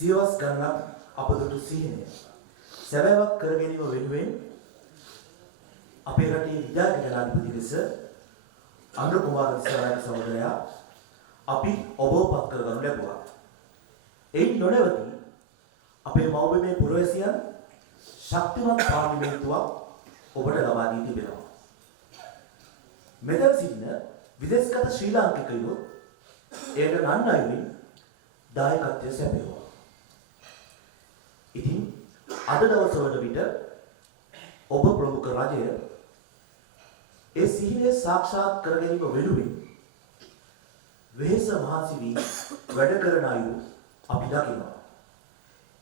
සියවස් ගණනක් අපදුටු සිහිනය සැබෑවක් කර ගැනීම වෙනුවෙන් අපේ රටේ විජාතික ජනාධිපති ලෙස අනුර කුමාර දිසානායක සහෝදරයා අපි ඔබව පත් කරගනු ලැබුවා. එයින් නොනවති අපේ මව්බිමේ පුරවැසියන් ශක්තිමත් පාර්ලිමේන්තුවක් ඔබට ලබා දී තිබෙනවා. මෙතන සිටින විදේශගත ශ්‍රී ලාංකිකයෝ ඒකට නන්නයින් දායකත්වය සැපයුවා. ඉතින් අද දවසවල විට ඔබ ප්‍රමුඛ රජය ඒ සිහිනය සාක්ෂාත් කර ගැනීම වෙනුවෙන් වෙහෙස මහන්සි වී වැඩ කරන අයුරු අපි දකිනවා.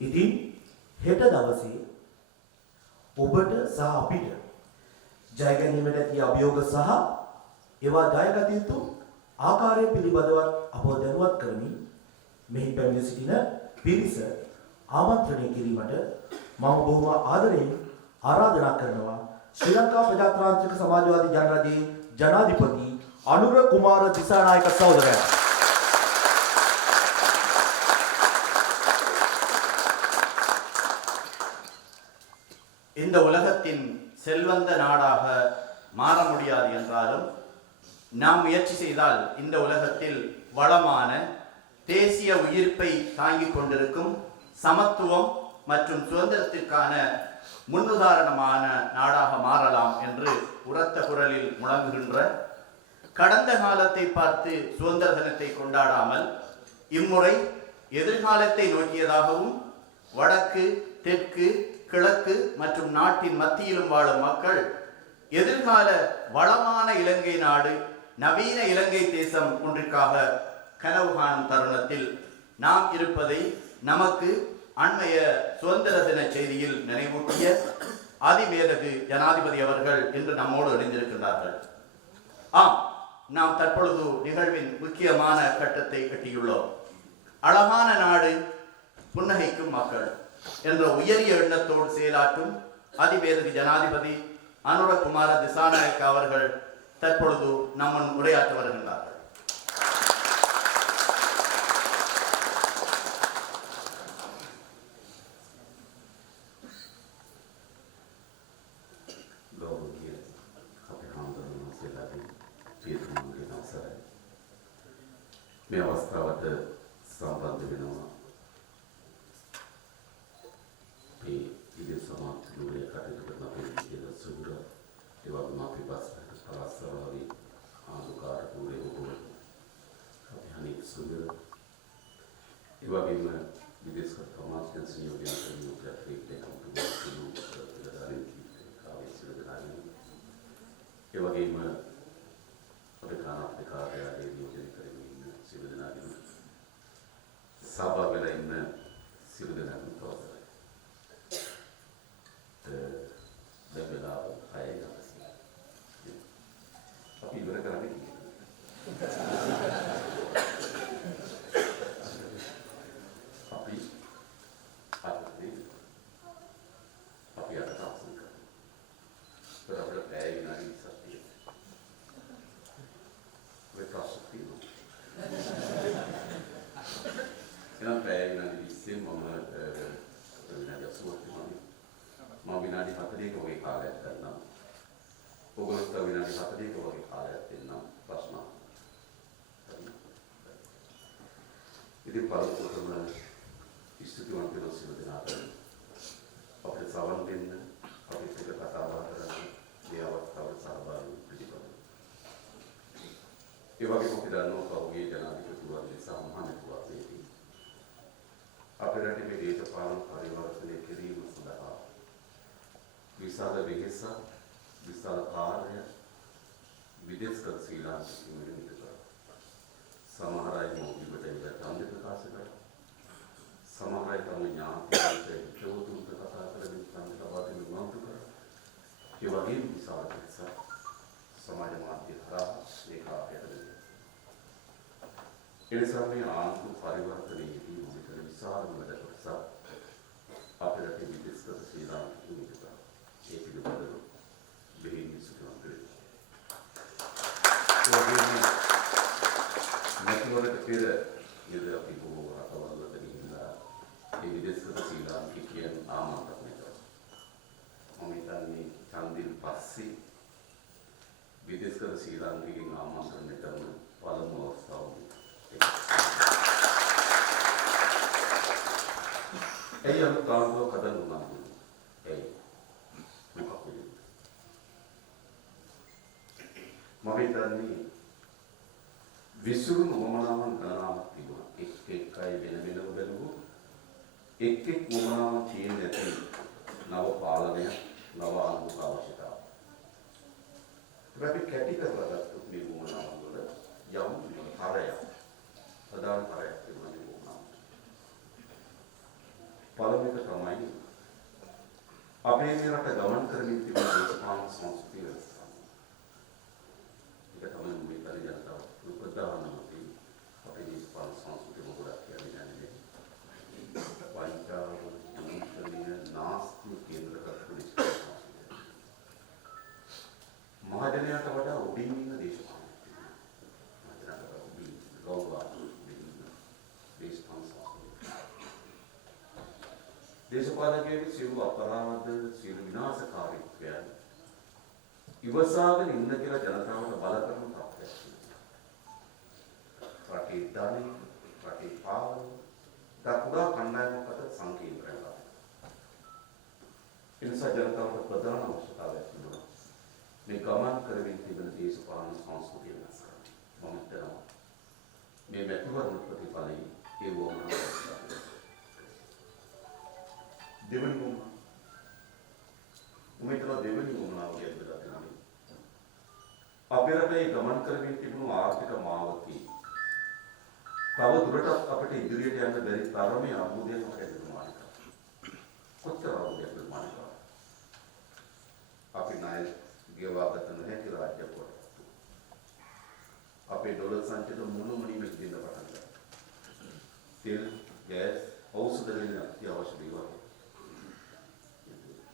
ඉතින් හෙට දවසේ ඔබට සහ අපිට ජය ගැනීමට ඇති අභියෝග සහ ඒවා ජයගත යුතු ආකාරය පිළිබඳව අපව දැනුවත් කරමින් මෙහි පැමිණ සිටින පිරිස ආමන්ත්‍රණය කිරීමට මම බොහොම ආදරයෙන් ආරාධනා කරනවා ශ්‍රී ලංකා ප්‍රජාතාන්ත්‍රික සමාජවාදී ජනරජයේ ජනාධිපති අනුර කුමාර දිසානායක සහෝදරයා. இந்த உலகத்தின் செல்வந்த நாடாக மாற முடியாது என்றாலும் நாம் முயற்சி செய்தால் இந்த உலகத்தில் வளமான தேசிய உயிர்ப்பை தாங்கிக் கொண்டிருக்கும் சமத்துவம் மற்றும் சுதந்திரத்திற்கான முன்னுதாரணமான நாடாக மாறலாம் என்று உரத்த குரலில் முழங்குகின்ற, கடந்த காலத்தை பார்த்து சுதந்திர தினத்தை கொண்டாடாமல் இம்முறை எதிர்காலத்தை நோக்கியதாகவும் வடக்கு, தெற்கு, கிழக்கு மற்றும் நாட்டின் மத்தியிலும் வாழும் மக்கள் எதிர்கால வளமான இலங்கை நாடு, நவீன இலங்கை தேசம் ஒன்றிற்காக கனவு காணும் தருணத்தில் நாம் இருப்பதை நமக்கு அண்மைய சுதந்திர தின செய்தியில் நினைவூட்டிய அதிமேதகு ஜனாதிபதி அவர்கள் இன்று நம்மோடு இணைந்திருக்கின்றார்கள். ஆம், நாம் தற்பொழுது நிகழ்வின் முக்கியமான கட்டத்தை எட்டியுள்ளோம். அழகான நாடு, புன்னகைக்கும் மக்கள் என்ற உயரிய எண்ணத்தோடு செயலாற்றும் அதிமேதகு ஜனாதிபதி அனுர குமார திசாநாயக்க அவர்கள் தற்பொழுது நம்முன் உரையாற்ற வருகின்றார்கள். මේ අවස්ථාවට සම්බන්ධ වෙනවා. මේ ඉදිරි සමාජයේ කටයුතු කරන අපේ විද්‍යාල සුදුර ඒ වගේම අපේ බස්රට පරස්සාවි ආදුකාර පුරේ උගුර අපි අනික් සුදුර ඒ වගේම විදේශ සමාජයෙන් සහයෝගය කරන ප්‍රතිපේ කම්පියුටර් සුදුරදාරින් කාවේ සුදුරදාරින් ඒ වගේම අපේ කාර්යාලයේ නියෝජනය කරමින් සියලු දෙනාගේම සහභාගී වෙලා ඉන්න සියලු දෙනාටම තවසරයි. දැන් වෙලාව 6:00. අපි ඉවර කරන්නේ අපි අද තාක්ෂණ කරා. අපිට පැය විනාඩි 20ක් වෙ ප්‍රශ්න තියෙනවා. එනම් පැය විනාඩි 20 විනාඩි 80ක් විනාඩි 40ක වගේ කාලයක් ගන්නවා. ඔයගොල්ලෝ විනාඩි 40ක වගේ කාලයක් දෙන්නම් ප්‍රශ්න. ඉතින් පළමුවටම ස්තුතිවන්ත වෙනවා සියලු දෙනාට. අපිට සවන් දෙන්න, අපිට එක කතා බහ කරන්න මේ අවස්ථාවට සහභාගී වූ පිළිබඳව. ඒ වගේම අපි දන්නවා කවුගේ ජනාධිපතිතුමා නිසා මහමෙතුමාගේ අපේ රටේ මේ දේශපාලන පරිවර්තනය කිරීම සඳහා විශාල වෙහෙස, විශාල කාර්ය විදේශගත ශ්‍රී ලාංකිකයන් වෙනුවෙන් සමහර අය මොහොතකට තන්දි ප්‍රකාශ කරා. සමහර අය තම ඥාතිවන්ට හිතවතුන්ට කතා කරමින් තන්දි ලබා දෙමින් මන්තු කරා. ඒ වගේම විශාල වෙහෙස සමාජ මාධ්‍ය හරහා ඒ කාර්යයට එනිසා මේ ආණ්ඩු පරිවර්තනයේදී මොකද විශාලම වැඩ කොටසක් අපේ රටේ විදේශගත ශ්‍රී ලාංකිකයන් ඉන්නවා. ඒ පිළිබඳව බෙහෙවින් සුදුසුකම් තියෙනවා. නැතිවරට පෙර ඊට අපි බොහෝ රටවල් වලට ගිහිල්ලා ශ්‍රී ලාංකිකයන් ආමන්ත්‍රණය කරන පළමු අවස්ථාව. ඒ අනුතාවෝ කදනුනා. ඒ මොකක්ද? මම හිතන්නේ විසුරුණු වමනාවන් ගණනාවක් තිබුණා. එක් අය වෙන වෙනම බැලුවෝ එක් වමනාවන් තියෙන ඇති නව පාලනය නව ආණ්ඩුක අවශ්‍යතාව. අපි කැටි කරලා ගත්තොත් මේ වමනාවන් වල යම් හරයක් ප්‍රධාන හරයක් තිබුණා මේ වමනාවන්. පළවෙනි එක තමයි අපේ මේ රට ගමන් කරමින් තිබෙන දේශපාලන සංස්කෘතිය වෙනස්කම්. ඒක තමයි මේ පරි ජනතාව ප්‍රධානම අපේ දේශපාලන සංස්කෘතිය ගොඩක් කියන්නේ නැහැ. වෛද්‍යාව අනුකම්පාවෙන් නාස්ති කේන්ද්‍රගත දේශපාලන මහජනයාට වඩා උඩින් ඉන්න දේශපාලන දේශපාලකයන්ගේ සියලු අපරාධ සියලු විනාශකාරීත්වයන් ඉවසාගෙන ඉන්න කියලා ජනතාවට බල කරන තත්ත්වයක්. රටේ ධනෙ රටේ පාලනය දකුණා කණ්ඩායමක් අතර සංකීර්ණයක්. ඒ නිසා ජනතාවට ප්‍රධාන අවශ්‍යතාවයක් තිබුණා. මේ ගමන් කරමින් තිබෙන දේශපාලන සංස්කෘතිය වෙනස් කරන්න. මම හිතනවා මේ මැතිවරණ ප්‍රතිඵලයි ඒ වුණා. දෙවනි වුණා. දෙවනි වුණා කියලා තමයි. අපේ රටේ ගමන් කරමින් තිබුණු ආර්ථික මාවතී තව දුරටත් අපිට ඉදිරියට යන්න බැරි තරමේ අර්බුදයක් අපිට නිර්මාණය කරනවා. කොච්චර අර්බුදයක් නිර්මාණය කරනවා. අපි ණය ගෙවාගත නොහැකි රාජ්‍යයක් කොට. අපේ ඩොලර් සංචිත මුළුමනින්ම දෙන්න පටන් ගත්තා. තෙල්, ගෑස්, ඖෂධ වලින් අත්‍යවශ්‍ය දේවල්.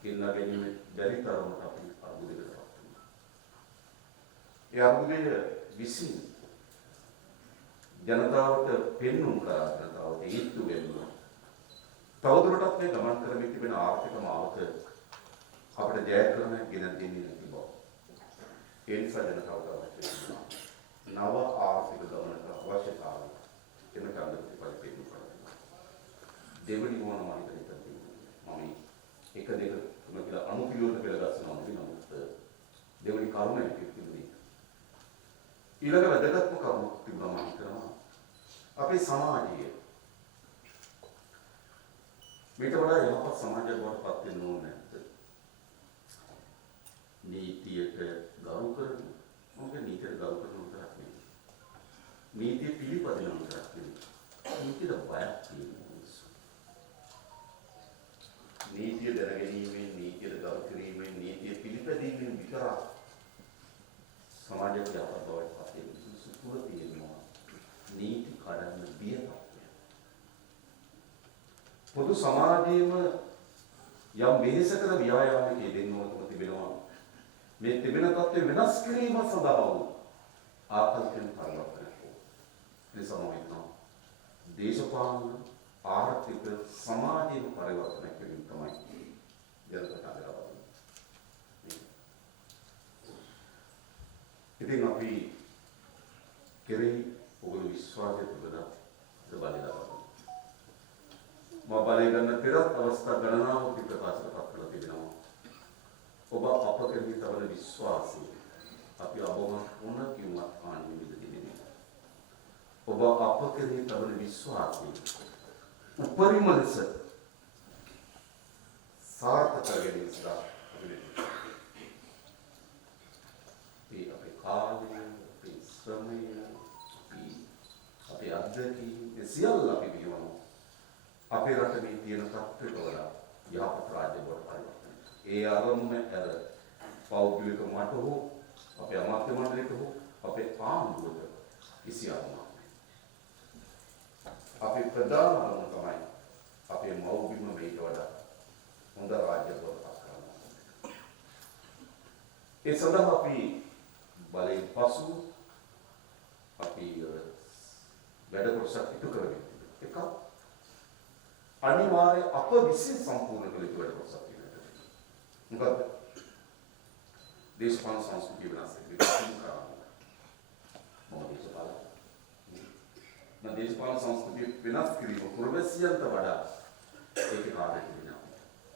කිල්ලා ගැනීම බැරි තරමට අපි අර්බුදයකට පත් වුණා. ඒ අර්බුදය විසින් ජනතාවට පෙන්වුම් කරා ජනතාවට හේතු වෙනවා. තවදුරටත් මේ ගමන් කරමින් තිබෙන ආර්ථික මාවත අපිට ජයග්‍රහණයක් ගෙන දෙන්නේ නැති බව. ඒ නිසා ජනතාවට අවශ්‍ය නව ආර්ථික ගමනට අවශ්‍යතාවය එන කාලෙ ප්‍රතිඵල පෙන්වන්න කරනවා. දෙවනි මොනවා හිතන්නේ මම එක දෙක තුන කියලා අනුපිළිවෙලට පෙළගස්සනවා නමුත් දෙවනි කරුණ කිව්වේ ඊළඟ වැදගත්ම කරුණක් තිබුණා මම හිතනවා අපේ සමාජයේ මේක වඩා යහපත් සමාජයක් බවට පත් වෙන්න ඕනේ නැද්ද? නීතියට ගරු කරන මොකද නීතියට ගරු කරන උතරක් නෙවෙයි. නීතිය පිළිපදින උතරක් නෙවෙයි. නීතියට බයක් තියෙනවා. නීතිය දැනගැනීමෙන් නීතියට ගරු කිරීමෙන් නීතිය පිළිපැදීමෙන් විතරක් සමාජයට යහපත් බවට පත් වෙන්න සුදුසුකම තියෙනවා. නීති කඩන්න බිය තත්ත්වයක්. පොදු සමාජයේම යම් වෙහෙසකර ව්‍යායාමයක යෙදෙන්න ඕනකම තිබෙනවා. මේ තිබෙන තත්ත්වය වෙනස් කිරීම සඳහා වූ ආකල්පෙන් පරිවර්තනයක්. මේ සමාජිකව දේශපාලන ආර්ථික සමාජීය පරිවර්තනයක් වෙමින් තමයි ජනතාවට අදහස්. ඉතින් අපි කෙරෙහි ඔබේ විශ්වාසය තිබුණා බලලා බලය ගන්න පෙරත් අවස්ථා ගණනාවක් ප්‍රකාශ කරලා තිබෙනවා. ඔබ අප කෙරෙහි තවන විශ්වාසය අපි අබමත් වුණ කිව්වත් ආන්නේ විදිහට ඔබ අප කෙරෙහි තවන විශ්වාසය උපරිම ලෙස සාර්ථක කරගැනීම සඳහා අපේ කාලය, අපේ ශ්‍රමය, අපේ අත්දැකීම් සියල්ල අපි වියවනවා. අපේ රට මේ තියෙන තත්ත්වයට වඩා යහපත් රාජ්‍ය බවට පරිවර්තනය. ඒ අරමුණ ඇර පෞද්ගලික මට හෝ අපේ අමාත්‍ය මණ්ඩලයට හෝ අපේ ආණ්ඩුවට කිසි අරමුණක් නැහැ. අපේ ප්‍රධාන අරමුණ තමයි අපේ මව්බිම මේට වඩා හොඳ රාජ්‍ය බවට පත් කරන්න. ඒ සඳහා අපි බලයෙන් පසු අපි වැඩ කොටසක් ඉටු කරගෙන එකක් අනිවාර්ය අප විසින් සම්පූර්ණ කළ යුතු වැඩ කොටසක් තියෙනවා. මොකද දේශපාලන සංස්කෘතිය වෙනස් වෙනවා. දේශපාලන සංස්කෘතිය වෙනස් කිරීම පුරවැසියන්ට වඩා ඒක කාර්යයක් වෙනවා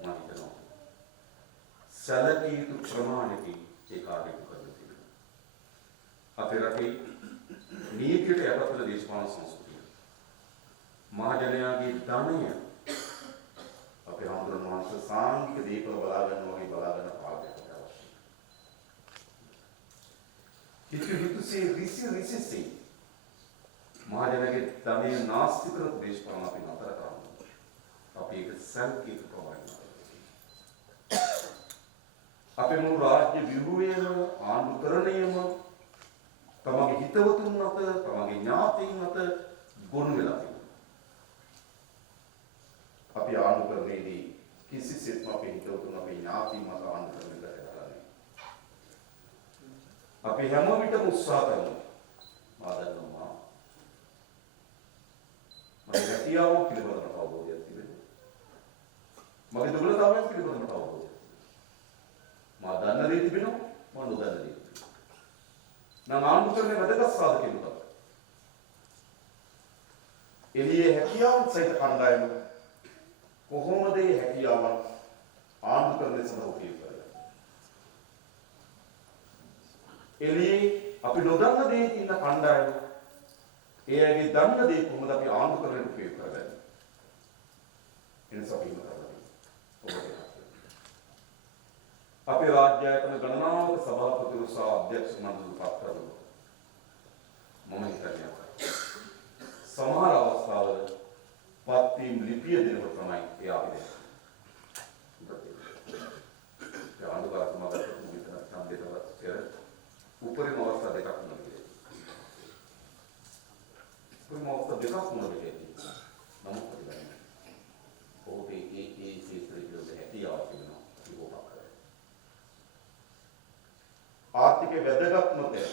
මම හිතනවා. සැලකිය යුතු ප්‍රමාණයකින් ඒ කාර්යය කරන්න තියෙනවා. අපේ රටේ නීතියට යටත් වෙන දේශපාලන සංස්කෘතිය මහජනයාගේ ධනය අපේ හඳුනන මානසික සාංගික දීපල බලා ගන්න වගේ බලා ගන්න පාලකයට අවශ්‍යයි. හිතුසේ රිසි මහජනගේ ධනය නාස්ති කරපු දේශපාලන අපි නතර කරමු. අපි ඒක සැලකිය යුතු ප්‍රමාණයක්. අපේ මුළු රාජ්‍ය ව්‍යුහයම ආණ්ඩුකරණයම තමගේ හිතවතුන් අතර තමගේ ඥාතීන් අතර ගොනු වෙලා තියෙනවා. අපි ආණ්ඩුකරණයේදී කිසිසේත්ම අපේ හිතවතුන් අපේ ඥාතීන් මත ආණ්ඩුකරණය කරන්නේ. අපි හැම විටම උත්සාහ කරනවා. මාදන්නවා. මගේ හැකියාව පිළිබඳව අවබෝධයක් තිබෙනවා. මගේ දුර්වලතාවයන් පිළිබඳව අවබෝධයක්. මා දන්න දේ තිබෙනවා මා නොදන්න දේ තිබෙනවා. නම් ආණ්ඩුකරණය වැදගත් සාධකයක් උදව්. එළියේ හැකියාවන් සහිත කණ්ඩායම කොහොමද මේ හැකියාවන් ආණ්ඩුකරණය සඳහා උපයෝග කරන්නේ? එළියේ අපි නොදන්න දේ ඉන්න කණ්ඩායම එයාගේ දන්න දේ කොහොමද අපි ආණ්ඩුකරණයට උපයෝග කරන්නේ? එනිසා අපි අපේ රාජ්‍ය ආයතන ගණනාවක සභාපතිවරු සහ අධ්‍යක්ෂ මණ්ඩල පත් කරනවා. මම හිතන්නේ සමහර අවස්ථාවල පත්වීම් ලිපිය දෙනකොට තමයි ඒ ආපදේ. ඒ ආණ්ඩුකාරතුමාට විතර සම්බන්ධව පෙර උපරිම අවස්ථා දෙකක් නෙවෙයි. උපරිම අවස්ථා දෙකක් නෙවෙයි. නමුත් ඔබේ ඒ ශේත්‍රයේ හැකියාව තියෙනවා. ආර්ථික වැදගත්ම තැන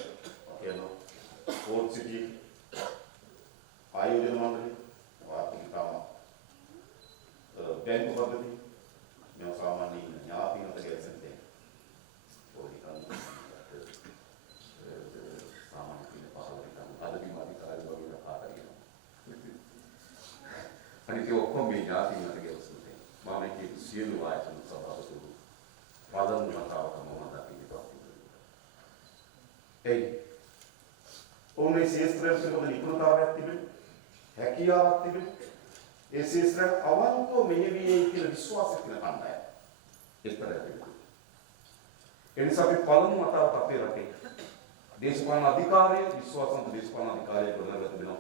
කියනවා පෝට් සිටි ආයෝජන මණ්ඩලය ආර්ථික කාම බැංකු පද්ධති මේ සාමාන්‍ය ඥාතින දෙකෙන් තියෙන පොඩි කම සාමාන්‍ය පිළ පහලට අදදී මාධිකාරී වගේ පාතරියන අනිත් ඔක්කොම මේ ඥාතින දෙකෙන් තියෙන මම මේ සියලු ආයතන සභාවතුරු පදන් මතාවකම මම ඒ ඕනේ ශේත්‍රයක් පිළිබඳ නිපුණතාවයක් තිබෙනවා හැකියාවක් තිබෙනවා ඒ ශේත්‍රය අවංකව මෙහෙවියේ කියලා විශ්වාසයක් තියෙන කණ්ඩායම එක්තරා තිබෙනවා ඒ නිසා අපි පළමු වතාවට අපේ රටේ දේශපාලන අධිකාරිය විශ්වාසන්ත දේශපාලන අධිකාරිය ගොඩනගලා තිබෙනවා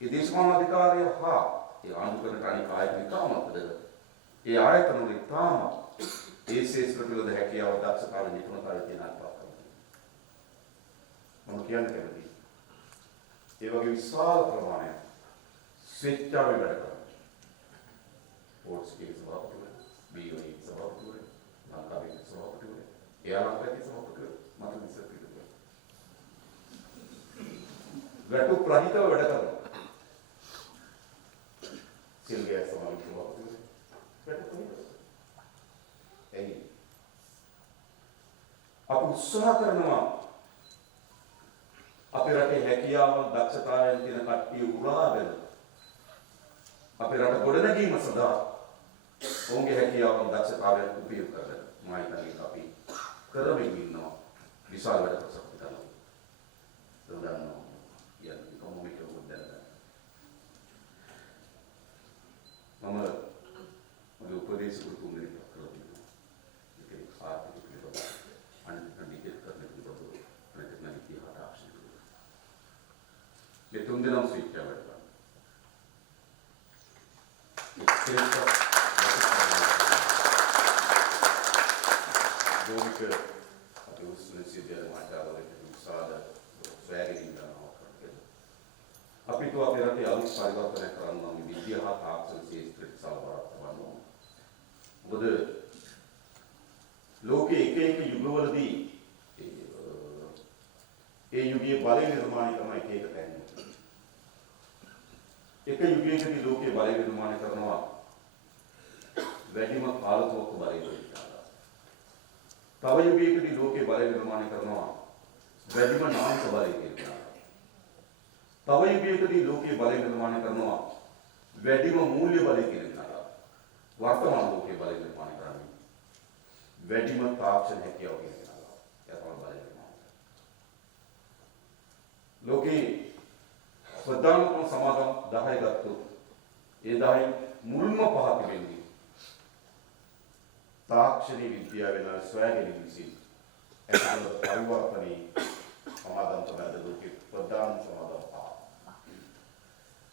ඒ දේශපාලන අධිකාරිය හා ඒ ආණ්ඩුකරණ අනික ආයතන ඉතාමත්ද ඒ ආයතන වල ඉතාම ඒ ශේත්‍ර පිළිබඳ හැකියාව දක්ෂතාව නිපුණතාවය තියෙන අය මම කියන්නේ කැමතියි. ඒ වගේ විශාල ප්‍රමාණයක් ස්වේච්ඡාවෙන් වැඩ කරනවා. පොලිස්ගේ සභාපතිවරු, BOE සභාපතිවරු, ලංකාවේ සභාපතිවරු, එයාලගේ සභාපතිවරු මත විශ්වවිද්‍යාලය. වැටුප් රහිතව වැඩ කරනවා. සිල්ගෑ සමාජ සභාපතිවරු වැටුප් රහිතව. එයි අපි උත්සාහ කරනවා අපේ රටේ හැකියාව දක්ෂතාවයන් තියෙන කට්ටිය උරාගෙන අපේ රට ගොඩනැගීම සඳහා ඔවුන්ගේ හැකියාව දක්ෂතාවයන් උපයෝග කරගෙන මම හිතන්නේ අපි කරමින් ඉන්නවා විශාල වැඩ කොටසක් විතරයි. දන්නවා යන්නේ කොහොමද කියලා මම මගේ උපදේශක තුන්දෙනෙක් කරලා තියෙනවා. ඒක ආර්ථික පිළිබඳව අනිත් කණ්ඩිකේ කරන්න පිළිබඳව ප්‍රතිඥානිකී හදාගන්න. ये तुम दिनों सीख क्या बैठा जो भी अभी उसने सीधे माचा वाले के साथ स्वैगिंग करना होता है अभी तो आप मेरा ते आलू परिवर्तन करना में विद्या हाथ आक्सन से स्त्रीक साल बार तबानो बुध लोग एक युगवर्दी ये युगीय बाले निर्माण करना एक टाइम एक युगයකදී ලෝකයේ බලය නිර්මාණය කරනවා වැඩිම කාලතුවක්ක බලය වෙනවා. තව යුගයකදී ලෝකයේ බලය නිර්මාණය කරනවා වැඩිම නාමික බලය වෙනවා. තව යුගයකදී ලෝකයේ බලය නිර්මාණය කරනවා වැඩිම මූල්‍ය බලය කියන විදිහට. වර්තමාන ලෝකයේ බලය නිර්මාණය කරන්නේ වැඩිම තාක්ෂණ හැකියාව කියන විදිහට. ඒක තමයි බලය නිර්මාණය. ලෝකේ ප්‍රධානම සමාගම් 10 ගත්තොත් ඒ 10 මුල්ම පහ තිබෙන්නේ තාක්ෂණික විද්‍යාවෙන් ස්වයං විසින් එතන පරිවර්තනයේ සමාගම් තමයි ලෝකේ ප්‍රධාන සමාගම් පහ.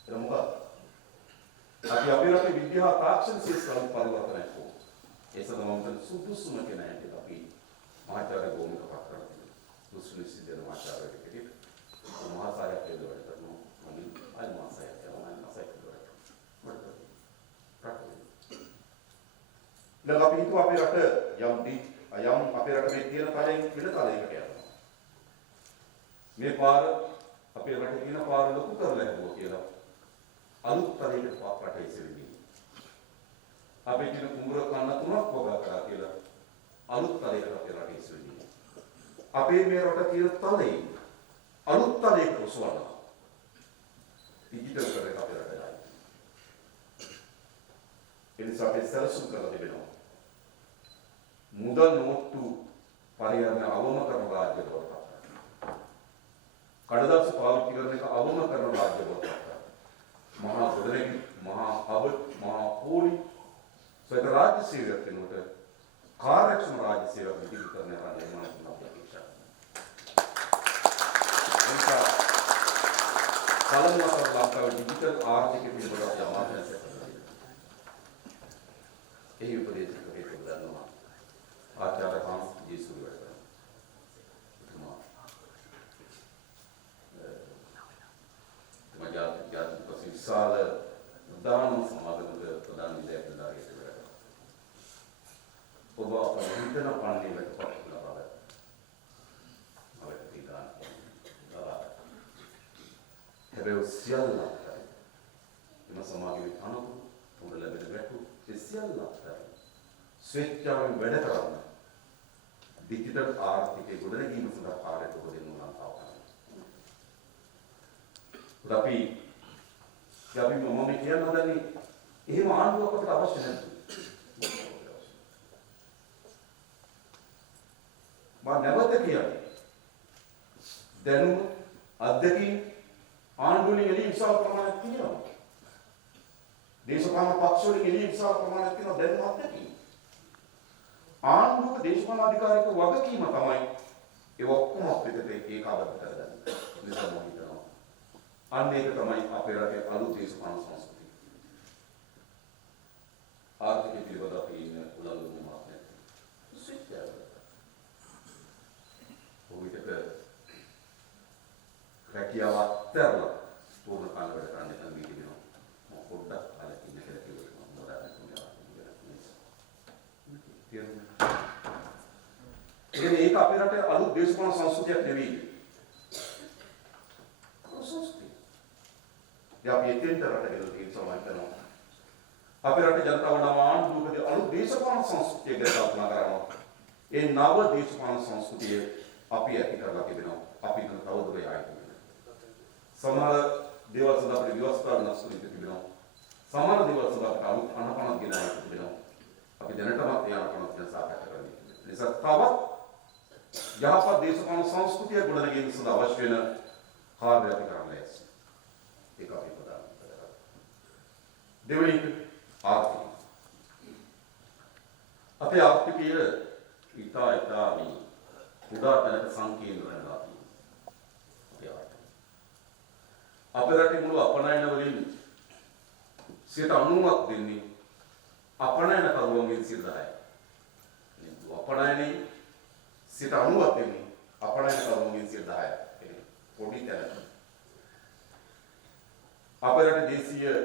ඒක මොකක්ද? අපි අපේ රටේ විද්‍යාව තාක්ෂණ ශාස්ත්‍රවල පරිවර්තනය කරනවා. ඒ සඳහන් සුදුසුම කෙනෙක් අපි මහාචාර්ය ගෝමික පත්‍රාවලිය. සුදුසු සිද්ධ මහාචාර්ය කෙනෙක්. මහාසාරයක් කියලා කරනවා. අනිත් අය මහාසාරයක් කරනවා. මහාසාරයක් කරනවා. දැන් අපි හිතුවා අපේ රට යම් අපේ රට මේ තියෙන කාලයෙන් වෙන කාලයකට යනවා. මේ පාර අපේ රටේ තියෙන පාර ලොකු කරලා හදුවා කියලා. අලුත් තරයකට රටේ ඉස්සෙල්දී. අපේ තියෙන කුඹුර කන්න තුනක් වගා කරා කියලා අලුත් තරයකට අපේ රටේ ඉස්සෙල්දී. අපේ මේ රට තියෙන තලේ අලුත් තරයකට උසවනවා. ඩිජිටල් කරේ අපේ රටේ. එනිසා අපි සැලසුම් කරලා තිබෙනවා. මුදල් නෝට්ටු පරිහරණය අවම කරන රාජ්‍ය බවට පත් කරනවා. කඩදාසි පාවිච්චි කරන එක අවම කරන රාජ්‍ය බවට පත් කරනවා. මහා ගොඩනැගිලි, මහා අබත්, මහා පොලි සොයත රාජ්‍ය සේවයක් වෙනුවට කාර්යක්ෂම රාජ්‍ය සේවයක් ඉදිරි කරන එක නිර්මාණය කරන අපේක්ෂා. එනිසා පළමුව අපේ ලංකාවේ ඩිජිටල් ආර්ථික පිළිබඳව අමාත්‍යාංශය එහි උපදේශක හේතු ගන්නවා. ආචාර්ය හාන්ස් ජීසුරි වැඩ කරනවා. ජාතික විශාල උදාන සමාගමක ප්‍රධාන විද්‍යාලයක වැඩ කරනවා. ඔබ අපේ හිතන පණ්ඩිතකට පත් වෙනවා බව. අපේ පිටාන. හැබැයි සියල්ල එම සමාගමේ අනුකූල උඩ ලැබෙන වැටු සියල්ල ස්වේච්ඡාවෙන් වැඩ කරන්න ඩිජිටල් ආර්ථිකයේ ගොඩනැගීම සඳහා කාර්යයක් උපදින්න උනන්දු කරනවා. අපි මම කියන හදන්නේ එහෙම ආණ්ඩුවක් අපිට අවශ්‍ය නැහැ. මම නැවත කියන්නේ දැනුම අධ්‍යක්ෂින් ආණ්ඩුවේ එළිය විශාල ප්‍රමාණයක් තියෙනවා. දේශපාලන පක්ෂවලින් එළිය විශාල ප්‍රමාණයක් තියෙනවා දැනුම අධ්‍යක්ෂින්. ආණ්ඩුව දේශපාලන අධිකාරියක වගකීම තමයි ඒ ඔක්කොම අපිට ඒකාබද්ධ කරගන්න. නිසා මම හිතනවා අන්න ඒක තමයි අපේ රටේ අලුත් දේශපාලන සංස්කෘතිය. ආර්ථික පිළිබඳ අපි ඉන්න උලංගු මාත්‍යක්. සිද්ධාර්ථ. ඔවිතක රැකියාවක් තරලා පූර්ණ කාල වැඩ කරන්න නම් දීලා මම පොඩ්ඩක් අලකින් කියලා කිව්වා. මොකද ඒක අපේ රටේ අලුත් දේශපාලන සංස්කෘතියක් නෙවෙයි. සංස්කෘතිය. අපි එතෙන්ට රට ගෙනල්ලා තියෙන සමාජ කරනවා. අපේ රටේ ජනතාව නව ආණ්ඩුවකදී අලුත් දේශපාලන සංස්කෘතිය ගැන කල්පනා කරනවා. ඒ නව දේශපාලන සංස්කෘතිය අපි ඇති කරලා තිබෙනවා. අපි ඒක තවදුරටත් ආයෙත් සමහර දේවල් සඳහා අපේ ව්‍යවස්ථා වෙනස් කරලා තිබෙනවා. සමහර දේවල් සඳහා අපට අලුත් අනපනක් ගෙනල්ලා තිබෙනවා. අපි දැනටමත් ඒ අනපනක් ගැන සාකච්ඡා කරන්නේ. නිසා තවත් යහපත් දේශපාලන සංස්කෘතිය ගොඩනැගීම සඳහා අවශ්‍ය වෙන කාර්ය අපි කරන්න ලෑස්ති. ඒක අපි ප්‍රධාන කරගන්න. දෙවෙනි ආර්ථිකය. අපේ ආර්ථිකය ඉතා මේ කුඩා තැනක සංකීර්ණ වෙනවා. අපේ රටේ මුළු අපනයන වලින් 90ක් දෙන්නේ අපනයන කරුවන්ගෙන් 10%. අපනයනේ 90ක් දෙන්නේ අපනයන කරුවන්ගෙන් 10%. පොඩි තැනක. අපේ රටේ දේශීය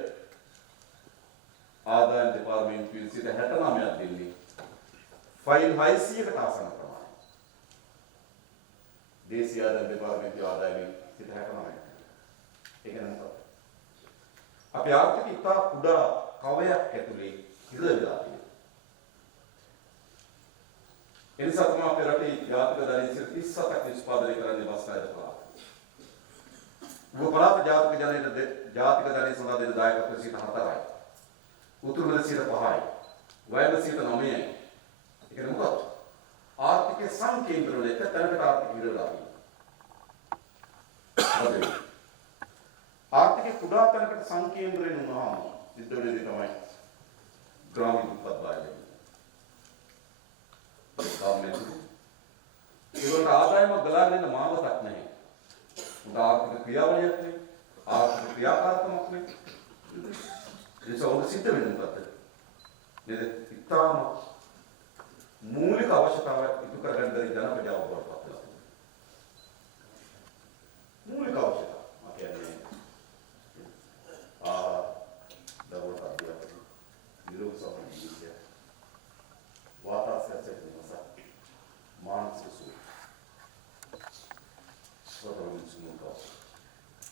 ආදායම් දෙපාර්තමේන්තුවෙන් 69ක් දෙන්නේ ෆයිල් 600කට ආසන්න ප්‍රමාණයක්. දේශීය ආදායම් දෙපාර්තමේන්තුවේ ආදායමෙන් 69ක්. ඒක නම් අපේ ආර්ථික ඉතා කුඩා කවයක් ඇතුලේ ඉර වෙලා තියෙනවා. එනිසා තමයි අපේ රටේ ජාතික දරිද්‍රය 37ක් නිෂ්පාදනය කරන්නේ වස්ත්‍රායත පළාත. උප පළාත ජාතික 104යි. උතුරු වල 5යි. වයඹ 9යි. ඒ කියන්නේ මොකක්ද? ආර්ථික සංකේන්ද්‍රවල එක තැනකට ආර්ථික විරෝධා තියෙනවා. ආර්ථික කුඩා තැනකට සංකේන්ද්‍රයෙන් වුණාම සිද්ධ වෙන දේ තමයි ග්‍රාමීය දුප්පත් භාවය. ඒකට ආදායම ගලාගෙන යන මාවතක් නැහැ. උන්ට ආර්ථික ක්‍රියාවලියක් නැහැ. ආර්ථික ක්‍රියාකාරකමක් නැහැ. ඒක ඔන්න සිද්ධ වෙන්නේ මොකද්ද? නේද? ඉතාම මූලික අවශ්‍යතාවයක් ඉටු කරගන්න බැරි ජනපදයක් වඩපත් වෙනවා. මූලික අවශ්‍යතාව. මම කියන්නේ දරුවට අධ්‍යාපනය, නිරෝගී සෞඛ්‍ය, වාතාවරණ මානසික සුවය. සතරවෙනි සුමුකව.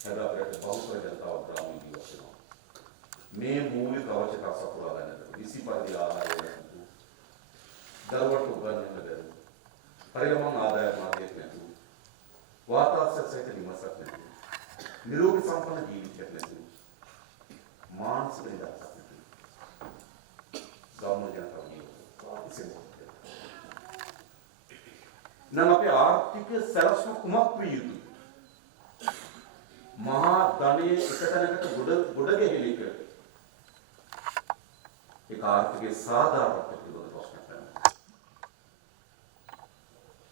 හැබැයි බහුතර ජනතාව ග්‍රාමීය ජීවත් වෙනවා. මේ මූලික අවශ්‍යතා සපුරා ගන්නට විසි පරිදි ආහාරය ලැබෙන්න. දරුවට උගන්වන්න බැහැ. පරිගමන ආදාය මාර්ගයක් නැතුව. වාතාවරණ සහිත නිවසක් නැතුව. නිරෝගී සම්පන්න ජීවිතයක් නැතුව. මානසික නිදහසක් නැතුව. ගාමීය ජනතාව ජීවත් නම් අපේ ආර්ථික සැලසුම කුමක් විය යුතුද? මහා ධනයේ එක තැනකට ගොඩ ගැහිලික ඒක ආර්ථිකයේ සාධාරණත්වය පිළිබඳ ප්‍රශ්නයක් වෙනවා.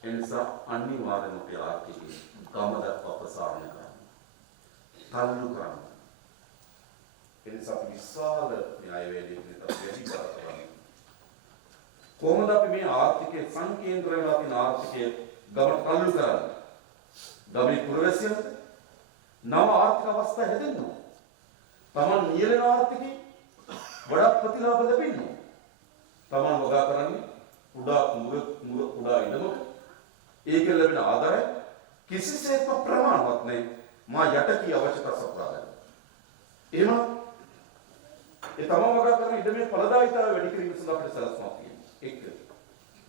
එනිසා අනිවාර්යයෙන්ම අපේ ආර්ථිකයේ ගමදක් අපසාරණය කරන්න. තල්ලු කරන්න. එනිසා අපි විශාල න්‍යාය වේදිකයකට වැඩි බර කරන්නේ. කොහොමද අපි මේ ආර්ථිකයේ සංකේන්ද්‍ර වෙලා තියෙන ආර්ථිකයේ ගමන තල්ලු කරන්නේ? ගමේ පුරවැසියන්ට නව ආර්ථික අවස්ථා හැදෙන්න ඕන. Taman නියැලෙන ආර්ථිකේ වඩා ප්‍රතිලාභ ලැබෙන්න ඕන. Taman වගා කරන්නේ කුඩා ඉඩමක ඒකෙන් ලැබෙන ආදාය කිසිසේත්ම ප්‍රමාණවත් නැහැ. මා යට කී අවශ්‍යතා සපුරා ගන්න. එහෙම ඒ තමම වගා කරන ඉඩමේ ඵලදායීතාවය වැඩි කිරීම සඳහා අපිට සලස්මක් තියෙනවා. ඒක.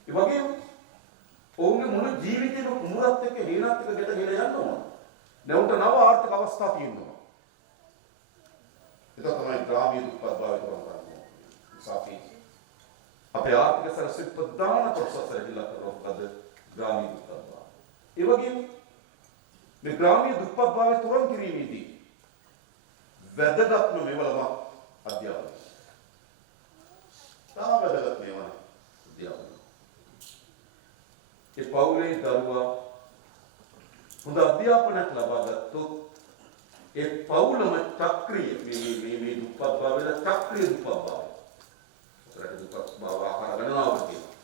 ඒ වගේම ඔවුන්ගේ මුළු ජීවිතේම කුමුරත් එක්ක හේනත් එක්ක ගැට ගෙන යන්න ඕන. නැවුන්ට නව ආර්ථික අවස්ථා තියෙනවා. ඒක තමයි ග්‍රාමීය දුප්පත් භාවය කරන්නේ. සාපි. අපේ ආර්ථික සැලසුම් ප්‍රධාන කොටස ඉල්ලා කරනවාද ග්‍රාමීය දුප්පත් භාවය. ඒ වගේම මේ ග්‍රාමීය දුප්පත් භාවය තුරන් කිරීමේදී වැදගත්ම මෙවලම අධ්‍යාපනය. තා වැදගත් මේවා අධ්‍යාපනය. ඒ පවුලේ දරුවා හොඳ අධ්‍යාපනයක් ලබා ගත්තොත් ඒ පවුලම චක්‍රීය මේ දුප්පත් භාවය චක්‍රීය දුප්පත් භාවය. ඒකට දුප්පත් භාව ආකාර ගණනාවක් තියෙනවා.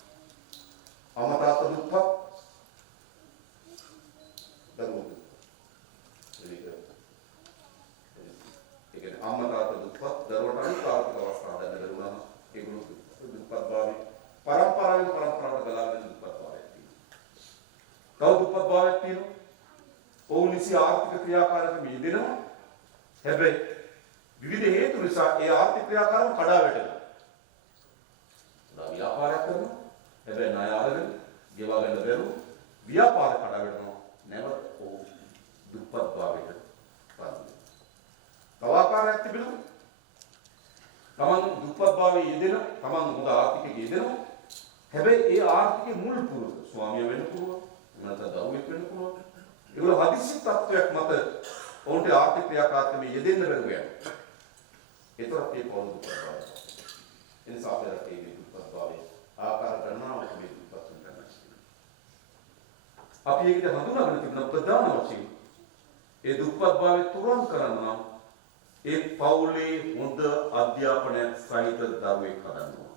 අමතාත දුප්පත් දරුවෝ. ඒක අමතාත දුප්පත් දරුවන්ට අනිත් ආර්ථික අවස්ථා දැන ලැබුණා. ඒගොල්ලෝ දුප්පත් භාවය පරම්පරාවෙන් පරම්පරාවට ගලාගෙන දුප්පත් භාවයක් තියෙනවා. තව දුප්පත් භාවයක් තියෙනවා. ඔවුන් නිසි ආර්ථික ක්‍රියාකාරකම් යෙදෙනවා. හැබැයි විවිධ හේතු නිසා ඒ ආර්ථික ක්‍රියාකාරකම් කඩා වැටෙනවා. ව්‍යාපාරයක් කරනවා. හැබැයි ණය අරගෙන ගෙවා ගන්න බැරුව ව්‍යාපාර කඩා වැටෙනවා. නැවත ඔව් දුප්පත් භාවයට පත්. තව ආකාරයක් තිබෙනවා. තමන් දුප්පත් භාවයේ යෙදෙන, තමන් හොඳ ආර්ථිකයක යෙදෙනවා. හැබැයි ඒ ආර්ථිකයේ මුල් පුරුක ස්වාමියා වෙන්න පුළුවන්. නැත්නම් දරුවෙක් වෙන්න පුළුවන්. ඒගොල්ලෝ හදිසි තත්වයක් මත ඔවුන්ට ආර්ථික ක්‍රියාකාරකමේ යෙදෙන්න බැරුව යනවා. ඒතරත් ඒ පොළොව දුප්පත් භාවය. එනිසා අපේ රටේ මේ දුප්පත් භාවය ආකාර ගණනාවක් මේ දුප්පත් වෙනවා. අපි ඒකට හඳුනාගෙන තිබෙන ප්‍රධාන වශයෙන් ඒ දුප්පත් භාවය තුරන් කරන්න නම් ඒ පවුලේ හොඳ අධ්‍යාපනයක් සහිත දරුවෙක් හදන්න ඕන.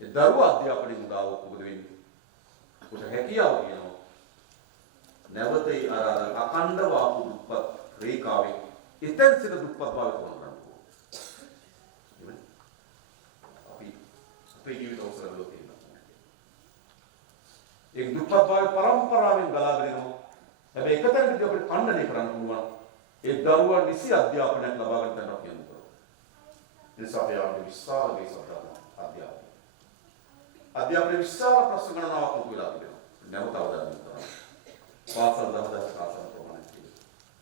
ඒ දරුවා අධ්‍යාපනයෙන් උදාව මොකද වෙන්නේ? උට හැකියාව කියනවා. නැවත අර අඛණ්ඩ වාපු දුප්පත් රේඛාවේ ඉතින් සිට දුප්පත් භාවය තුරන් කරන්න ඕන. අපි අපේ ජීවිත අවසරවල තියෙනවා. ඒ දුප්පත් භාවය පරම්පරාවෙන් ගලාගෙන යනවා. හැබැයි එක තැනකදී අපිට ඛණ්ඩනය කරන්න පුළුවන්. ඒ දරුවා නිසි අධ්‍යාපනයක් ලබා ගන්න අපි යනවා. ඒ නිසා අපි ආවේ විශාල දේශපාලන අධ්‍යාපනය. අධ්‍යාපනයේ විශාල ප්‍රශ්න ගණනාවක් උදු වෙලා තිබෙනවා. නැවත අවධානය යොමු කරන්න. පාසල් දහදස් පාසල් ප්‍රමාණය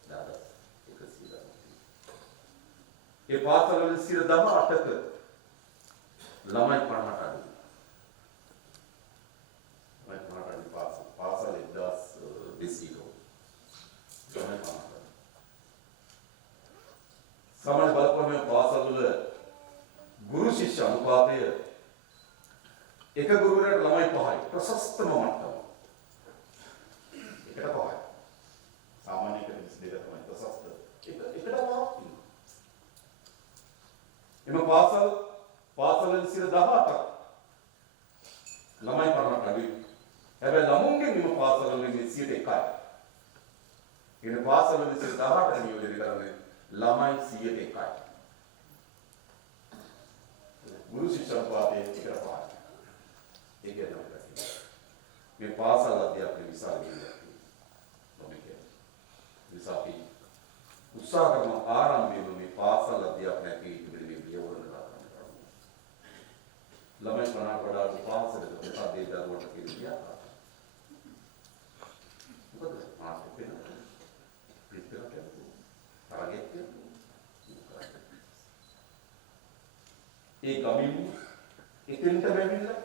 100. ඒ පාසලවල 18%ක ළමයි 50ට අඩුයි. පාසල් 1200 සමාන බලපෑමේ පාසල්වල ගුරු ශිෂ්‍ය අනුපාතය එක ගුරුවරයාට ළමයි 5යි ප්‍රශස්තම මට්ටම. එකට 5යි. සාමාන්‍ය එකට 22 තමයි ප්‍රශස්ත. එකට 5ක් තියෙනවා. එම පාසල්වල 18%ක් ළමයි 50ට අඩුයි. හැබැයි ළමුන්ගේ මෙම පාසල්වල 101යි. ඉතින් පාසල්වල 18ට නියෝජනය කරන්නේ ළමයි 101යි. ගුරු ශිෂ්‍ය අනුපාතය එකට 5යි. ඒක තමයි. මේ පාසල් අධ්‍යාපනයේ විශාල වේගයක් තියෙනවා. විශාපි උත්සාහ කරන ආරම්භයේම මේ පාසල් අධ්‍යාපනයේ පිළිබිඹු වියවරණ කරනවා. ළමයි 50කට වඩා පාසලක ප්‍රතිපදේ දරුවට කියලා. මොකද මාත් වෙනවා. පිටරට තරගෙත් ඒ ගමින් එතෙන්ට බැවිලා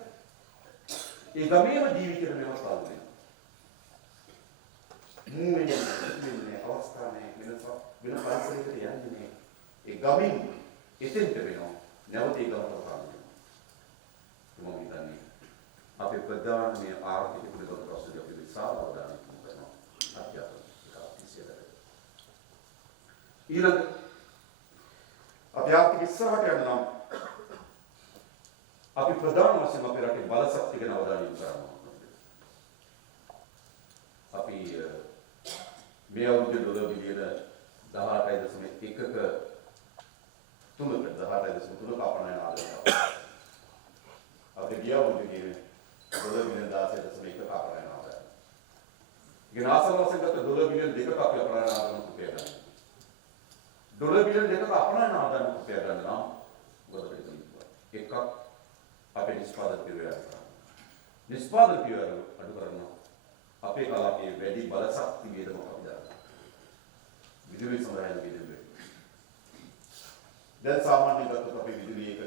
ඒ ගමේම ජීවිතේ වෙනස්තාව වෙනවා. මේ අවස්ථාවේ වෙන පරිසරයකට යන්නේ ඒ ගමින් එතෙන්ට වෙනවා. නැවත ඒ ගමට කරන්නේ. මම හිතන්නේ අපේ ප්‍රධාන මේ ආර්ථික පිළිබඳ ප්‍රශ්න අපි විසාල අවධානයක් යොමු කරනවා. අධ්‍යාපන විෂයයට. ඊළඟ අපි ආර්ථික ඉස්සරහට යනවා. අපි ප්‍රධාන වශයෙන් අපේ රටේ බලශක්තිය ගැන අවධානය යොමු කරනවා. අපි මේ අවුරුද්දේ ඩොලර් බිලියන 18.1ක 3ක 18.3ක අපනයන ආදායම. අපේ ගිය අවුරුද්දේ ඩොලර් බිලියන 16.1ක අපනයන ආදායම. ඉතින් ආසන්න වශයෙන් ගත්ත ඩොලර් බිලියන 2ක අපි අපනයන ආදායම කුපය ගන්න. ඩොලර් බිලියන 2ක අපනයන ආදායම කුපය ගන්න නම් මොකද වෙන්නේ? එකක් අපේ නිෂ්පාදන පියවර අඩු කරනවා. නිෂ්පාදන පියවර අඩු කරනවා. අපේ කලාපයේ වැඩි බලශක්ති වේදමක් අපි දානවා. විදුලි සඳහන් වේදම. දැන් සාමාන්‍යයෙන් ගත්තොත් අපේ විදුලි ඒකකය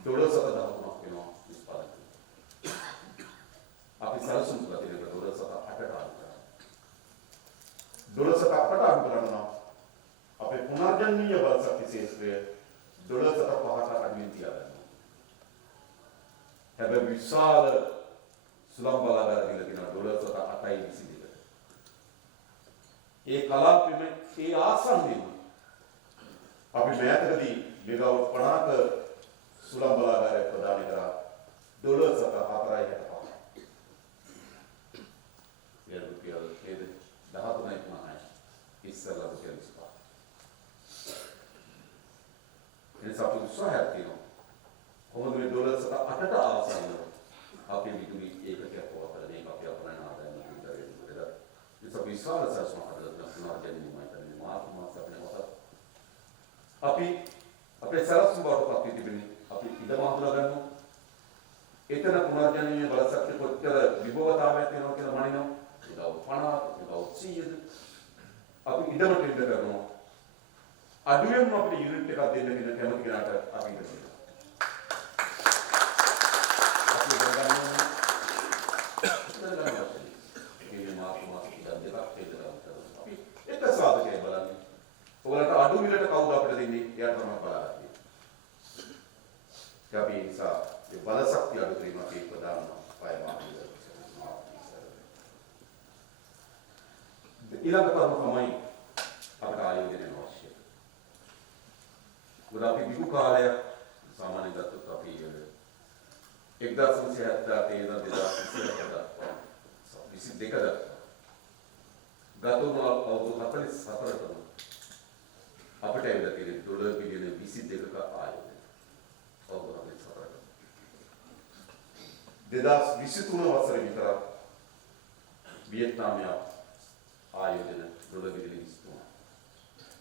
ඩොලර් 7.3ක් වෙනවා නිෂ්පාදනය. අපි සරසුම් කරලා තියෙන ඩොලර් 7.8ට අඩු කරනවා. ඩොලර් 7.8ට අඩු කරනවා. අපේ පුනර්ජනනීය බලශක්ති ක්ෂේත්‍රය ඩොලර් 7.5කට අඩුවෙන් තියාගන්නවා. හැබැයි විශාල සුළං බලාගාර දීලා තියෙනවා ඩොලර් 8.22. ඒ කලාපෙම ඒ ආසන්නයේම අපි මෑතකදී මෙගාවට් 50ක සුළං බලාගාරයක් ප්‍රදානය කරා ඩොලර් 4.65. ඒ රුපියල් 13.9 ඉස්සරලා රුපියල් 25. එනිසා අපි උත්සාහයක් තියෙනවා. කොහොමද මේ ඩොලර් 8ට ආසන්නව අපේ විදුලි ඒකකයක් පවත්වලා මේක අපි අපනයන ආදායම විතරේ. ඒක විශාල සස්ම හදලා පුනර්ජනනය කරන මාර්ගමත් අපි අපේ සරසම් බවට පත් තිබෙන්නේ අපි ඉදම හඳුනා ගන්නවා. එතන පුනර්ජනනීය බලශක්තිය කොච්චර විභවතාවයක් වෙනවා කියලා මනිනවා. ඒක 50 ඒක 100ද අපි ඉදමට ඉඳ කරනවා. අඩුවෙන්ම අපිට යුනිට් එකක් දෙන්න කියන කැමති කෙනාට අපි ඉඳ කරනවා. ඔයාලට අඩු මිලට කවුද අපිට දෙන්නේ? එයාට තමයි බලාගන්නේ. අපි ඒ නිසා මේ බලශක්තිය අඩු කිරීම අපේ ප්‍රධාන පයමාර්ගය. ඊළඟ කරුණ තමයි අපට ආයෝජනය අවශ්‍යයි. මොකද අපි විදු කාලය සාමාන්‍යයෙන් ගත්තොත් අපි 1977 ඉඳන් 2022 ගතවන අවුරුදු 44කට අපිට ඇවිල්ලා තියෙන ඩොලර් බිලියන 22ක ආයෝජනය. අවුරුදු 44කට. 2023 වසරේ විතර වියට්නාමයේ ආයෝජන ඩොලර් බිලියන 23.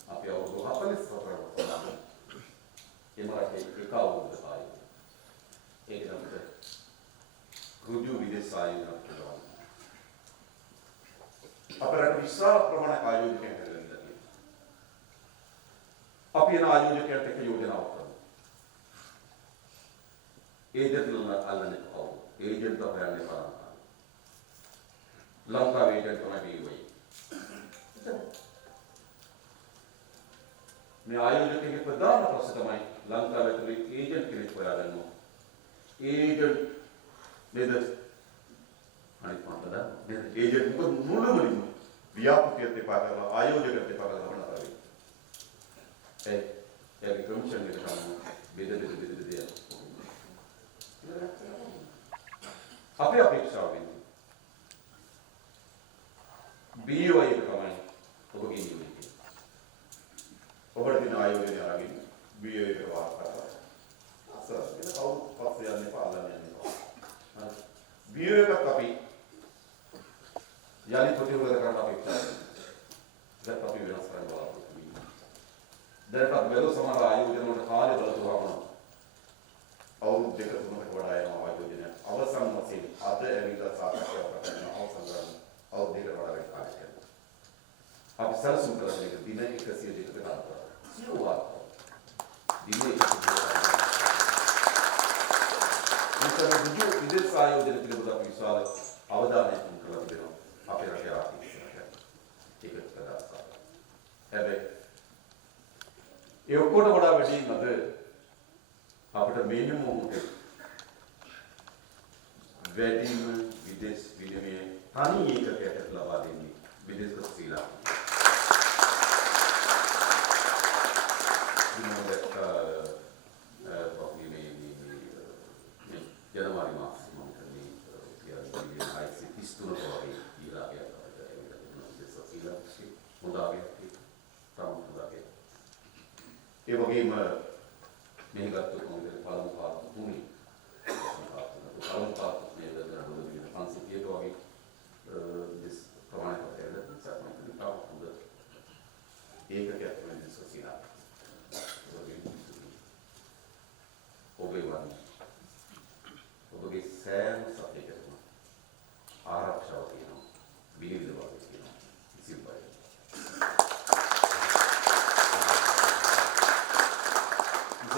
අපි අවුරුදු 44කට එම රටේ එක අවුරුද්දක ආයෝජනය. ඒක තමයි රුජු විදේශ ආයෝජන කරනවා. අපේ රට විශාල ප්‍රමාණයක් ආයෝජනය කරනවා. අපි යන ආයෝජකයන්ට එක යෝජනාවක් කරනවා. ඒජන්ට්ලා අල්ලන්නේ කවුද? ඒජන්ට්ලා හොයන්නේ බලන්න. ලංකාවේ ඒජන්ට් තමයි වෙයි. මේ ආයෝජකයෙක් ප්‍රධාන ප්‍රශ්න තමයි ලංකාවේ ඇතුලේ ඒජන්ට් කෙනෙක් හොයාගන්න ඕන. ඒජන්ට් නේද? අනිත් මතද? නේද? ඒජන්ට් මොකද මුලමලින්ම ව්‍යාපෘතියත් එපා කරලා ආයෝජකයත් එපා කරලා වුණා තමයි. ඒ කමිෂන් එකට ගන්න බෙද. අපේ අපේක්ෂාව වෙන්නේ BOI එක තමයි ඔබගේ නියුනිටි. ඔබට දින ආයෝජනය ආගෙන BOI එක වාර්තා කරන්න. අසල ඒක කවුරු පස්සේ යන්නේ පාලනය යන්නේ. BOI එකත් අපි යලි ප්‍රතිවෘත කරන්න අපේක්ෂා කරනවා. දැන් අපි වෙනස් කරන්න බලාපොරොත්තු වෙනවා. දැන් අපි බැලුව සමහර ආයෝජන වලට කාලය බලතුවාම අවුරුදු දෙක තුනකට වඩා යනවා ආයෝජනය. අවසන් වශයෙන් අද ඇවිල්ලා සාකච්ඡාවක් කරන අවසන් කරන අවුරුදු දෙකකට වඩා වෙන කාලයක් යනවා. අපි සැලසුම් කරන එක දින 100 දෙකකට කරනවා. සියුවා. දින 100. ඉතින් විදේශ ආයෝජන පිළිබඳව අපි විශාල අවධානයක් යොමු කරලා තිබෙනවා. අපේ රටේ ආර්ථික ඉස්සරහට. ඒක ප්‍රදාසක්. හැබැයි ඒ ඔක්කොට වඩා වැඩි නේද අපිට මේනම මොහොතේ වැඩිම විදේශ විනිමය තනි ඒකකයකට ලබා දෙන්නේ විදේශ ශ්‍රී ලංකාව. ජනවාරි මාසෙ මම කරන්නේ කියලා ICT ස්තුරක වගේ ඊළාගේ අපිට විදේශ ශ්‍රී ලංකාවේ මුදාගේ තමුදාගේ ඒ වගේම මෙහි ගත්තොත් මොකද පළමු පාර්ශ්ව භූමි පළමු පාර්ශ්ව නේද නඩුවලින් 500කට වගේ this ප්‍රමාණයක් ඇතුළත සත්‍යමයි තාම හොඳ ඒකකයක් වෙන සොසිනා ඔබේ සෑම සත්‍යයකටම ආරක්ෂාව තියෙනවා විනිවිද වගේ තියෙනවා කිසිම බයක්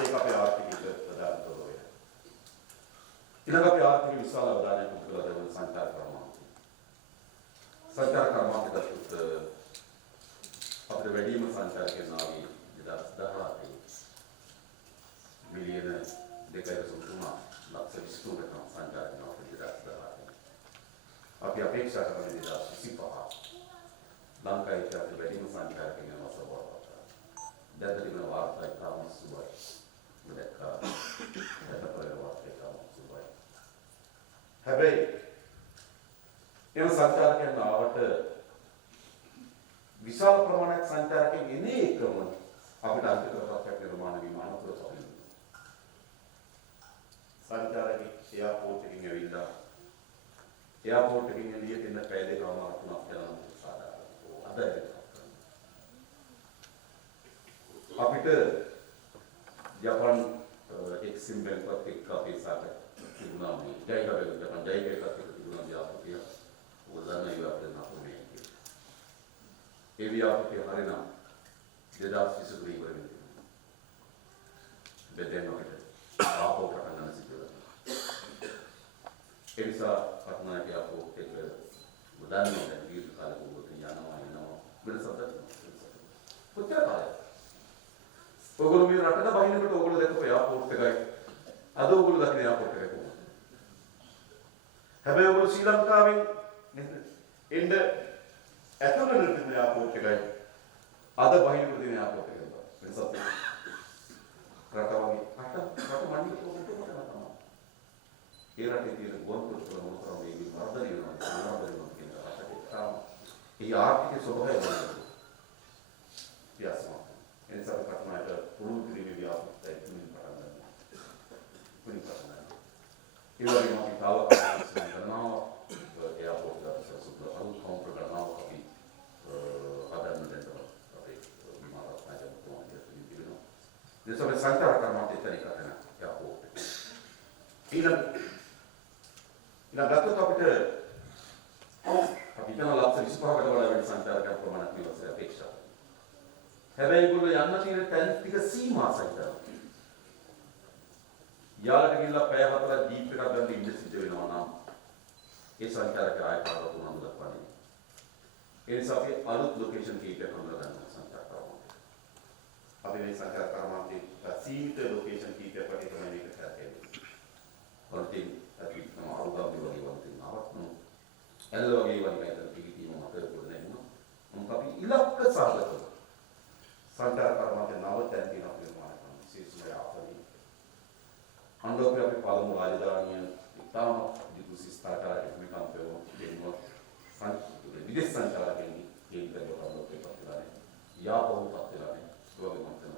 ඒක අපේ ආර්ථික ප්‍රධාන තොරතුරු. ඊළඟ අපේ ආර්ථික විශාල අවධානයක් යොමු කරලා දෙන සංචාර කර්මාන්තය. සංචාර කර්මාන්තයට අපිට වැඩිම සංචාරකයන් ආවේ 2018 මිලියන 2.3 ලක්ෂ 23ක සංචාරකයන් ආවේ 2018. අපි අපේක්ෂා කරන 2025 ලංකාවේ අපිට වැඩිම සංචාරකයන් අවසන් දැන් තිබෙන වාර්තා ඉතාම සුබයි. හැබැයි එම සංචාරකයන් ආවට විශාල ප්‍රමාණයක් සංචාරකයන් එන්නේ එකම අපිට අන්තිම තත්ත්වයක් නිර්මාණය වීම අනුකූල තමයි. සංචාරකෙක් එයාපෝට් එකකින් ඇවිල්ලා එයාපෝට් එකකින් එළියට එන්න පැය දෙකමාරක් තුනක් යනවා සාධාරණ. අද අපිට ජපාන් එක්සිම් බැංකුවත් එක්ක අපේ සාකච්ඡා තිබුණා මේ ජpan ජයිකාත් එක්ක තිබුණා ව්‍යාපෘතිය. ඔය දන්න ඒවා අපිට නපුනේ කියලා. ඒ ව්‍යාපෘතිය හරිනම් 2023 ඉවර වෙනවා. බෙදෙන්න අපිට ආපෝ පටන් ගන්න සිද්ධ වෙනවා. ඒ නිසා පටනට ආපෝ එක උදාහරණ දැන් දීර්ඝ කාලෙක වුණොත් යනවා වෙනසක් කොච්චර කාලයක් ඔයගොල්ලෝ මේ රටට බහිනකොට ඔයගොල්ලෝ දැක්කෝ එයාපෝට් එකයි අද ඔයගොල්ලෝ දකින එයාපෝට් එකයි කොහොමද? හැබැයි ඔයගොල්ලෝ ශ්‍රී ලංකාවෙන් එන්න ඇතුළට තියෙන එයාපෝට් එකයි අද බහිනකොට තියෙන එයාපෝට් එකයි වෙනසක් තියෙනවා. රට මණ්ඩික කොටකට තමයි. ඒ රටේ තියෙන ගොන්කොට්ටල මොනතරම් වේගින් වර්ධනය වෙනවා කියන රටේ තාම ඒ ආර්ථික ස්වභාවය බලන්න. පියාසම එනිසා කටමාට පුරුදු කිරීමේ ව්‍යාපෘතිය තුලින් පටන් ගන්නවා. ඒ වගේම අපි තාවකාලික කරනවා එයාපෝට් එකේ සුදුසු අලුත් කවුන්ටර් කරනවා අපි ආදරණ දෙන්නවා අපේ විමානස්ථානයේ කොහොමද ඉතිරිනවා. දෙසොබේ සංචාර කර්මාන්තය තනිකර කරන එයාපෝට්. ඊළඟ ගත්තොත් අපිට අපි කියන ලක්ෂ 25කට වඩා වැඩි සංචාරක ප්‍රමාණයක් මේ වසරේ අපේක්ෂා. හැබැයි ඒගොල්ලෝ යන්න තියෙන තැන් ටික සීමා සහිතව. යාලට ගිහිල්ලා පැය 4ක් ජීප් එකක් ගන්න ඉන්න සිද්ධ වෙනවා නම් ඒ සංචාරක ආයතන තුනක් දක්වන්නේ. ඒ නිසා අපි අලුත් ලොකේෂන් කීපයක් හඳුනා ගන්න සංචාරක කරනවා. අපි මේ සංචාරක කරමාන්තේ සීමිත ලොකේෂන් කීපයක් වගේ තමයි මේක කරන්නේ. වන්තින් අපි තම අරුගම් වගේ වන්තින් නවත්නු. එල්ල වගේ වගේ පිළිගීම මත පොඩ්ඩක් මොකක් අපි ඉලක්ක සාධක සංචාරක කරමාන්තේ නවතෙන් තියෙන අපේ මානසික සිස්ටම් ආපරි අන්ඩෝපේ අපි පළමු රාජධානිය ඉතාම දිගු සිස්තාකාරයක් මේ කම්පේව දෙන්නවා විදේශ සංචාරකයන් ඒකේ අන්ඩෝපේ පත්ලානේ යාපහු පත්ලානේ ගෝවි මතන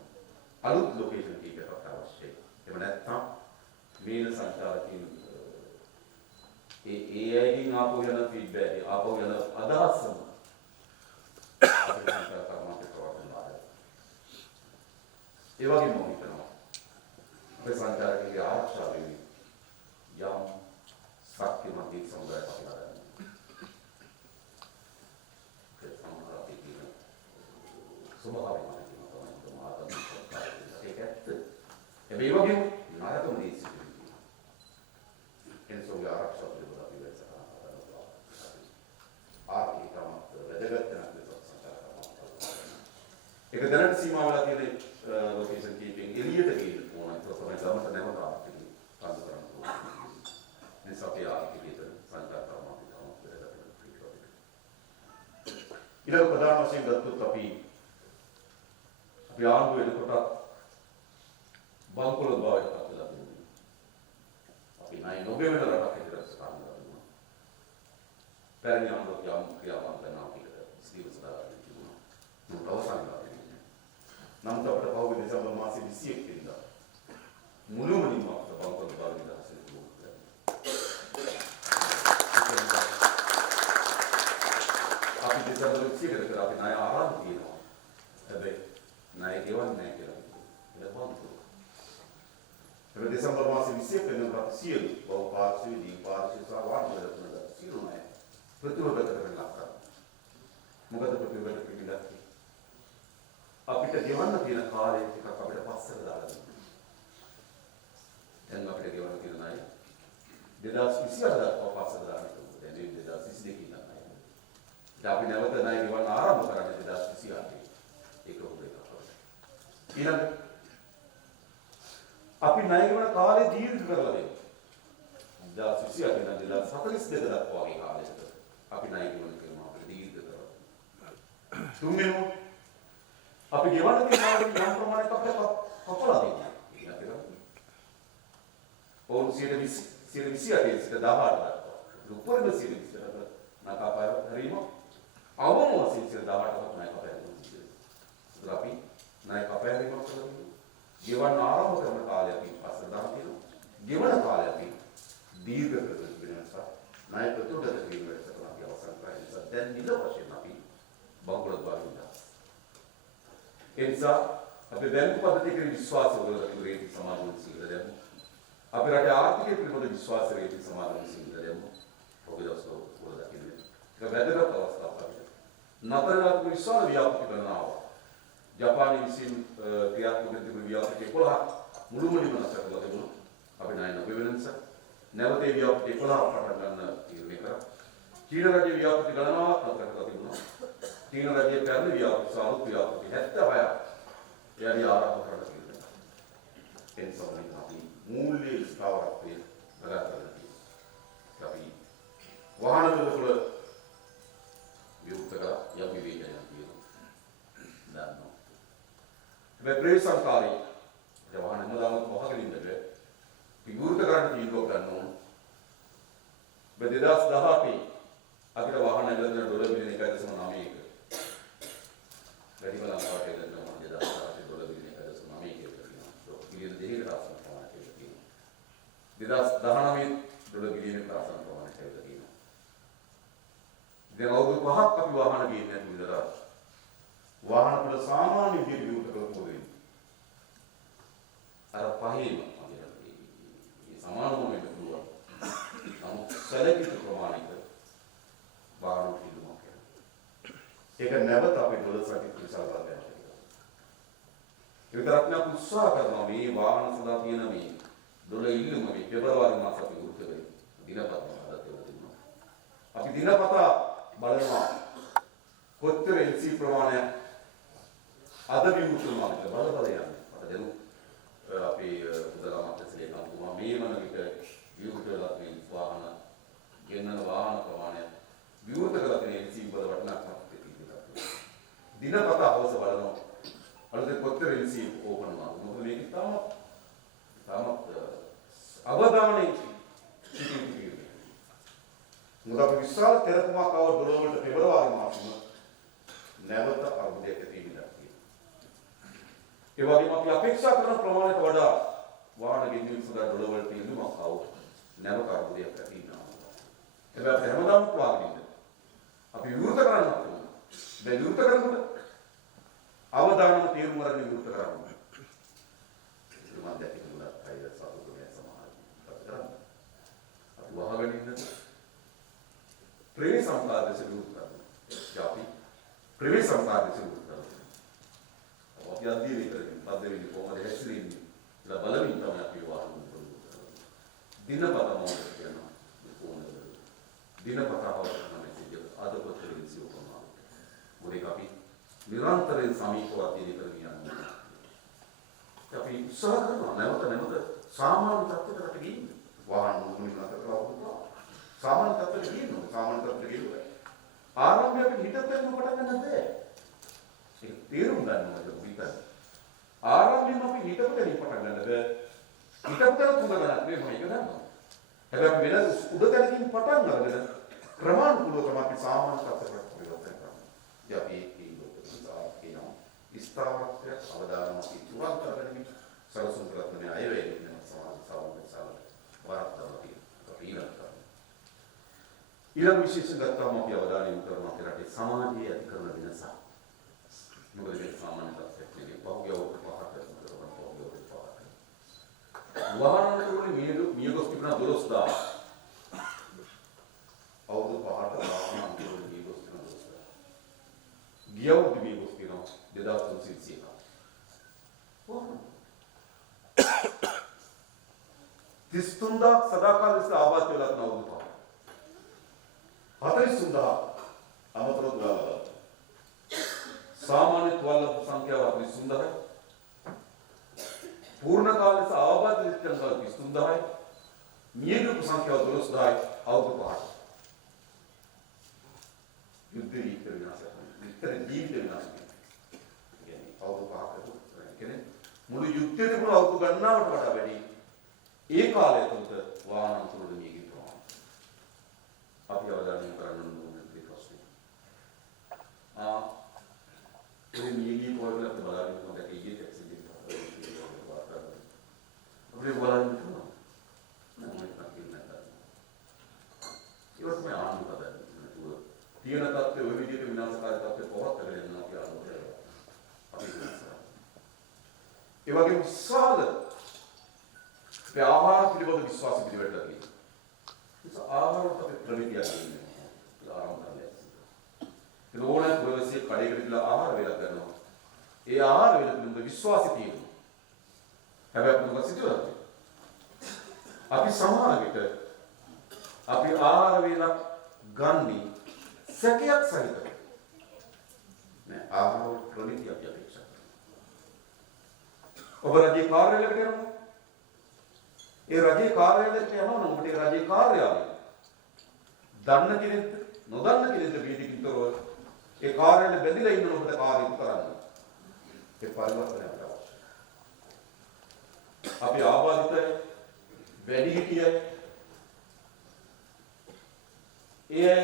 අලුත් ලොකේෂන් කීපයක් අවශ්‍යයි එහෙම නැත්නම් මේන සංචාරකයන් ඒ අයගෙන් ආපහු යන ෆීඩ්බැක් ආපහු යන අදහස් අපේ සංචාරක කර්මාන්තේ ප්‍රවර්තන ආදයි ඒ වගේම මම හිතනවා අපේ සංචාරකයන්ගේ ආරක්ෂාව වෙනුවෙන් යම් ශක්තිමත් සමුදායක් අපි හදාගන්න. ඒ සමුදාය අපි කියන ස්වභාවය තමයි තමයි මාතෘකාවක්. ඒක ඇත්ත. ඒ වගේම නායකතුන් දීසිතියි. එනිසා ආරක්ෂාව පිළිබඳව අපි වෙනස කරනවා. ආර්ථිකව වැදගත් නැති සංචාරකයන්. ඒක දැනට සීමා වෙලා තියෙන ලොකේෂන් කීපෙන් එළියට ගිහින් ඕන තමයි ගමට නැවත ආර්ථික කාර්ය කරන්න ඕන. නිසා අපි ආර්ථිකයට සංචාර කරනවා ඊළඟ ප්‍රධාන වශයෙන් ගත්තොත් අපි ආණ්ඩුව වෙනකොට බංකොලොත් බවට පත් වෙලා තියෙනවා. අපි ණය නොගෙවන රටක් හැටියට සටහන් කරනවා. පැරණි ආණ්ඩුව යම් ක්‍රියාවන් කරනවා අපිට සිදුවසලා තිබුණා. මොකද අවසන් කරන්නේ. නමුත් අපිට පහුගිය දෙසැම්බර් මාසයේ 21 වෙනිදා මුළුමනින්ම අපිට බංකොලොත් බවට නිදහස් වෙනවා. අපි දෙසැම්බර් 21 කට අපි ණය ආරම්භ කරනවා. හැබැයි ණය ගෙවන්නේ නැහැ කියලා. ඒක බංකොලොත්. ඒ දෙසැම්බර් මාසයේ 21 වෙනිදා සියලු බහුපාර්ශ්වීය දීපාර්ශ්වීය සහ වාර්ෂික සියලු ණය ප්‍රතිවගත කරනවා. මොකද ප්‍රතිවගත කිරීමක් අපිට ගෙවන්න තියෙන කාලය ටිකක් අපිට පස්සට දාලා තියෙනවා. දැන් අපිට ගෙවන්න තියෙන ණය 2028 දක්වා පස්සට දාන්න ඕනේ. දැන් 2022 ඉඳන් ණය. දැන් අපි නැවත ණය ගෙවන්න ආරම්භ කරන්නේ 2028. ඒක හොඳ එකක්. ඊළඟ අපි ණය ගෙවන කාලය දීර්ඝ කරලා දෙන්න. 2028 ඉඳන් 2042 දක්වා වගේ කාලයකට අපි ණය ගෙවන කෙනා අපිට දීර්ඝ කරලා. තුන්වෙනි අපි ගෙවන්න තියෙන යම් ප්‍රමාණයක් අපිට කපලා දෙන්න. ඒක නේද? ඕන් 120 සිට 18 දක්වා. උපරිම 120 නකාපාය හරීම අවම වශයෙන් 18ක් ණය කපලා දෙනවා. අපි ණය කපලා හරීමක් කරනවා. ගෙවන්න ආරම්භ කරන කාලය අපි පස්සේ දාන තියෙනවා. ගෙවන කාලය අපි දීර්ඝ කරගෙන වෙනසා ණය ප්‍රතිඋදත කිරීම වෙනසක් අපි අවසන් කරලා නිසා දැන් නිල වශයෙන් අපි බංගලොත් බාරින්දා. ඒ නිසා අපි බැංකු පද්ධතියේ විශ්වාසය වල රේටින් සමාදන් සීල දෙමු. අපි රටේ ආර්ථිකය පිළිබඳ විශ්වාස රේටින් සමාදන් සීල දෙමු. ඔබ දවස්වල වල දකින්නේ. ඒක වැදගත් අවස්ථාවක් අපිට. නතරලා විශ්වාස ව්‍යාපෘති කරනවා. ජපානයේ විසින් ක්‍රියාත්මක තිබුණු ව්‍යාපෘති 11 මුළුමනින්ම නැසර කරලා තිබුණා. අපි ණය නොගෙවනස නැවතේ ව්‍යාපෘති 11 පටන් ගන්න තීරණය කරා. චීන රජයේ ව්‍යාපෘති ගණනාවක් නතර කරලා තිබුණා. චීන රජයේ පැරණි ව්‍යාපෘති සාරුත් ව්‍යාපෘති 76 යටි ආරම්භ කරලා තිබුණා. එන්සෝමි අපි මූල්‍ය ස්ථාවරත්වයේ බලතල තියෙනවා. අපි වාහන වල විවෘත කරලා යම් විවේචනයක් තියෙනවා. දන්නවා. මේ ප්‍රේසංකාරී ජවාන මොදාම වහගෙන ඉඳලා විවෘත කරන්න තීන්දුව ගන්න ඕන. 2018 අපිට වාහන ඇගලන ඩොලර් බිලියන 1.9ක වැඩි බලංකාරය දෙනවා 2018 ඩොලර් බිලියන 1.9ක බිලියන දෙකකට ආසන්න ප්‍රමාණයක් තියෙනවා. 2019 ඩොලර් බිලියන ආසන්න ප්‍රමාණයක් තියෙනවා. දැන් අවුරුදු 5ක් අපි වාහන ගියේ නැති විතර වාහන වල සාමාන්‍ය විදිහට විවෘත කරපුවා වෙන්නේ. අර පහේම මේ සමානම වෙන්න පුළුවන්. නමුත් සැලකිත ප්‍රමාණික වාහන පිළිමක්. ඒක නැවත අපි ඩොලර් සහිත විශාල බලයක්. විතරක් නෙවෙයි උත්සාහ කරනවා මේ වාහන සඳහා තියෙන මේ දොළ ඉල්ලුම මේ පෙබරවාරි මාසෙ අපි වෘත කරේ දිනපතා හදලා තියෙනවා. අපි දිනපතා බලනවා කොච්චර LC ප්‍රමාණය අද විවෘත වෙනවද කියලා බල යන්නේ. මට දැනු අපි පුදලාමත්සේ කියනවා මේ වන විට විවෘත වෙලා තියෙන වාහන ගෙන්නන වාහන ප්‍රමාණය විවෘත කරලා තියෙන LC වල වටිනාකමක් තියෙනවා. දිනපතා අවශ්‍ය බලනවා අලුතෙන් කොච්චර LC ඕපන් වුණාද? මොකද මේක තාමත් අවධානයේ සිටින්නේ. මොකද අපි විශාල තෙරපුමක් ආව ඩොලර් වලට පෙබරවාරි මාසෙම නැවත අර්බුදයක් ඇති වෙනවා. ඒ වගේම අපි අපේක්ෂා කරන ප්‍රමාණයට වඩා වාහන ගෙන්වීම සඳහා ඩොලර් වලට ඉල්ලුමක් ආව නැවත අර්බුදයක් ඇති වෙනවා. හැබැයි අපි හැමදාම වාගෙන අපි විවෘත කරන්න ඕනේ. දැන් විවෘත කරනකොට අවදානම තීරුම් අරගෙන විවෘත කරන්න. මම දැක්කේ අය සතුටුනේ සමාජය. අපි වහගෙන ඉන්න ප්‍රේම සම්පාදනය විවෘත කරනවා. අපි ප්‍රේම සම්පාදනය විවෘත කරනවා. අපි අධ්‍යයනය කරමින් පදවෙනි කොහොමද හැසිරෙන්නේ? ඉතින් බලමින් තමයි අපි වහන දිනපතා මොකද කියනවා. දිනපතා වහන මෙසේජ් අද පොතේ ඉසියෝ කරනවා. මොකද අපි නිරන්තරයෙන් සමීපව අධ්‍යයනය කරමින් යනවා. අපි උත්සාහ කරනවා නැවත සාමාන්‍ය තත්ත්වයකට ගෙන්න. වාහන මුලින්ම කරලා සාමාන්‍ය තත්ත්වයට ගෙන්න. සාමාන්‍ය තත්ත්වයට ගෙන්න. ආරම්භය අපි හිතතෙන්න පටන් ගන්න නැහැ. ඒක තේරුම් ගන්න ඕනේ විතර. ආරම්භයෙන් අපි හිතපු දෙයක් පටන් ගන්නද හිතපු දෙයක් හොඳ ගන්නත් මේ මොකද දන්නවා. හැබැයි වෙන උඩ තැනකින් පටන් අරගෙන ක්‍රමානුකූලව තමයි අපි සාමාන්‍ය තත්ත්වයට පරිවර්තනය කරන්නේ. අපි ස්ථාවරත්වය අවදානම ඉතුරුම් කරගනිමින් සරසුන් කරන්නේ අය වෙන්නේ සමාජ සාවුන්සාල වරක්තවති ඊළඟ විශේෂ ගත්තම අපි අවධානය යොමු කරනවා අපේ රටේ සමාජයේ ඇති කරන වෙනස. මොකද මේ සාමාන්‍ය තත්ත්වයක් නෙවෙයි පහුගිය අවුරුදු 5කට වාහන වලින් මියගොස් තිබුණා 12000. අවුරුදු 5කට වාහන වලින් මියගොස් තිබුණා 12000. ගිය අවුරුදු මියගොස් තිබුණා 2300. තිස්තුන්දා සදාකාලික ආබාධ වෙලක් නවුරු පහ. 43000 අමතර දුරවල. සාමාන්‍ය තුවාල සංඛ්‍යාව 43000යි. පූර්ණ කාලික ආබාධ විස්තර 33000යි. මියගොස් සංඛ්‍යාව 12000යි අවුරුදු 5යි. යුද්ධ විතර විනාශ විතර ජීවිත විනාශ අවුරුදු 5කට කියන්නේ මුළු යුද්ධයේ තිබුණු අවුරුදු ගණනාවට වඩා වැඩි ඒ කාලය තුළ වාහන තුරද මියගිය ප්‍රමාණය. අපි අවධානය කරන්න ඕනේ මේ ප්‍රශ්නේ. ඒ මියගිය පොළවල අපි බලන්න ඕනේ කීයේ ටැක්සි දෙක. අපේ බලන්න ඕනේ. නෑ මම කියන්නේ නැහැ. ඒවත් මම ආන්න හදන්නේ. තියෙන තත්ත්වය ඔය විදිහට විනාශකාරී තත්ත්වයට පවත්වාගෙන යනවා කියලා අපි ඒ වගේම විශාල ආහාර පිළිබඳ විශ්වාස පිළිවෙලක් තියෙනවා. ඒක ආහාරට අපි ප්‍රමිතියක් දෙන්නේ. ආරම්භ කරන්නේ. ඒක ඕනෑ ප්‍රවේශයේ කඩේකට ගිහලා ආහාර වේලක් ගන්නවා. ඒ ආහාර වේල පිළිබඳ විශ්වාසය තියෙනවා. හැබැයි මොකද සිදුවන්නේ? අපි සමහර විට අපි ආහාර වේලක් ගන්නේ සැකයක් සහිතව. නෑ ආහාර ප්‍රමිතිය අපි අපේක්ෂා කරනවා. ඔබ රජයේ කාර්යාලයකට යනවා. ඒ රජයේ කාර්යාලයට යනවා නම් ඔබට ඒ රජයේ කාර්යාලය දන්න කෙනෙක්ද නොදන්න කෙනෙක්ද වේදිකින්තරව ඒ කාර්යාලෙ බැඳිලා ඉන්න ඔබට කාර්යය කරන්න. ඒ පරිවර්තනයක් අවශ්‍යයි. අපි ආබාධිතය වැඩිහිටිය ඒ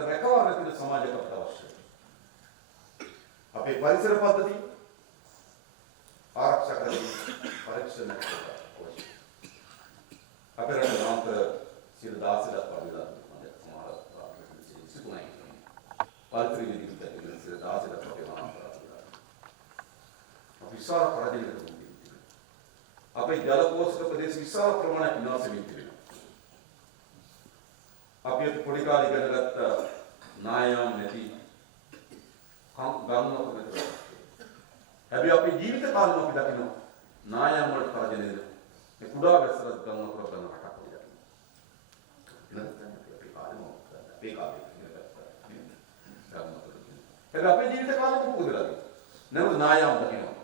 රැකවරණ තියෙන සමාජයක් අවශ්‍යයි. අපේ පරිසර පද්ධති ආරක්ෂා කරගෙන පරීක්ෂණ කරලා අපේ රටේ මාත්‍ර 16ක් වගේ සමහර සිතුනයි. පාත්‍රි විදිහට කියන 16ක් වගේ මාත්‍ර. අපි විශාල පරාජයකට මුහුණ දීලා. අපේ ජල පෝෂක ප්‍රදේශ විශාල ප්‍රමාණයක් විනාශ වෙමින් තිබෙනවා. අපි පොඩි කාලේ ඉගෙන ගත්ත නායම් නැති ගම්වල මෙතන. හැබැයි අපේ ජීවිත කාලෙම අපි දකිනවා නායම් වලට කරගෙන ඉන්න මේ කුඩා වැස්සරත් ගන්න කරගෙන රටක් වගේ දකිනවා. එනකන් අපි කාලෙම අපේ කාලේ හැබැයි අපේ ජීවිත කාලෙම මොකද වෙලා තියෙන්නේ? නැවත නායම් දකිනවා.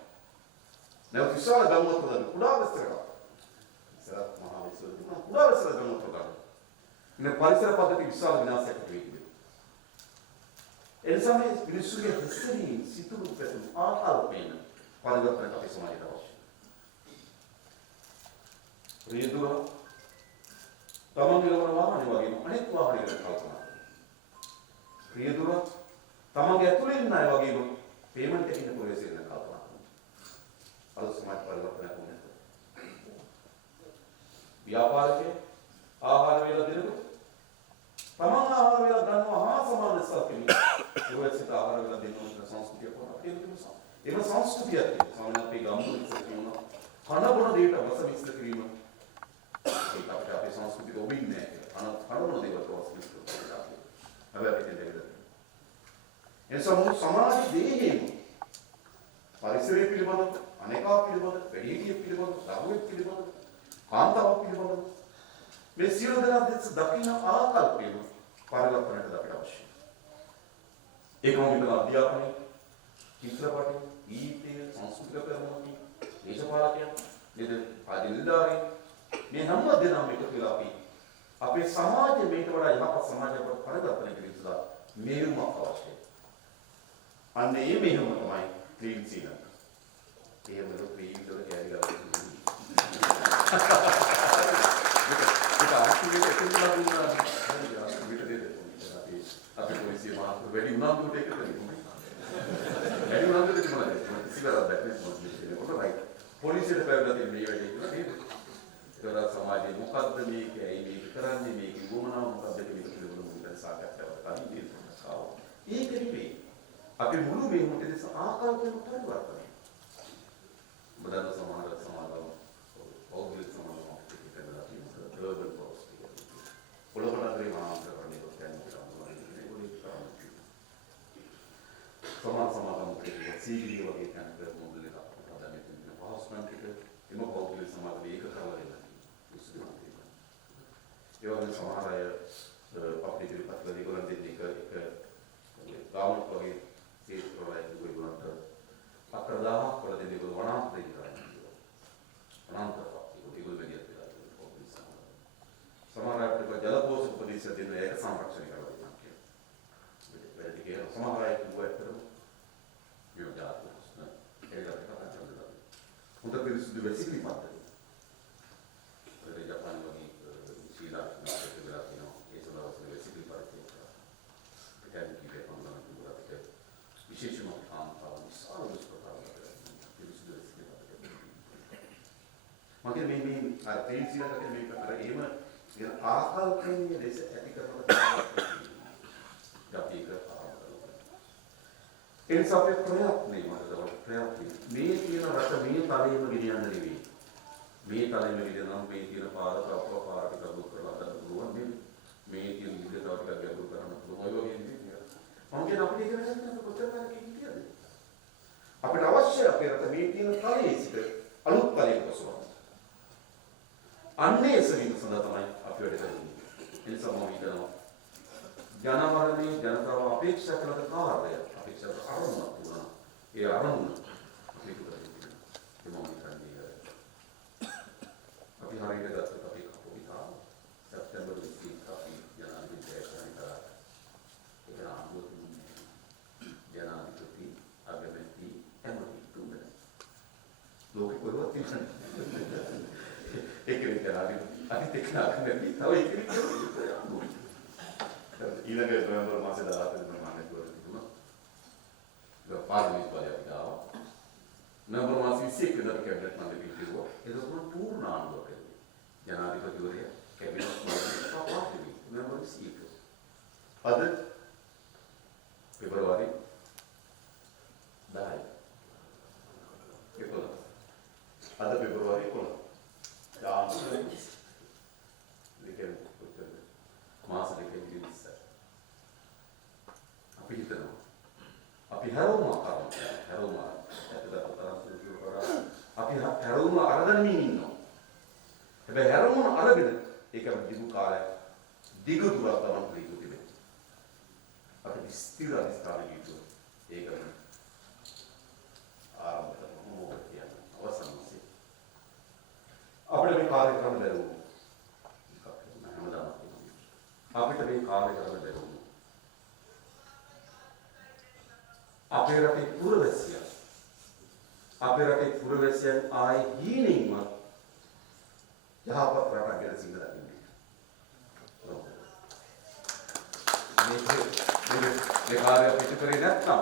නැවත විශාල ගම්වතුන් කුඩා වැස්සරක්. ඉස්සරහ මහා විශ්වවිද්‍යාල කුඩා වැස්සර ගම්වතුන් ගන්න. මේ පරිසර පද්ධති විශාල විනාශයක් වෙන්නේ. එනිසා මේ මිනිස්සුගේ හිස්තෙනි සිතුරු පැතුම් ආකල්පයෙන් පරිවර්තනයක් අපේ සමාජයට අවශ්‍යයි. රියදුර තමන් ගලවන වාහනේ වගේම අනෙක් වාහනයකට කල්පනා කරනවා. රියදුර තමන්ගේ ඇතුලේ ඉන්න අය වගේම පේමන්ට් එකකින් පොලිසියෙන් කල්පනා කරනවා. අද සමාජ පරිවර්තනයක් වුණා. ව්‍යාපාරිකයෝ ආහාර වේල දෙනකොට තමන් ආහාර වේල ගන්නවා හා සමාන සත්‍යෙ ඒවැසිත ආහාර වේල දෙනවා සංස්කෘතිය කරනවා ඒක සංස්කෘතියක් සාමාන්‍ය අපේ ගම්මුවල කියනවා කන බොන දෙයට වස මිශ්‍ර කිරීම ඒක අපේ සංස්කෘතික ඔබින්නේ කන බොන දේවල් වස මිශ්‍ර කරනවා හැබැයි අපි දෙන්නේ එනිසා සමාජ දේහේම පරිසරය පිළිබඳව අනේකා පිළිබඳව වැඩිහිටිය පිළිබඳව දරුවෙක් පිළිබඳව කාන්තාවක් පිළිබඳව මේ සියලු දෙනා දකින්න ආකල්පය පරිවර්තනයට අපිට අවශ්‍යයි. ඒකම විතර අධ්‍යාපනය, චිත්‍රපටය, ගීතය, සංස්කෘතික ප්‍රමුඛ, දේශපාලකයන්, නේද? ආදිනිදාරේ මේ හැම දෙනාම එකතු වෙලා අපි අපේ සමාජය මේකට වඩා යහපත් සමාජයකට පරිවර්තනය කිරීමට මෙහෙයුමක් අවශ්‍යයි. අන්න ඒ මෙහෙයුම තමයි ක්‍රීම් සීන. ඒ වල ක්‍රීම් වල කැරිලා අපි පොලිසිය මාත් වැඩි උනන්දුවට ඒක කරන්නේ. වැඩි උනන්දුවට තිබුණා ඒක. සිගරට් දැක්කේ මොකද කියන්නේ. ඔක රයිට්. පොලිසියට පැවරලා තියෙන මේ වැඩේ කියලා නේද? ඒකට සමාජයේ මොකද්ද මේක ඇයි මේක කරන්නේ මේක ගොමනාව මොකද්ද මේක පිළිබඳව මුලින්ම සාකච්ඡාවක් කරන්න ඉන්නවා. ඒක නෙවෙයි. අපි මුළු මේ මොකද ආකල්පයෙන් පරිවර්තනය. බදන්න සමාජ සමාජව පෞද්ගලික සමාජව පිටිකරලා තියෙන ග්ලෝබල් පොලිසි. පොළොන්නරුවේ මානසික කරන්නේ සමාජ සමාජම සීගිරිය වගේ කෙනෙක් මොඩල් එකක් හදාගෙන තියෙන පහසුකම් ටික එම පෞද්ගලික සමාජයේ ඒක කරලා ඉන්නවා. ඒ වගේ සමහර අය අපේ ඉදිරිපත් ඒගොල්ලන් දෙන්නේ එක ගාමක් වගේ සීට් ප්‍රොවයිඩ් ඒගොල්ලන්ට අක්‍රදාහ වල දෙන්නේ ඒගොල්ලෝ වනාන්තරේ කරන්නේ. වනාන්තරපත් ඒගොල්ලෝ වෙනියත් වෙලා පෞද්ගලික සමාජ. සමහර අය ජලපෝෂක ප්‍රදේශ දෙන ඒක සංරක්ෂණය කරලා දෙනවා කියලා. වැඩි කියලා සමහර අය කිව්වට හොඳ පිරිසිදු වැසිකිලි පද්ධතිය. ඒ ජපාන වගේ ශ්‍රී ලංකාවට වෙලා තියෙනවා. ඒ සඳහා වැසිකිලි පද්ධතිය. ඒකෙන් කිව්වේ මොනවද කියලා විශේෂම කාන්තාව විශාල දුෂ්කරතාවයක් පිරිසිදු වැසිකිලි පද්ධතිය. මගේ මේ අර තේසිලකට මේක අර එහෙම කියන ආකල්පයේ ලෙස ඇති කරනවා. එනිසා අපේ ප්‍රයත්නේ මේ තියෙන රට මේ තලයේම ගෙනියන්න නෙවෙයි. මේ තලයේම ගෙනියනවා මේ තියෙන පාර තව පාරට කඩු කරලා ගන්න පුළුවන් නෙවෙයි. මේ තියෙන විදිහට තව ටිකක් ගැඹුරු කරන්න පුළුවන්. ඔය වගේ නෙවෙයි. මම කියන අපිට ඉගෙන ගන්න කොච්චර කාලෙක කියද? අපිට අවශ්‍ය අපේ රට මේ තියෙන තලයේ සිට අලුත් තලයකට සොරන. අන්නේ සමිත සඳහා තමයි අපි වැඩ කරන්නේ. එනිසා මම හිතනවා ජනවරණේ ජනතාව අපේක්ෂා කරන කාර්යය අපේක්ෂා අරමුණක් තුන ඒ අරමුණ අපි කරන්නේ ඒ මම හිතන්නේ අපි හරියට ගත්තොත් අපි කපුවිතා සැප්තැම්බර් 20 අපි ජනාධිපතිතුමා කරා ඒක ආණ්ඩුවේ ජනාධිපති අගමැති එමරි තුන්දෙන ලෝකෙ කොහෙවත් තිබුණේ ඒක විතරයි අපි තේකනාකන්නේ තව ඒක විතරයි ඊළඟ නොවැම්බර් මාසේ 17 වෙනිදා මම ගිහින් තිබුණා. ඒක පාර්ලිමේන්තු වලට ආවා. නොවැම්බර් මාසේ 21 වෙනිදා කැබිනට් මණ්ඩලෙ පිටුවා. ඒක උතුම් පූර්ණ ආණ්ඩුවක් ඇති. ජනාධිපතිවරයා කැබිනට් මණ්ඩලෙ පාර්ලිමේන්තු නොවැම්බර් 21. අද පෙබරවාරි 10. අද පෙබරවාරි 11. ආණ්ඩුවේ දෙකෙන් මාස දෙකකින් ඉස්සර අපි හිතනවා අපි හැරෝම කරමු හැරෝම ඇත්තට හැබැයි හැරමුණ අරගෙන ඒක දිගු කාලයක් දිගු දුරක් ගමන් කළ යුතු වෙනවා. අපි ස්ථිර අධිෂ්ඨාන යුතුව ඒක ආරම්භ කරමු කියන්නේ අවසන් වශයෙන්. අපිට මේ කාර්ය කරන්න බැරි වුණා. අපිට මේ කාර්ය කරන්න බැරි වුණා. අපේ රටේ පුරවැසියන් ආයේ හීනෙන්ම යහපත් රටක් ගැන සිතලා ඉන්නේ. මේ කාර්යය පිට කරේ නැත්නම්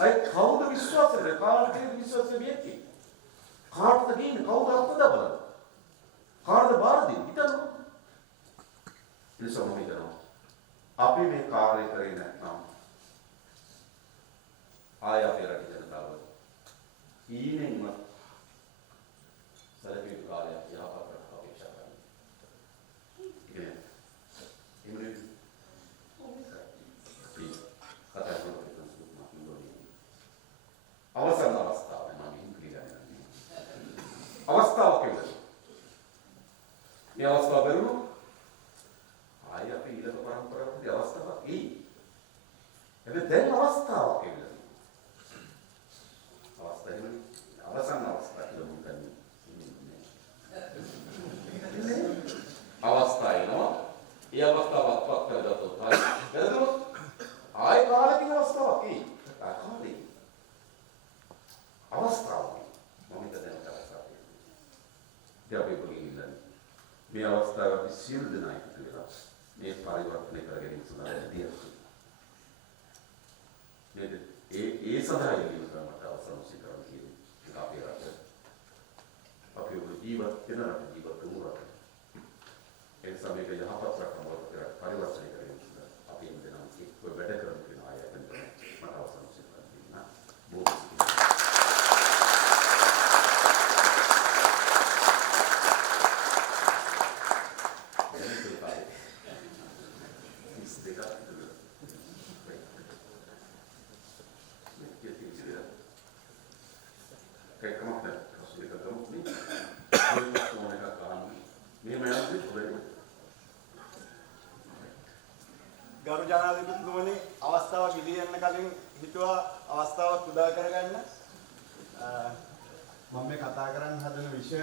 අය කවුද විශ්වාස කරන්නේ? කාටද විශ්වාසය වෙන්නේ? කාටද කියන්නේ? කවුද අත්දැක බලන්න? කාටද බාර දෙන්නේ? හිතන්න. ඉතින් හිතනවා. අපි මේ කාර්යය කරේ නැත්නම් ආය අපේ රටේ ජනතාව ඊනෙන්ම සැලකිය යුතු කාර්යයක් යහපත් රටක අපේක්ෂා කරනවා. ඉතින් ඉන්නේ අවසන් අවස්ථාවේ මම ඉංග්‍රීසියෙන් අවස්ථාවක් ලැබුණා. මේ අවස්ථාව බැලුණු ආය අපේ ඊළඟ පරම්පරාවකදී අවස්ථාවක් එයි. හැබැයි දැන් අවස්ථාවක් ලැබුණා. අවසන් අවස්ථාව කියලා මම කියන්නේ. අවස්ථාව එනවා. ඒ අවස්ථාවත් පත් කරගත්තොත් හරි. වැරදුනොත් ආය කාලෙකින් අවස්ථාවක් එයි. කාලෙකින් අවස්ථාවක් මම හිතන්නේ අවස්ථාවක්. අපි පොලින්නේ මේ අවස්ථාව අපි සියලු දෙනා එකතු වෙලා මේ පරිවර්තනය කර ගැනීම සඳහා දියුණු. ඒ සඳහා යොමු කරන්නට අවසන් සිදුවන කියන්නේ අපේ රට. අපි ජීවත් වෙන රට ජීවත් වුණු රට. ඒ සමයක යහපත් රටක් බවට පරිවර්තනය කර ගැනීම සඳහා අපි මේ දෙනා ඔය වැඩ කරන කෙනා අය වෙන මට අවසන් සිදුවන දෙන්න බොහෝ ගරු ජනාධිපතිතුමනි අවස්ථාවක් ඉදිරියන්න කලින් හිතුවා අවස්ථාවක් උදා කරගන්න මම මේ කතා කරන්න හදන විෂය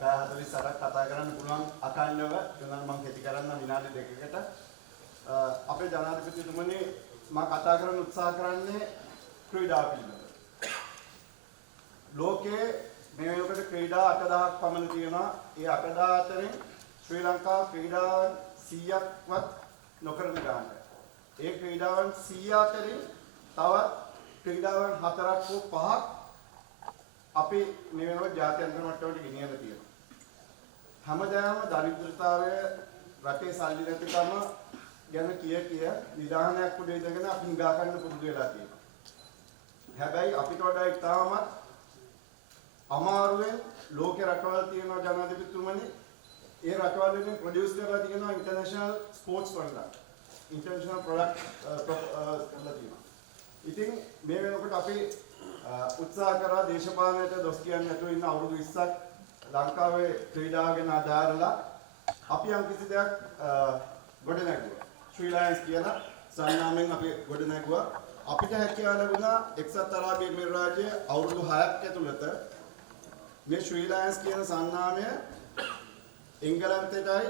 පැය 48ක් කතා කරන්න පුළුවන් අකණ්ඩව එනවා මම කෙටි කරන්න විනාඩි 2කට අපේ ජනාධිපතිතුමනි මම කතා කරන්න උත්සාහ කරන්නේ ක්‍රීඩා පිළිබඳව ලෝකයේ මේ වෙනකොට ක්‍රීඩා 8000ක් පමණ තියෙනවා ඒ 8000 අතරින් ශ්‍රී ලංකාව ක්‍රීඩාවන් 100ක්වත් නොකරන ගානට. ඒ ක්‍රීඩාවන් 100 අතරින් තවත් ක්‍රීඩාවන් 4ක් හෝ 5ක් අපි මේ වෙනකොට ජාත්‍යන්තර මට්ටමට ගෙනියලා තියෙනවා. හැමදාම දරිද්‍රතාවය රටේ සල්ලි නැතිකම ගැන කිය නිදානයක් උඩ ඉඳගෙන අපි හිඟා ගන්න පුරුදු වෙලා තියෙනවා. හැබැයි අපිට වඩා ඉතාමත් අමාරුවෙන් ලෝකේ රටවල් තියෙනවා ජනාධිපතිතුමනි ඒ රටවල් වලින් ප්‍රොඩියුස් කරලා තියෙනවා international sports product international product කරලා තියෙනවා. ඉතින් මේ වෙනකොට අපි උත්සාහ කරා දේශපාලනයට දොස් කියන්නේ නැතුව ඉන්න අවුරුදු 20ක් ලංකාවේ ක්‍රීඩා ගැන අදාරලා අපි යම් කිසි දෙයක් ගොඩනැගුවා. ශ්‍රී ලයන්ස් කියන සන්නාමයෙන් අපි ගොඩනැගුවා. අපිට හැකියාව ලැබුණා එක්සත් අරාබි එමිරාජ්‍යයේ අවුරුදු 6ක් ඇතුළත මේ ශ්‍රී ලයන්ස් කියන සන්නාමය එංගලන්තයටයි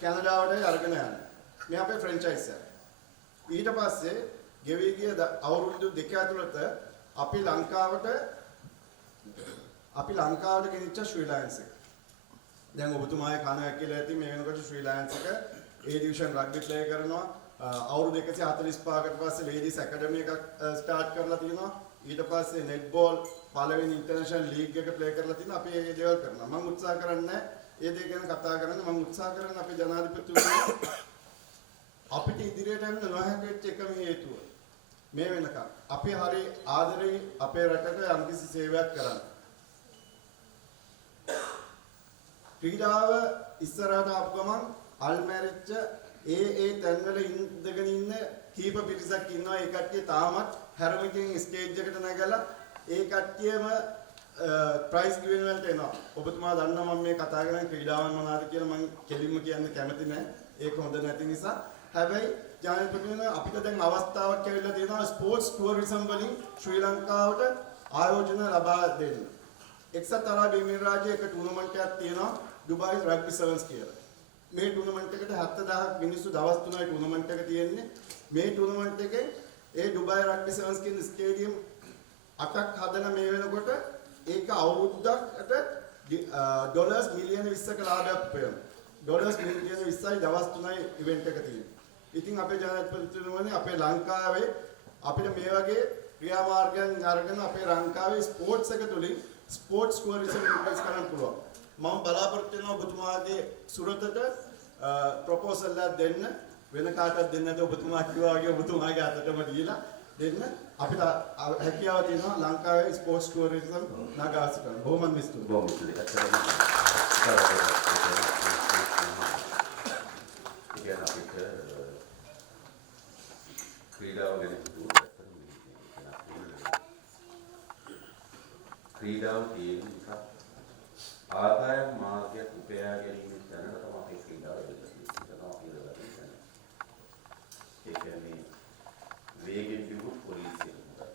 කැනඩාවටයි අරගෙන යන්න. මේ අපේ ෆ්‍රැන්චයිස් එක. ඊට පස්සේ ගෙවි ගිය අවුරුදු 2 ඇතුළත අපි ලංකාවට ගෙනිච්ච ශ්‍රී ලයන්ස් එක. දැන් ඔබතුමාගේ කණක් කියලා ඇති මේ වෙනකොට ශ්‍රී ලයන්ස් එක A division රග්බි ප්ලේ කරනවා. අවුරුදු 145කට පස්සේ ලේඩිස් ඇකඩමි එකක් ස්ටාර්ට් කරලා තියෙනවා. ඊට පස්සේ නෙට්බෝල් පළවෙනි ඉන්ටර්නැෂනල් ලීග් එක ප්ලේ කරලා තියෙනවා. අපි මේ දේවල් කරනවා. මම උත්සාහ කරන්නේ ඒ දේ ගැන කතා කරන්න මම උත්සාහ කරන්නේ අපේ ජනාධිපතිතුමනි අපිට ඉදිරියට යන්න නොහැකි වෙච්ච එකම හේතුව මේ වෙනකම් අපි හරි ආදරේ අපේ රටට යම්කිසි සේවයක් කරන්න. ක්‍රීඩාව ඉස්සරහට ආපු ගමන් අල්මැරිච්ච ඒ තැන්වල ඉඳගෙන ඉන්න කීප පිරිසක් ඉන්නවා. ඒ කට්ටිය තාමත් හැරමිටින් ස්ටේජ් එකට නැගලා ඒ කට්ටියම ප්‍රයිස් ගිවින් වලට එනවා. ඔබතුමා දන්නවා මම මේ කතා කරන ක්‍රීඩාවන් මොනවාද කියලා මම කෙලින්ම කියන්න කැමති නැහැ. ඒක හොඳ නැති නිසා. හැබැයි ජනාධිපතිතුමා අපිට දැන් අවස්ථාවක් ලැබිලා තියෙනවා ස්පෝර්ට්ස් ටුවරිසම් වලින් ශ්‍රී ලංකාවට ආයෝජන ලබා දෙන්න. එක්සත් අරාබි එමිරාජයේ එක ටූර්නමන්ට් එකක් තියෙනවා ඩුබායි රග්බි සෙවන්ස් කියලා. මේ ටූර්නමන්ට් එකට 70000ක් මිනිස්සු දවස් 3යි ටූර්නමන්ට් එක තියෙන්නේ. මේ ටූර්නමන්ට් එකේ ඒ ඩුබායි රග්බි සෙවන්ස් කියන ස්ටේඩියම් 8ක් හදන මේ වෙනකොට ඒක අවුරුද්දකට ඩොලර්ස් මිලියන 20ක ලාභයක් වෙනවා. ඩොලර්ස් මිලියන 20යි දවස් 3යි ඉවෙන්ට් එක තියෙන්නේ. ඉතින් අපේ ජනාධිපතිතුමනි අපේ ලංකාවේ අපිට මේ වගේ ක්‍රියාමාර්ගයන් අරගෙන අපේ ලංකාවේ ස්පෝර්ට්ස් එක තුලින් ස්පෝර්ට්ස් ටුවරිසම් ඉන්ක්‍රීස් කරන්න පුළුවන්. මම බලාපොරොත්තු වෙනවා ඔබතුමාගේ සුරතට ප්‍රොපෝසල් එකක් දෙන්න. වෙන කාටවත් දෙන්න නැතුව ඔබතුමා කිව්වා වගේ ඔබතුමාගේ අතටම දීලා දෙන්න. අපිට හැකියාව තියෙනවා ලංකාවේ ස්පෝර්ට්ස් ටුවරිසම් නගාස් කරන්න. බොහොම ස්තුතියි. බොහොම ස්තුතියි. ක්‍රීඩාව ගැන ක්‍රීඩාව තියෙන එක ආදායම් මාර්ගයක් උපයා ගැනීම දැනට තමයි ක්‍රීඩාව වෙන්නේ. ඒ කියන්නේ වේගෙන් දියුණු පොලිසිය මුදල්.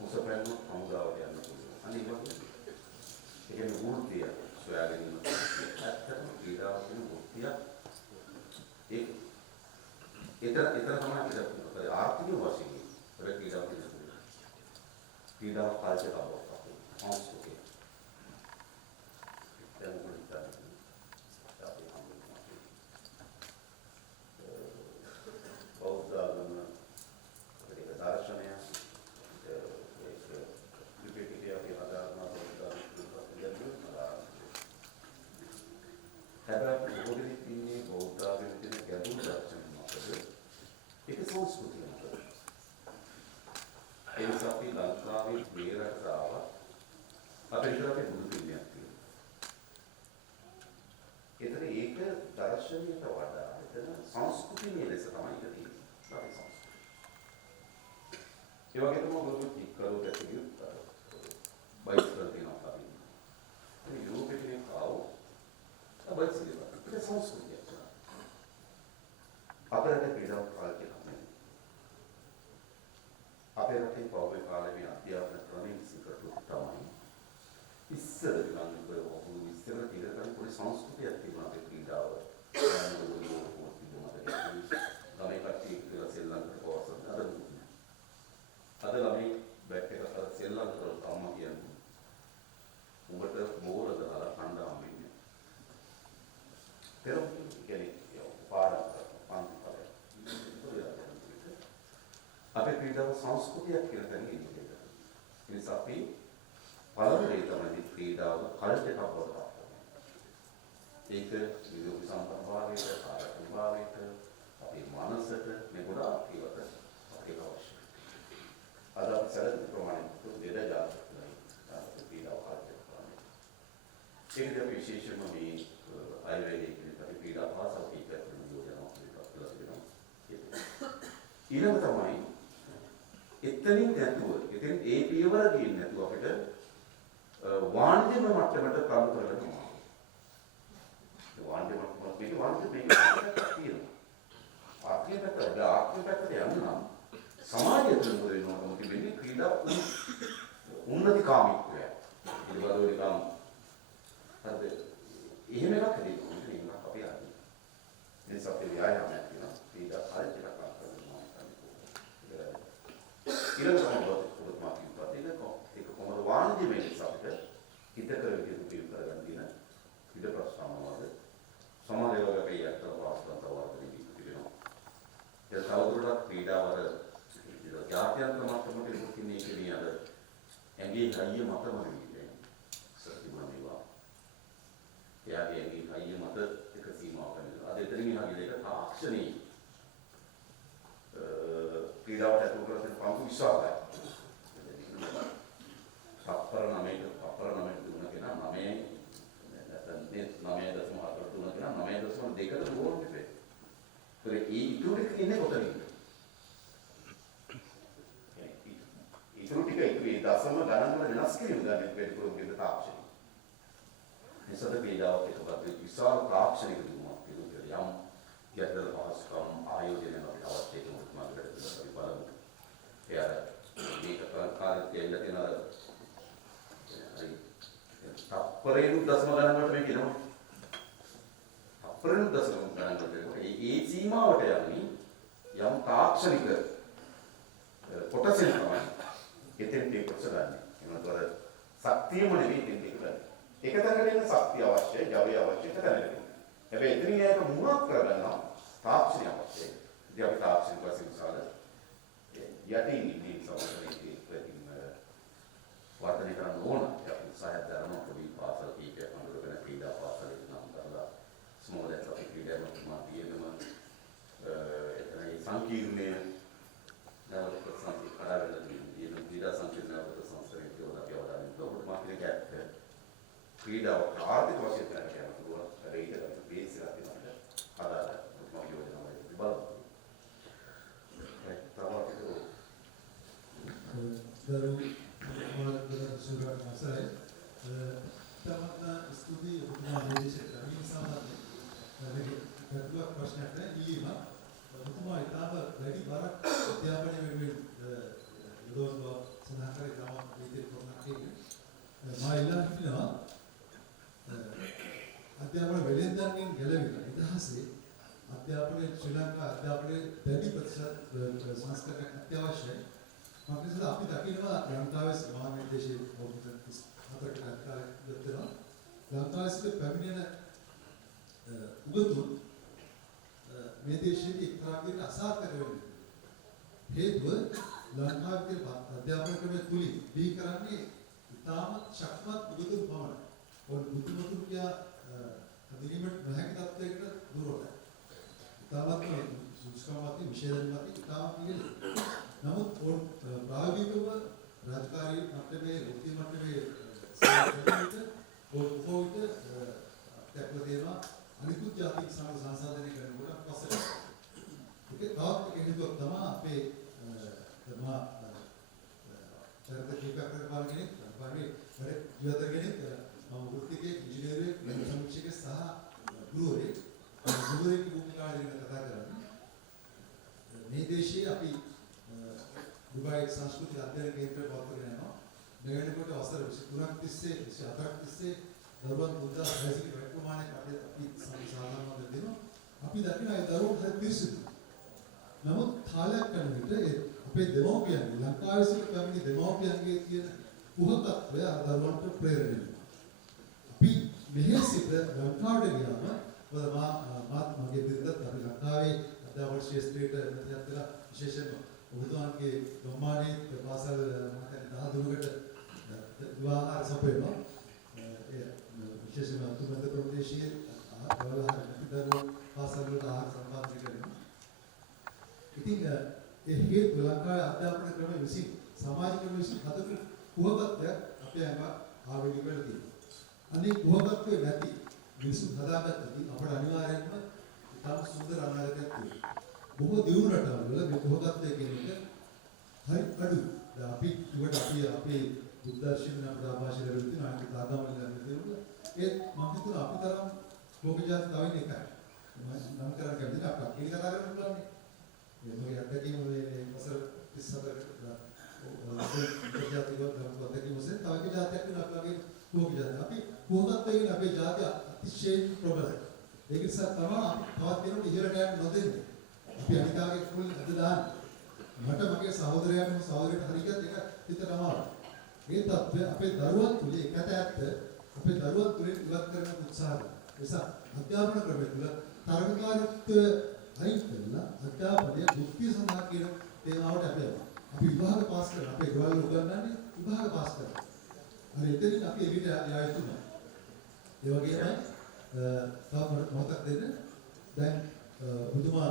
මුසපැන්න හමුදාවට යන්න පුළුවන්. අනිත් වගේ ඒ කියන්නේ වෘත්තිය සොයා ගැනීම. ඇත්තටම ක්‍රීඩාව කියන වෘත්තිය ඒතර තමයි අපිට ආර්ථික වශයෙන් ක්‍රීඩාව කියන ක්‍රීඩාව කාර්යයක් අපේ සංස්කෘතිය. බෞද්ධ ආගම ඒක දර්ශනය ත්‍රිපිටකයේ ආදාරණ හැබැයි පොඩි ඉන්නේ බෞද්ධ ආගමේ තියෙන ගැඹුරු දර්ශනය මොකද? ඒක සංස්කෘතිය මොකද? ඒ නිසා අපි ලංකාවේ බේරට ආවා. අපේ ඉතරේ බුදු පිළිමයක් තියෙනවා. ඒතර ඒක දර්ශනීයට වඩා එතන සංස්කෘතියේ ලෙස තමයි ඒක තියෙන්නේ. අපි සංස්කෘතිය. ඒ වගේම මොකද කික්කරෝ ගැටියු බයිස්කල් තියෙනවා අපි. ඒ යුරෝපේ කෙනෙක් ආව. බයිස්කල් ඒක සංස්කෘතිය. අපරට පීඩාවක් කාලේ අපේ රටේ පෞද්ගලික කාලේ මේ අධ්‍යාපන ක්‍රමයේ විසිකටු තමයි ඉස්සර ගන්න ඉස්සර කියලා පොඩි සංස්කෘතියක් තිබුණා අපේ ක්‍රීඩාව. ළමයි කට්ටිය කියලා සෙල්ලම් කරපුවා අද ළමයි බැට් එක අතර සෙල්ලම් කරලා අම්මා කියන්නේ උඹට බෝල දාලා කණ්ඩායම් වෙන්නේ. පෙරම් කියන්නේ පාරක් අපේ ක්‍රීඩාව සංස්කෘතියක් කියලා දැනගෙන ඉන්නේ. ඒ නිසා අපි පළවෙනි තමයි ක්‍රීඩාව කල්චර් එකක් වඩා. ඒක විද්‍යුත් සම්පන්නභාවයට, ආරක්ෂාභාවයට, අපේ මනසට මේ ගොඩාක් ඒවට අපිට අවශ්‍යයි. අද අපි සැලකුම් ප්‍රමාණය දෙද ජාතකයි ක්‍රීඩාව කල්චර් කරන්නේ. ඒකද අපි විශේෂයෙන්ම මේ ආයුර්වේදයේ කියන ක්‍රීඩා භාෂාව කීපයක් යොදනවා කියලා කියනවා. ඊළඟ තමයි එතනින් නැතුව එතෙන් ඒ පියවර ගිහින් නැතුව අපිට වාණිජ්‍ය මට්ටමට කරු කරගන්න ඕනේ. වාණිජ්‍ය මට්ටමට මේක වාණිජ්‍ය මේක තියෙනවා. ආර්ථිකයට යන්න සමාජය තුළ වෙනවා මොකද වෙන්නේ ක්‍රීඩා උන්නතිකාමීත්වය. ඒ වගේ නිකම් හරිද? එහෙම එකක් හදින්න අපි ආදී. මේ සත්‍ය ව්‍යායාමයක් තියෙනවා. ක්‍රීඩා කාර්යයක් කරනවා. ඊළඟට පොදුමා කියපුවා ඒක කොහොමද වාණිජ්‍ය මේකත් අපිට හිතකර විදිහට පිළිපද ගන්න දින විද ප්‍රශ්නවලද සමාජයේ වගේ යක්තර වාස්තවත වර්ධනය පිළිවෙනවා. ඒ තවදුරටත් ක්‍රීඩාවල ජාත්‍යන්තර මට්ටමට ඉදිරියට ඉන්නේ කියන්නේ අර ඇඟේ හයිය මතම නෙවෙයි. සත්‍යම මේවා. එයාගේ ඇඟේ හයිය මත එක සීමාවක් වෙනවා. අද එතනින් එහා ගිහලා ඒක තාක්ෂණී ක්‍රීඩාවට ඇතුළු කරගෙන පංගු විශ්වාසයි. අපර 9ට දුන්න කෙනා 9යි නැත්නම් 9.4ට දුන්න කෙනා 9.2ට ගෝල් දෙපේ. ඒ ඉතුරු ටික ඉන්නේ කොතනින්ද? ඉතුරු ටික ඒ දශම ගණන් වල විසද පීඩාවක් එකපත් විශාල තාක්ෂණික දිනුමක් තිබුණා. යම් ගැටලු පහසුකම් ආයෝජනයක් අපිට අවශ්‍ය ඒක මොකක්ද අපි බලමු. ඒ අර මේක කාර්යය ඉන්න තියෙන අර තප්පරේණු දශම ගණන් වලට මේක එනවා. තප්පරේණු දශම ගණන් වලට ඒ සීමාවට යන්නේ යම් තාක්ෂණික කොටසෙන් තමයි එතෙන් මේ කොටස ගන්න. එනතර ශක්තියම නෙවෙයි එතෙන් කරන්නේ. එක තැනකට එන ශක්තිය අවශ්‍යයි, ජවය අවශ්‍යයි එක තැනකට. හැබැයි එතනින් ඒක මුණක් කරගන්නවා තාක්ෂණය අවශ්‍යයි. ඉතින් අපි තාක්ෂණික වශයෙන් විසාල යටින් ඉන්නේ සමහරවිට වර්ධනය කරන්න ඕන. අපි උත්සාහයක් දරනවා පොඩි පාසල් කීපයක් අඳුරගෙන ක්‍රීඩා පාසලේ නම් කරලා ස්මෝලෙට් අපි ක්‍රීඩාවක් මාධ්‍යයේම එතන සංකීර්ණය නැවත සංකීර්ණ කරගෙන තියෙන ක්‍රීඩා සංකීර්ණ නැවත සංස්කරණය කියලා අපි අවධානය යොමු කරනවා. ක්‍රීඩාව ආර්ථික වශයෙන් කරගෙන යනවා. ඒක තමයි බේස් එකක් තියෙනවා. අදාළ මම යෝජනා වලදී බලමු. Surat Masai, tamatna studi utama Malaysia. Kami sama lagi kedua persennya lima. Utama itama lagi barat tiap hari memang dos dua senang kali tamat itu pernah kini. Mailah kita අධ්‍යාපන වෙලෙන්දන්ගෙන් ගැලවිලා ඉතිහාසයේ අධ්‍යාපනයේ ශ්‍රී ලංකා අධ්‍යාපනයේ දැඩි ප්‍රතිශත සංස්කරණයක් අත්‍යවශ්‍යයි. මක්නිසාද අපි දකිනවා ලංකාවේ සමාන නිර්දේශයේ අවුරුදු 34කට කාලයක් ගතනවා. ලංකාවේ සිට පැමිණෙන උගතුන් මේ දේශයේ එක්තරාවකින් අසාර්ථක වෙන්නේ. හේතුව ලංකාවේ අධ්‍යාපන ක්‍රමය තුලින් දී කරන්නේ ඉතාම ශක්තිමත් උගතුන් පමණයි. ඔවුන් බුද්ධිමතුන් කියා අදිරිමත් නැහැකි තත්ත්වයකට දුරවයි. ඉතාමත් සුස්කමති විශේෂණමති ඉතාමත් ඉහළ. නමුත් ඔවුන් ප්‍රායෝගිකව රාජකාරී මට්ටමේ වෘත්ති මට්ටමේ සාකච්ඡාවට ඔවුන්ට දැක්වලා දෙනවා අනිකුත් ජාතික සංසාධනය කරනකොට පස්සට. ඒක තවත් කෙනෙකුට තමයි අපේ තමා චරිත කීපයක් කරපාගෙන වගේ වැඩ ජීවිතගෙන මම වෘත්තිකේ ඉංජිනේරුවෙක් සමීක්ෂක සහ ගුරුවරයෙක් භූමිකාවෙන් කතා කරන්නේ. මේ දේශයේ අපි දුබයි සංස්කෘතික අධ්‍යයන කේන්ද්‍රය පවත්වගෙන යනවා. මේ වෙනකොට අවසර 23ක් තිස්සේ 24ක් තිස්සේ දරුවන් 3600 ක ප්‍රමාණයක් අපි සාධාරණව දෙනවා. අපි දකින ඒ දරුවෝ හරි පිරිසිදු. නමුත් කාලයක් යන විට අපේ දෙමව්පියන් ලංකාවේ සිට පැමිණි දෙමව්පියන්ගේ තියෙන උහකත්වය දරුවන්ට ප්‍රේරණය වෙනවා. අපි මෙහි සිට ලංකාවට ගියාම මාත් මගේ බිරිඳත් අපි ලංකාවේ අධ්‍යාපන ශාස්ත්‍රයට මෙතනත් වෙලා විශේෂයෙන්ම ඔබතුමාගේ ගම්මානයේ පාසල් මත 13කට විවාහ සපයනවා. ඒ විශේෂයෙන්ම තුමන්ද ප්‍රදේශයේ ආවලා හිටදරුවෝ පාසල් වල ආහාර සම්පාදනය කරනවා. ඉතින් ඒ හේතු ලංකාවේ අධ්‍යාපන ක්‍රම විසින් සමාජ ක්‍රම විසින් හදපු කුහකත්වයක් අපේ අඟ ආවේනික වෙලා තියෙනවා. අනේ කුහකත්වය නැති මිනිසුන් හදාගත්තදී අපට අනිවාර්යයෙන්ම ඉතාම සුන්දර අනාගතයක් තියෙනවා. බොහෝ දියුණු රටවල් වල මේ කුහකත්වය කියන එක හරි අඩු. දැන් අපි කිව්වට අපි අපේ බුද්ධ දර්ශන ප්‍රාභාෂික වල තියෙන අනිත් ආගම්වල තියෙනවා. ඒත් මම හිතුවා අපි තරම් ලෝකජාත තව එකයි. නම් කරන්න කැමතිද අපිට අපි කතා කරන්න පුළුවන්. මේ අත්දැකීම් මේ වසර 34කට ජාතික අත්දැකීම් වශයෙන් තව එක ජාතියක් වෙන අපේ ලෝකජාත. අපි කුහකත්වයෙන් අපේ ජාතිය අතිශයින් ප්‍රබලයි. ඒක නිසා තමයි අපි තවත් කෙනෙකුට ඉහළට යන්න නොදෙන්නේ. අපි අනිකාගේ කුල් අද දාන්න. මට මගේ සහෝදරයාට සහෝදරියට හරියට එක හිතට අමාරුයි. මේ තත්ත්වය අපේ දරුවන් තුල එකට ඇත්ත අපේ දරුවන් තුලින් ඉවත් කරන්න උත්සාහ කරනවා. ඒ නිසා අධ්‍යාපන ක්‍රමය තුල තරඟකාරීත්වය අයින් කරලා අධ්‍යාපනයේ වෘත්ති සඳහා කියන තේමාවට අපි විභාග පාස් කරලා අපේ ගවල් උගන්වන්නේ විභාග පාස් කරලා. හරි එතනින් අපි එවිට යා යුතුයි. ඒ වගේම තව මොකක්ද දෙන්න දැන් බුදුමා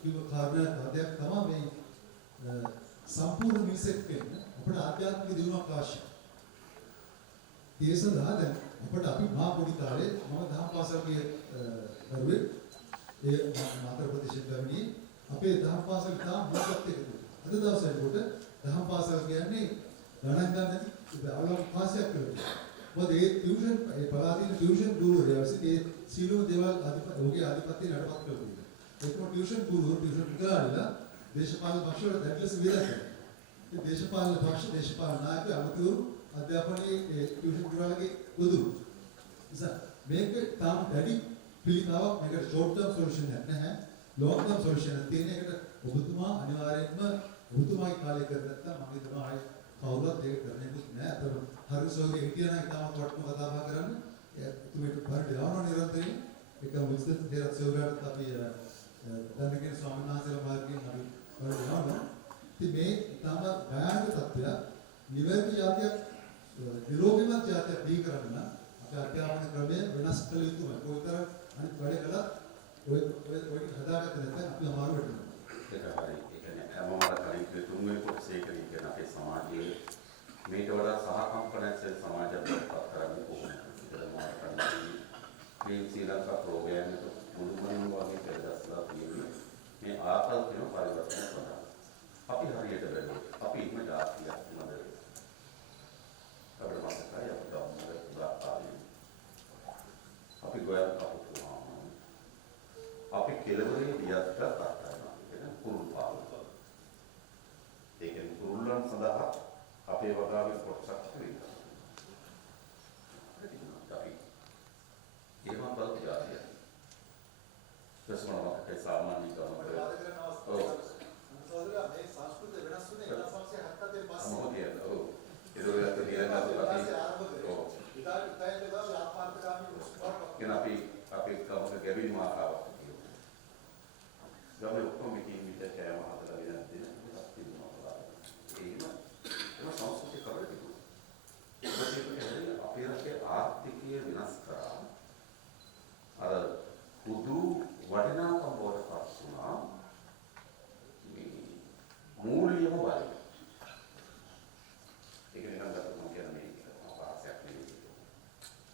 කිව්ව කාරණාවක් තමයි මේ සම්පූර්ණ මිනිසෙක් වෙන්න අපට ආධ්‍යාත්මික දියුණුවක් අවශ්‍යයි. ඒ සඳහා දැන් අපට අපි මා පොඩි කාලේ මම දහම් පාසල් ගිය දරුවෙක් ඒ මාතර ප්‍රදේශයට පැමිණි අපේ දහම් පාසල් තාම මොකක්ද එකතු. අද දවසේ කොට දහම් පාසල් කියන්නේ ගණන් ගන්න නැති අවලංගු පාසයක් කියලා. මොකද ඒ ටියුෂන් ඒ පළාතින ටියුෂන් ගුරුවරයා විසින් ඒ සීලෝ දේවල් ඔහුගේ ආධිපත්‍යය නඩපත් කළා තියෙනවා. ඒකම ටියුෂන් ගුරුවරු ටියුෂන් පුතාලා දේශපාලන පක්ෂවල දැඩි ලෙස විරෝධ කරනවා. ඒ දේශපාලන පක්ෂ දේශපාලන නායකයෝ අමතවරු අධ්‍යාපනයේ ඒ ටියුෂන් ගුරුවරයාගේ ගොදුරු. මේක තාම දැඩි පිළිකාවක් මේකට ෂෝට් ටර්ම් සොලියුෂන් එකක් නැහැ. ලොන්ග් ටර්ම් සොලියුෂන් එකක් තියෙන එකට ඔබතුමා අනිවාර්යයෙන්ම ඔබතුමාගේ කාලේ කර නැත්නම් මම හිතනවා ආයේ කවුරුත් ඒක කරන්නේ නැහැ. අතන හරිසෝගේ හිටියනම් තාම වටම කතා බහ කරන්නේ. එතුමිට පරිදි ආවන නිරන්තරයෙන් ඒක විස්තර දෙයක් සෙවරට අපි දන්නකේ ස්වාමීන් වහන්සේලා මාර්ගයෙන් අපි පරිදි ආවන. ඉතින් මේ තාම භයානක තත්ත්වයක් නිවැරදි જાතියක් නිරෝගීමත් જાතියක් දී කරන්න අපේ අධ්‍යාපන ක්‍රමය වෙනස් කළ යුතුයි. කොයිතරම් අනිත් වැඩ කළත් ඔය හදාගත්ත නැත්නම් අපි අමාරු වෙනවා. ඒක හරි. ඒ කියන්නේ හැමෝම කලින් තුන්වෙනි කොටසේ කියන අපේ සමාජයේ මේට වඩා සහකම්පනයක් සමාජයක් පත් කරන්නේ කොහොමද? ඒකට මම කරන්නේ මේ ශ්‍රී ලංකා ප්‍රෝග්‍රෑම් එක මුළුමනින්ම වගේ පෙරදස්ලා තියෙන්නේ මේ ආකල්පන පරිවර්තන සඳහා. අපි හරියට බැලුවොත් අපි ඉක්ම ජාතියක් නේද? අපේ මාතකයි අපේ ගම්මල පුරාකාරී. අපි ගොයන් කපුවා. අපි කෙලවරේ දියත් කරනවා. කියන කුරුල් පාලන. ඒකෙන් කුරුල්ලන් සඳහා අපේ වගාවේ කොටසක් වෙනවා. අපි ඒවා බලතියි. දසමනක් ඒ සාමාන්‍ය කරනවා. මේ සංස්කෘතිය වෙනස් වුණේ 1970 පස්සේ. මොකද ඒක අපි කවක ගැවින් මාතාවක් කියනවා. ගමේ ඔක්කොම මෙකින් මිට කෑම හදලා ගෙන දෙන තිබුණා. ඒකම සංස්කෘතිය කරලා තිබුණා. අපේ රටේ ආර්ථිකය වෙනස් කරා. අර පුදු වටිනාකම් වලට පත් වුණා. මේ මූල්‍යම වලින්. ඒක නිකන් ගත්තොත් මම කියන්නේ පාසයක් නෙවෙයි.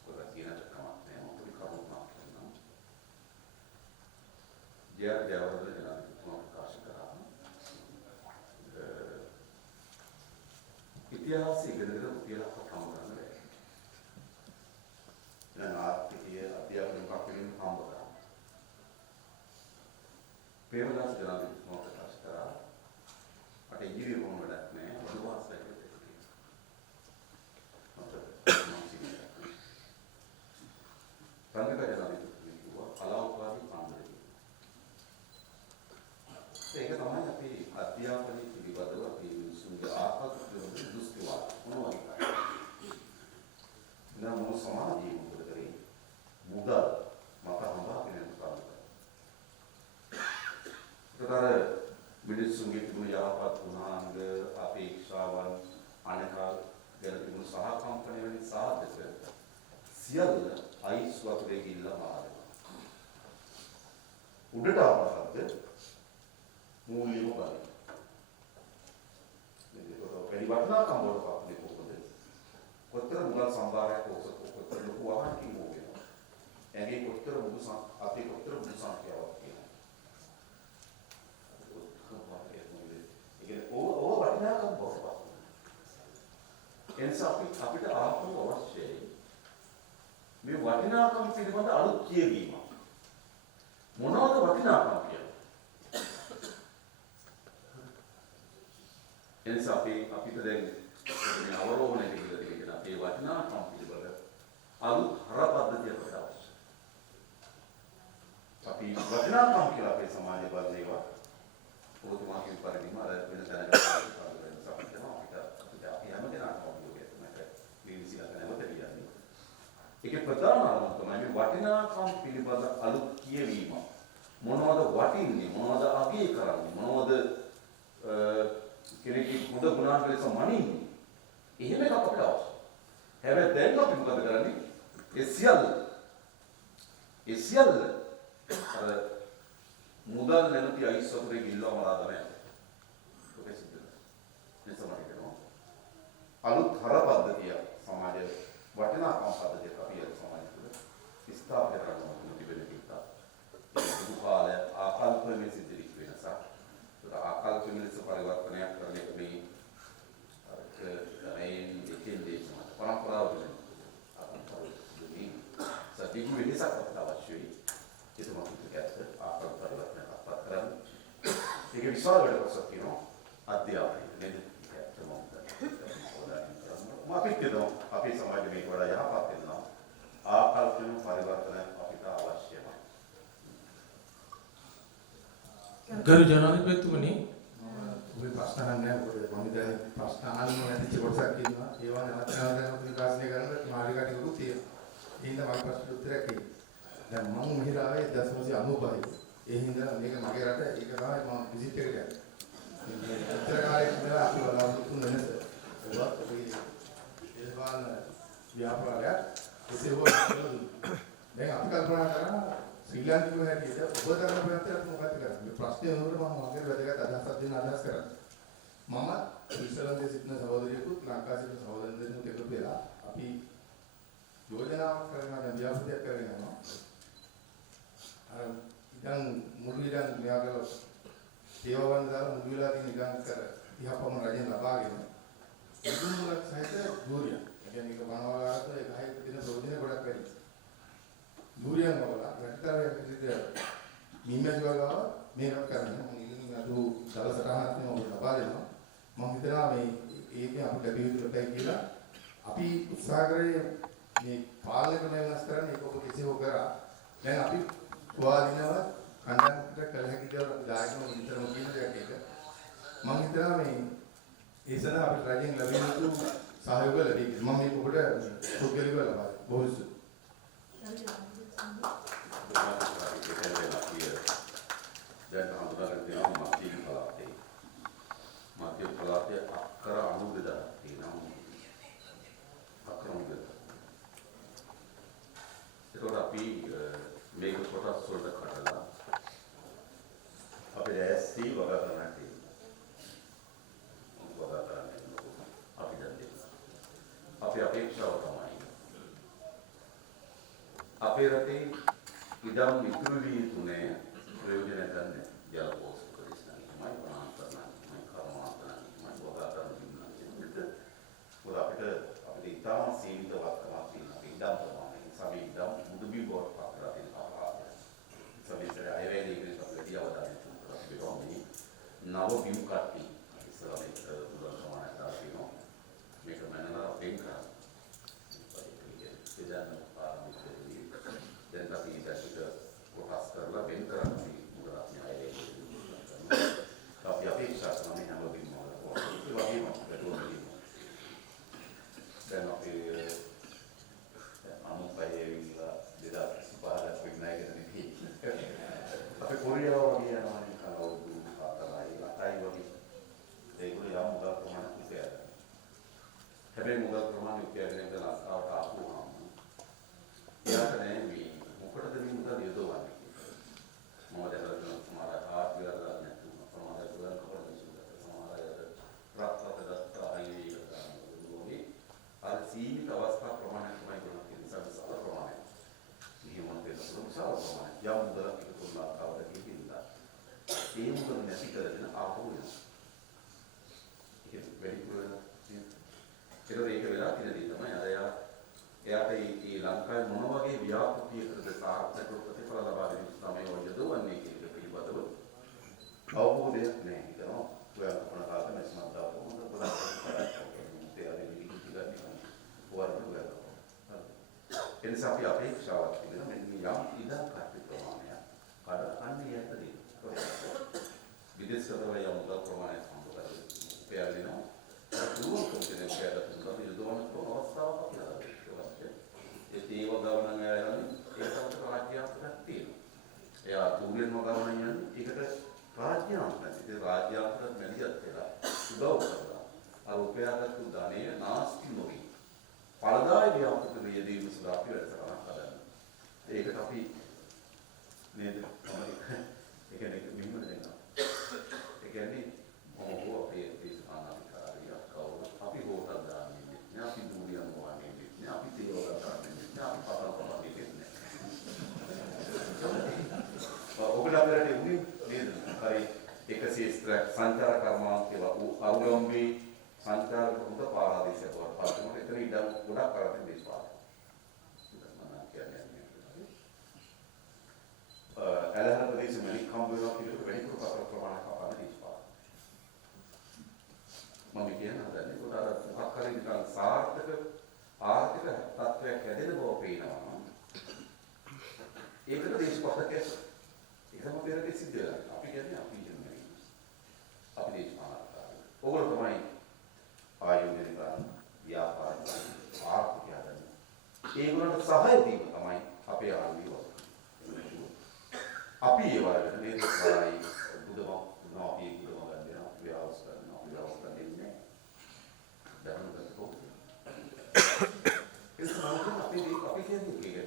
කොහොමද කියනද කමක් නෑ. මොකද කරුණක් කියනවා. ජයවර්ධන ජනාධිපතිතුමා ප්‍රකාශ කරා. ඉතිහාසය ඉගෙනගෙන උපයලක් හම් කරන්න බැහැ. දැන් ආර්ථිකය අධ්‍යාපන කපිලින් හම්බ කරා. ප්‍රේමදාස ජනාධිපතිතුමා ප්‍රකාශ කරා. අට ඉංග්‍රීසි මොන වැඩක් නෑ. අනුවාසයක් රංගක ජනාධිපතිතුමා කිව්වා කලාවපාදී කාණ්ඩය. ඒක තමයි අපි අධ්‍යාපනයේ පිළිබඳව අපි මිනිසුන්ගේ ආකල්පවල දුස්තිවාද මොනවා කියනවා. නමුත් සමාජයේ මොකද කරේ? මුදල් මත හඹාගෙන යනවා. ඒතර මිනිසුන්ගේ තිබුණු යහපත් ගුණාංග අපේක්ෂාවන් අනකා ගැන තිබුණු සහකම්පන වෙන සාධක සියල්ල අයිස් වතුරේ ගිල්ලා මාරනවා. උඩට ආවහත් මූල්‍යම බලයි. මේක පරිවර්තනකම් වලට අපේ කොහොමද? කොතර මුදල් සම්භාරයක් කොතර ලොකු වහනකින් ඕකේනවා. එගේ කොතර මුදු අපේ කොතර මුදු සංඛ්‍යාවක් කියනවා. ඒක ඕ වටිනාකම් බොහෝ. එනිසා අපිට ආපහු අවශ්‍යයි මේ වටිනාකම් පිළිබඳ අලුත් කියවීම. මොනවද වටිනාකම් කියන්නේ? එනිසා අපිට දැන් මේ අවරෝහණය කියලා කියන අපේ වටිනාකම් පිළිබඳ අලුත් හර පද්ධතියක් අවශ්‍යයි. අපි වටිනාකම් කියලා අපේ සමාජය බලන ඒවා පොදුමාකින් පරිදිම අර වෙන තැනකට අපිට හැම දෙනාටම ඒකේ ප්‍රධාන අරමුණ තමයි වටිනාකම් පිළිබඳ අලුත් කියවීම. මොනවද වටින්නේ? මොනවද අගය කරන්නේ? මොනවද කෙනෙක්ගේ හොඳ ගුණාංග ලෙස මනින්නේ? එහෙම එකක් අපිට අවශ්‍යයි. හැබැයි දැන් අපි මොකද කරන්නේ? ඒ සියල්ල අර මුදල් නැමැති අයිස් වතුරේ ගිල්ලව මරා තමයි. ඔක සිද්ධ වෙනවා. අලුත් හර පද්ධතිය සමාජයේ වටිනාකම් පද්ධතියක් අපි අද සමාජය තුළ ස්ථාපිත කරනවා තිබෙන නිසා දුක කාලය ආකල්පමේ සිද්ධ වෙනසක්. ඒක ආකල්පමේ ලෙස පරිවර්තනයක් කරන්නේ මේ අර මේ දෙකෙන් දෙකම පරම්පරාව දිගු වෙනසක් අපිට අවශ්‍යයි. එතුමා කිව්වට ආකාර පරිවර්තනයක් අත්පත් කරන්න. ඒක විශාල වැඩ කොටසක් තියෙනවා. අධ්‍යාපනය නේද? අපිට කියනවා අපේ සමාජ මේක වඩා යහපත් වෙනවා. ආකල්පන පරිවර්තන අපිට අවශ්‍යයි. ගරු ජනාධිපතිතුමනි ඔබේ ප්‍රශ්න අහන්නේ මොකද මම දැන් ප්‍රශ්න අහන්න නැතිව කොටසක් ඉන්නවා ඒවා නැවත නැවත විකාශනය කරන්න මාළිකාට කරුත් තියෙනවා ඒ හින්දා මම ප්‍රශ්න උත්තරයක් දෙන්න දැන් මම මෙහෙට ආවේ 1995 ඒ හින්දා මේක මගේ රට ඒක තමයි මම විසිට් එකට යන්නේ උත්තර කාලේ ඉඳලා අපි බලාපොරොත්තු වෙනස ඔබ ඔබේ ඒවාන ව්‍යාපාරයක් එසේ හෝ දැන් අපි කල්පනා කරා ශ්‍රී ලාංකිකව හැටියට ඔබ දරන ප්‍රයත්නයක් මොකක්ද කරන්නේ? මේ ප්‍රශ්නේ වුණොත් මම මගේ වැදගත් අදහසක් දෙන්න අදහස් කරන්නේ. මම ශ්‍රීලංකාවේ සිටින සහෝදරියෙකුත් ලංකාවේ සිටින සහෝදරන් දෙන්නෙකුත් එකතු වෙලා අපි යෝජනාවක් කරන ව්‍යාපෘතියක් කරගෙන යනවා. අර ඉතින් මුළු ඉතින් මෙයාගල සේවාවන් දාලා මුළු වෙලා තියෙන ඉතින් කර 30 පමණ රජෙන් ලබාගෙන ඉදුමුලක් සහිත ධූරිය. ඒ කියන්නේ ඒක වනවාගාරත් ඒ ගහේ තියෙන ප්‍රයෝජන ගොඩක් වැඩි. ධූරියන් වල රැකතරයක් විදිහට මිනිමැසි වලව මේකත් කරන්නේ මම ඉතින් අද දවසටහනක් මම ලබා දෙනවා මම හිතනවා මේ ඒක අපිට ලැබිය යුතු දෙයක් කියලා අපි උත්සාහ කරේ මේ පාලනය වෙනස් කරන්න ඒක ඔබ කෙසේ හෝ කරා දැන් අපි ස්වාධීනව කණ්ඩායමකට කළ හැකි දේවල් දායකව විතරම කියන දෙයක් ඒක මම හිතනවා මේ ඒ සඳහා අපිට රජෙන් ලැබෙන යුතු සහයෝගය ලැබෙයි මම මේක ඔබට පුද්ගලිකව ලබා දෙනවා බොහෝ දැන් හඳුනාගෙන තියෙනවා මධ්‍යම පළාතේ. මධ්‍යම පළාතේ අක්කර 92ක් තියෙනවා. අක්කර 92. ඒකට අපි මේක කොටස් වලට කඩලා අපේ SC වගා කරන්න තියෙනවා. වගා කරන්න අපි දැන් අපේ අපේක්ෂාව තමයි අපේ රටේ ඉදම් ඉතුරු වී තුනේ ප්‍රයෝජන ගන්න ජල පෝෂක ප්‍රදේශනයි වනාන්තරණයි කර්මාන්තරණයි වගාකරන දිනකට මොකද අපිට ඉතාම සීමිත වර්තමාන තියෙනවා ඉදම් ප්‍රමාණය සමේ ඉදම් මුදුබි බෝඩ් පත්‍රා තියෙන අපරාධය සමේතර අයවැඩි ඉංග්‍රීසි අපිට අවදානය තුනක් පිටෝ මේ නව බිම් කට්ටි ඉස්සරහට දුරන ප්‍රමාණයක් දානවා මේක මනලා වෙන් කරා ඉතින් පාරමිතේ දැන් අපි ඉතින් කොටස් කරලා වෙන් කරන්නේ මුදලක් න්යායයේ අපි අපේක්ෂා කරන හැම වෙලෙම ඒ වගේම පෙරෝලියම් දැන් අපි අනුපයේ විලා 2005 විඥානයේ අපි කොරියාව වගේ යනවා නේ කවුරු හතරයි අටයි වගේ ඒගොල්ලෝ යම් මුදල් ප්‍රමාණයක් උපයන හැබැයි මුදල් ප්‍රමාණය උපයගෙන ඉඳලා ලංකාවට ආපුවාම එයාට නෑ මේ මොකටද මේ මුදල් යොදවන්නේ මම දැකලා සමහර ආර්ථිකවල නැතු සමහර ගුවන් කොටසුන්ට සමහර ප්‍රාප්තකදත්ත අයිනේ අර සීමිත අවස්ථා ප්‍රමාණයක් තමයි ගොඩක් තියෙන සමහර ප්‍රමාණය. නියමන දෙන ප්‍රමුඛතාව ප්‍රමාණය යම් මුදලක් එකතු කරලා කවදාද කියනවා. ඒ මුදල් නැති කරගෙන ආපහු එනවා. ඒක වැඩිපුර ඒක වෙලා තියෙන දේ තමයි අර එයාට මේ ලංකාවේ මොන වගේ ව්‍යාපෘතියකටද සාර්ථක ප්‍රතිඵල ලබා දෙන්න තමයි යොදවන්නේ කියන එක පිළිබඳව අවබෝධයක් නැහැ හිතනවා. ඔයා කොන කාලේ මැස්මත් දාපු මොකද එනිසා අපි අපේක්ෂාවක් තිබෙන මෙන්න යම් ඉදා කට්ටි ප්‍රමාණයක් කඩ අන්නේ යටදී විදේශවල යම් මුදල් ප්‍රමාණයක් සම්බන්ධ කරගෙන උපයනවා. දුරු කොටගෙන උපයලා තුනක් යොදවන්න පුළුවන් අවස්ථාවක් අපිට ඒ තේව ගවණන් යන්නේ ඒකට රාජ්‍යාන්තරයක් තියෙනවා. එයා දුරින්ම ගවණන් යන්නේ ඒකට රාජ්‍යාන්තරයක්. ඒ රාජ්‍යාන්තරයක් මැදිහත් වෙලා උදව් කරලා අර උපයාගත්තු ධනෙ නාස්ති නොවි. පළදායි ව්‍යාපෘති යෙදීම සඳහා අපි වැඩසටහනක් හදන්න. ඒකට අපි නේද ඒ කියන්නේ මෙහෙම දෙනවා. ඒ කියන්නේ මොකෝ අපේ දේශපාලනිකාරිය කවුරු අපි හොටල් දාන්නේ නැහැ. අපි දුරියන් වහන්නේ නැහැ. අපි තේව ගන්න අපි පතර කරන්නේ නැහැ. ඔගොල්ලෝ අපිට උනේ නේද? හරි එක ශේෂ්ත්‍රයක් සංචාර කර්මාන්තය අවලම්බී සංචාරක උද පාරාදීශයක් වඩ පාතම එතන ඉඩම් ගොඩක් කරගෙන දේශපාලන. මම කියන්නේ ඒකට දේශපාලන කැස. ඒකම පෙරට සිද්ධ වෙනවා. අපි කියන්නේ අපි කියන්නේ. අපි දේශපාලන. ඕගොල්ලෝ තමයි ආයෝජනය කරන ව්‍යාපාර ආර්ථිකය හදන්න. ඒගොල්ලන්ට සහාය දීම තමයි අපේ ආණ්ඩුව. අපි ඒ වලට නේද සහාය බුදුම අපි බුදුම ගන්නවා ව්‍යවස්ථා කරනවා ව්‍යවස්ථා දෙන්නේ. දැනුම්ගත කොහොමද? ඒක තමයි අපි කියන්නේ මේකේ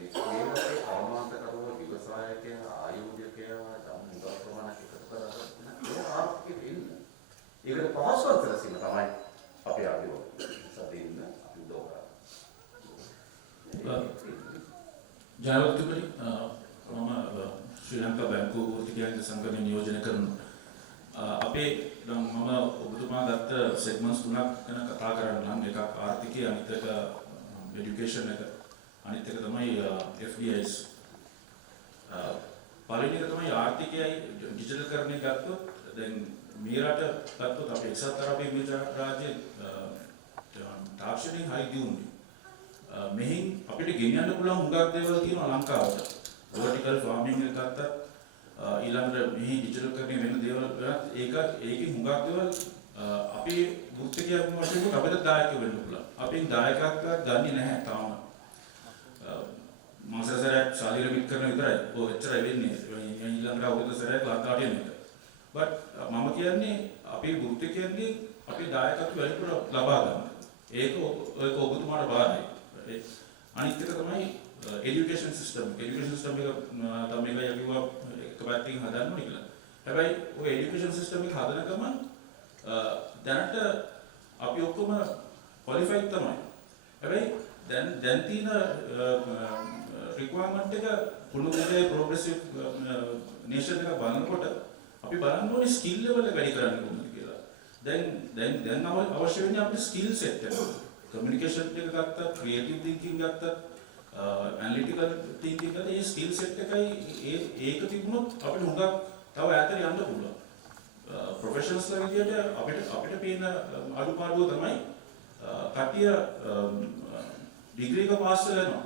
කර්මාන්ත කරුව විවසායකයා ආයෝජකයා මුදල් ප්‍රමාණයක් එකතු කරගෙන ඒ ආර්ථික වෙන්න. ඒකට පහසුවක් සැලසීම තමයි අපේ ආණ්ඩුව සදින්න අපි උදව් කරන්නේ. ජයවර්ධනතුමනි මම ශ්‍රී ලංකා බැංකුව වෘත්තිකයන්ගේ සංගමය නියෝජනය කරනවා. අපේ මම ඔබතුමා ගත්ත සෙග්මන්ට්ස් තුනක් ගැන කතා කරන්නම්. එකක් ආර්ථිකය, අනිත් එක එඩියුකේෂන් එක, අනිත් එක තමයි FDIs. පළවෙනි එක තමයි ආර්ථිකයයි ඩිජිටල් කරන්නේ ගත්තොත් දැන් මේ රට ගත්තොත් අපේ එක්සත් අරාබි එමිරේත් රාජ්‍යයේ තාක්ෂණික හරි දියුණුයි. මෙහින් අපිට ගෙනියන්න පුළුවන් හුඟක් දේවල් තියෙනවා ලංකාවට. vertical farming එක ගත්තත් ඊළඟට මෙහි ඩිජිටල් කරන්නේ වෙන දේවල් වලත් ඒකේ හුඟක් දේවල් අපි වෘත්තිකයන් වශයෙන් අපිට දායක වෙන්න පුළුවන්. අපෙන් දායකත්වයක් ගන්නේ නැහැ තාම. මාසසරයක් ශාරීරික කරන විතරයි. ඔය එච්චරයි වෙන්නේ. ඊළඟට අවුරුදු සැරයක් ලංකාවට එන එක. but මම කියන්නේ අපේ වෘත්තිකයන්ගේ අපේ දායකත්ව වැඩිපුර ලබා ගන්න. ඒක ඔබතුමාට බාරයි. අනිත් එක තමයි education system. Education system එක තමයි මේක යකියුවා එක පැත්තකින් හදන්න ඕනේ කියලා. හැබැයි ඔය education system එක හදන ගමන් දැනට අපි ඔක්කොම qualified තමයි. හැබැයි දැන් තියෙන requirement එක පුදුමයේ progressive nation එක බලනකොට අපි බලන්න ඕනේ skill level එක වැඩි කරන්න කොහොමද කියලා. දැන් අවශ්‍ය වෙන්නේ අපේ skill set එක. communication එක ගත්තා, creative thinking ගත්තා, analytical thinking ගත්තා, මේ skill set එකයි ඒක තිබුණොත් අපිට හුඟක් තව ඈතට යන්න පුළුවන්. professionals ලා විදියට අපිට පේන අඩුපාඩුව තමයි කටිය ඩිග්‍රී එක පාස් කරනවා.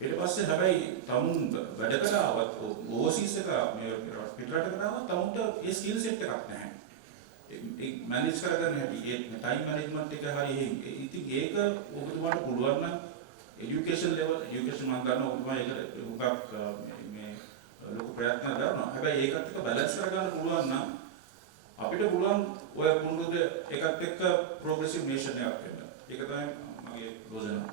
ඊට පස්සේ හැබැයි තමුන් වැඩ කරාවත් overseas එක මේ පිටරට කරාවත් තමුන්ට ඒ skill set එකක් නැහැ. ඒ මැනේජ් කරගන්න හැටි ඒ ටයිම් මැනේජ්මන්ට් එක හරිය ඉතින් ඒක ඔබතුමාට පුළුවන් නම් এডুকেෂන් ලෙවල් এডুকেෂන් මම ගන්න ඔබතුමා ඒකට උගක් මේ ලොකු ප්‍රයත්න කරනවා. හැබැයි ඒකත් එක්ක බැලන්ස් කරගන්න පුළුවන් නම් අපිට පුළුවන් ඔය කුණුද එකත් එක්ක ප්‍රෝග්‍රෙසිව් නේෂන් එකක් වෙන්න. ඒක තමයි මගේ යෝජනාව.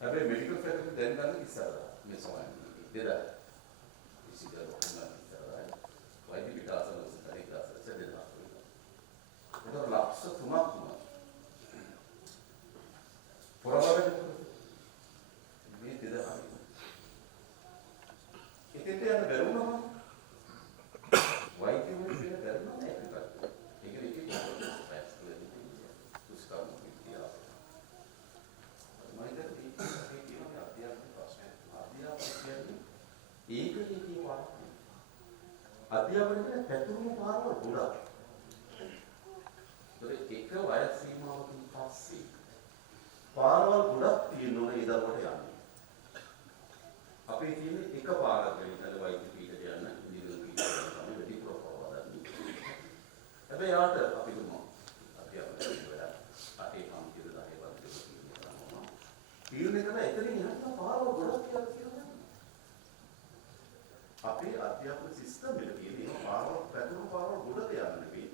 හැබැයි මෙඩිකල් ෆැකල්ටි දැන් ගන්න ඉස්සරහා මේ සමයන් දෙදා ඉසිදර ඔක්කොම ඉස්සරහා වෛද්‍ය විකාශන උසතරේ ක්ලාස් එක දෙදා ඒක ලක්ෂ 3ක් පොරවකට මේ දෙදා ඉතින් යන බැරුණම වෛද්‍ය වෘත්තිය බැරුණම ඒක අධ්‍යාපනයේ පැතුරුණු පාරවල් ගොඩක්. ඒක එක වයස් සීමාවකින් පස්සේ පාරවල් ගොඩක් තියෙනවා ඒ දරුවට යන්න. අපේ තියෙන එක පාරක් වෙනකල් වෛද්‍ය පීඨයට යන්න ඉන්දියානු පීඨයට තමයි වැඩි ප්‍රෝපවදන්නේ. හැබැයි යාට අපි දුන්නා. අපි අපේ වෙලා අටේ පන්තිද 10 පන්තිද කියනවා. තීරණය කරලා එතනින් යන පාරවල් ගොඩක් කියලා. අපේ අධ්‍යාපන සිස්ටම් එක තියෙන්නේ පාරවල් පැතුණු පාරවල් ගොඩට යන්න නෙවෙයි.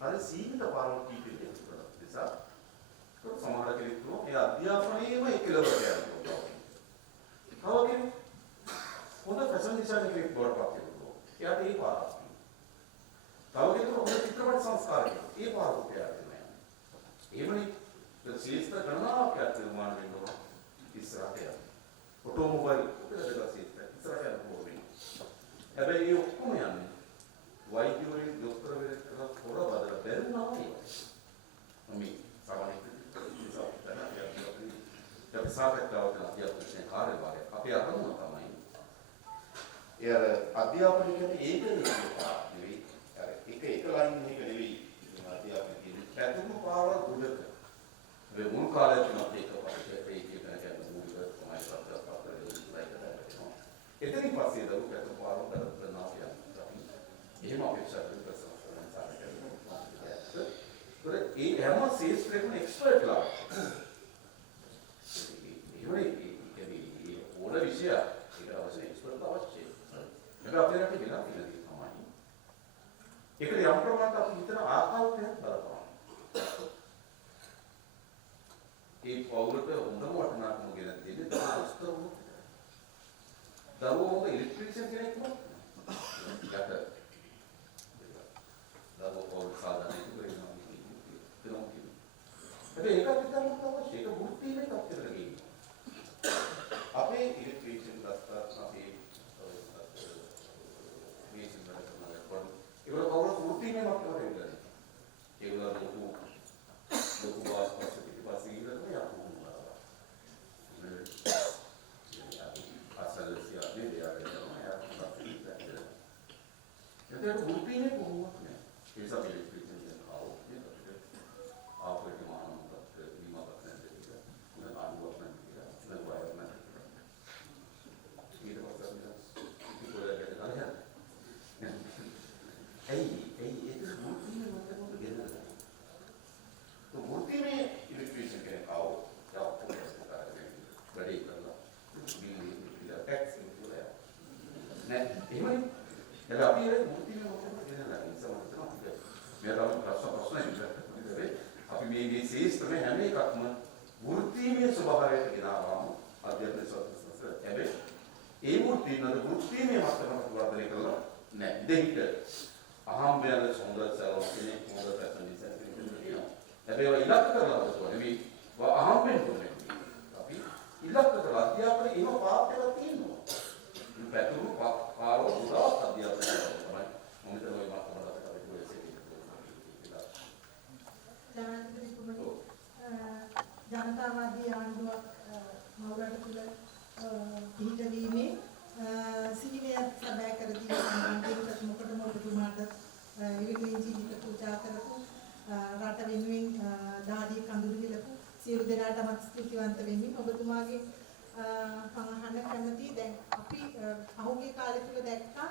හරි සීමිත පාරවල් කීපෙක යනවා. නිසා සමහර කෙනෙක් තුන ඒ අධ්‍යාපනයේම එකලවට යනවා. කවගේ හොඳ ෆැෂන් ඩිසයිනර් කෙනෙක් බවට පත් වෙනවා. එයාට ඒ පාරක් තියෙනවා. තව කෙනෙක් හොඳ චිත්‍රපට සංස්කාරකයෙක්. ඒ පාරක් එයාට තියෙනවා. එහෙමනේ ශිෂ්ට ගණනාවක් නිර්මාණය වෙනවා ඉස්සරහට යනවා. ඔටෝමොබයිල් උපදෙස් ඉස්සරහට යනවා. හැබැයි මේ ඔක්කොම යන්නේ වෛද්‍යවරුන් දොස්තරවරුන් කරලා පොර බදලා බැරිුණා වගේ. මේ සාමාන්‍ය අපි සාකච්ඡාවක් කරන අධ්‍යාපන කාර්යභාරය අපේ අරමුණ තමයි. ඒ අධ්‍යාපනය කියන්නේ ඒක නෙවෙයි. අර එක ලයින් එක නෙවෙයි. අධ්‍යාපනය කියන්නේ පැතුණු පාරවල් ගොඩක. මේ මුල් කාලේ තුනත් ඒක පස්සේ ඒක කියන්නේ මූලික තමයි සත්‍යපත්‍රය එතනින් පස්සේ දරු පැතුණු පාරවල් කරනවා කියන්නේ. එහෙම අපේක්ෂා කරන ප්‍රසන්න සාකච්ඡා කරනවා. ඒ හැම ශේෂ්ත්‍රයකම එක්ස්පර්ට්ලා ඕන විෂය ඒක අවශ්‍ය එක්ස්පර්ට් අවශ්‍යයි. මේක අපේ රටේ වෙලා තියෙන දේ තමයි. ඒකට යම් ප්‍රමාණයක් අපි හිතන ආකල්පයක් බලපාන. ඒ පෞරට හොඳම වටිනාකම ගෙන දෙන්නේ දවස්තර වුණා. දරුවෝ ඉලෙක්ට්‍රිෂියන් කෙනෙක් වුණා. යට දරුවෝ පෞර සාධනයක වෙනවා. හැබැයි ඒකත් හිතන්න අවශ්‍ය. ඒක වෘත්තීය තත්ත්වයකට ගිහින්. අපේ ඉලෙක්ට්‍රිෂියන් දස්තර අපේ මේසින් වල කරන ඒක කවුරු වෘත්තීය මතකවල ඉන්නේ. ඒක ලොකු වාස්පස් පිටිපස්සේ ඉඳලා යනවා. අසලසියා දෙවියා කියනවා ඒක වෘත්තීය කොහොමද නෑ. ඒ සම ඉලෙක්ට්‍රිෂියන් කාව ආපරේට් මානවක විමාපක් නැද්ද කියලා. මොන ආනුවක් නැද්ද කියලා. මොන වයර් නැද්ද කියලා. ඊට පස්සේ ඉතිකොලකට ගලහන. ඒක වෘත්තීය මතකවල ගෙනදලා. වෘත්තීය ඉලෙක්ට්‍රිෂියන් කෙනෙක් ආව වැඩි කරලා බිල් ටැක්ස් ඉන්නවා. නෑ එහෙමනේ. ඒක අපි ඒ වෘත්තීය මතකවල ගෙනදලා ඉස්සරහට තමයි. මේ තමයි ප්‍රශ්න ඉන්නේ. අපි මේ ශේෂ්ත්‍රයේ හැම එකක්ම වෘත්තීය ස්වභාවයට ගෙනාවාම අධ්‍යාපන සත්‍යස්ස හැබැයි ඒ වෘත්තීය මතකම වර්ධනය කරලා නෑ. දෙහිට අහම්බයල සොඳ සලෝ කෙනෙක් හොඳ පැටර්න් ඩිසයින් කරනවා. හැබැයි ඒවා ඉලක්ක කරලා හදනවා නෙවෙයි. අහම්බෙන් කරන්නේ. අපි ඉලක්ක කරලා අධ්‍යාපනයේ එහෙම පාර්ට් එකක් තියෙනවා. මේ පැතුරු පාරව උදා අධ්‍යාපනය තමයි මම හිතනවා මේ මාතෘකාවට අපි පොලිසිය ජනතාවාදී ආණ්ඩුවක් මවරට තුළ පිහිටවීමේ සීලය සැබෑ කර දී සම්බන්ධයෙන් මොකටම ඔබතුමාට ඉරිලෙන් ජීවිත පූජා කරපු රට වෙනුවෙන් දාඩිය කඳුළු හිලපු සියලු දෙනාටම ස්තුතිවන්ත වෙමින් ඔබතුමාගේ පහහන කැමති දැන් අපි පහුගිය කාලේ තුල දැක්කා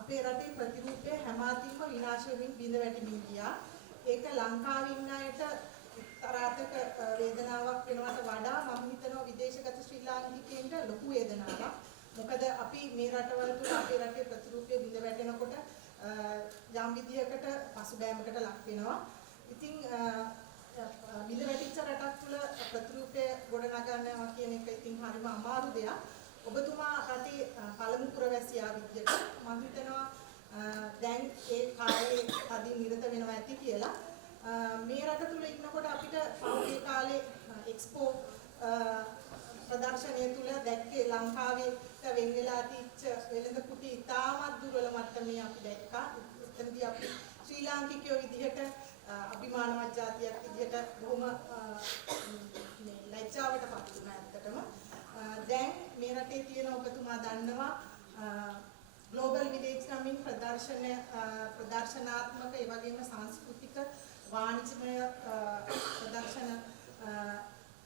අපේ රටේ ප්‍රතිරූපය හැමාතිම විනාශ වෙමින් බිඳ වැටෙමින් ගියා. ඒක ලංකාවේ ඉන්න අයට තරාතක වේදනාවක් වෙනවට වඩා මම හිතනවා විදේශගත ශ්‍රී ලාංකිකයන්ට ලොකු වේදනාවක්. මොකද අපි මේ රටවල තුල අපේ රටේ ප්‍රතිරූපය බිඳ වැටෙනකොට යම් විදියකට පසුබෑමකට ලක් වෙනවා. ඉතින් බිඳ වැටිච්ච රටක් තුල ප්‍රතිරූපය ගොඩනගනවා කියන එක ඉතින් හරිම අමාරු දෙයක්. ඔබතුමා රටේ පළමු පුරවැසියා විදියට මම හිතනවා දැන් ඒ කාලේ අදින් නිරත වෙනවා ඇති කියලා. මේ රට තුල ඉන්නකොට අපිට පහුගිය කාලේ එක්ස්පෝ ප්‍රදර්ශනය තුල දැක්කේ ලංකාවේ වෙන් වෙලා තිච්ච වෙළඳ කුටි ඉතාමත් දුර්වල මට්ටමේ අපි දැක්කා. එතනදී අපි ශ්‍රී ලාංකිකයෝ විදිහට අභිමානවත් ජාතියක් විදිහට බොහොම මේ ලැජ්ජාවට පත් වුණා ඇත්තටම. දැන් මේ රටේ තියෙන ඔබතුමා දන්නවා ග්ලෝබල් විලේජ් නමින් ප්‍රදර්ශනාත්මක ඒ වගේම සංස්කෘතික වාණිජමය ප්‍රදර්ශන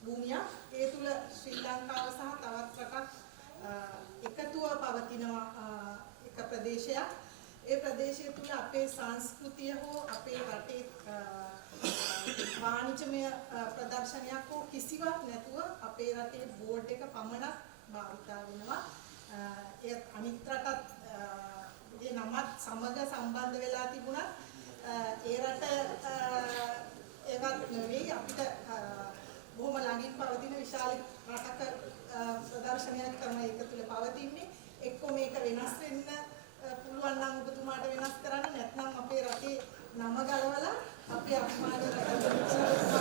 භූමිය ඒ තුල ශ්‍රී ලංකාව සහ තවත් රටක් එකතුව පවතින එක ප්‍රදේශයක්. ඒ ප්‍රදේශය තුල අපේ සංස්කෘතිය හෝ අපේ රටේ වාණිජමය ප්‍රදර්ශනයක් හෝ කිසිවක් නැතුව අපේ රටේ බෝඩ් එක පමණක් භාවිතා වෙනවා. ඒ අනිත් රටත් ඒ නමත් සමග සම්බන්ධ වෙලා තිබුණත් ඒ රට ඒවත් නෙවෙයි අපිට බොහොම ළඟින් පවතින විශාල රටක ප්‍රදර්ශනයක් තමයි ඒක තුළ පවතින්නේ. එක්කෝ මේක වෙනස් වෙන්න පුළුවන් නම් ඔබතුමාට වෙනස් කරන්න, නැත්නම් අපේ රටේ නම ගලවලා අපේ අභිමානී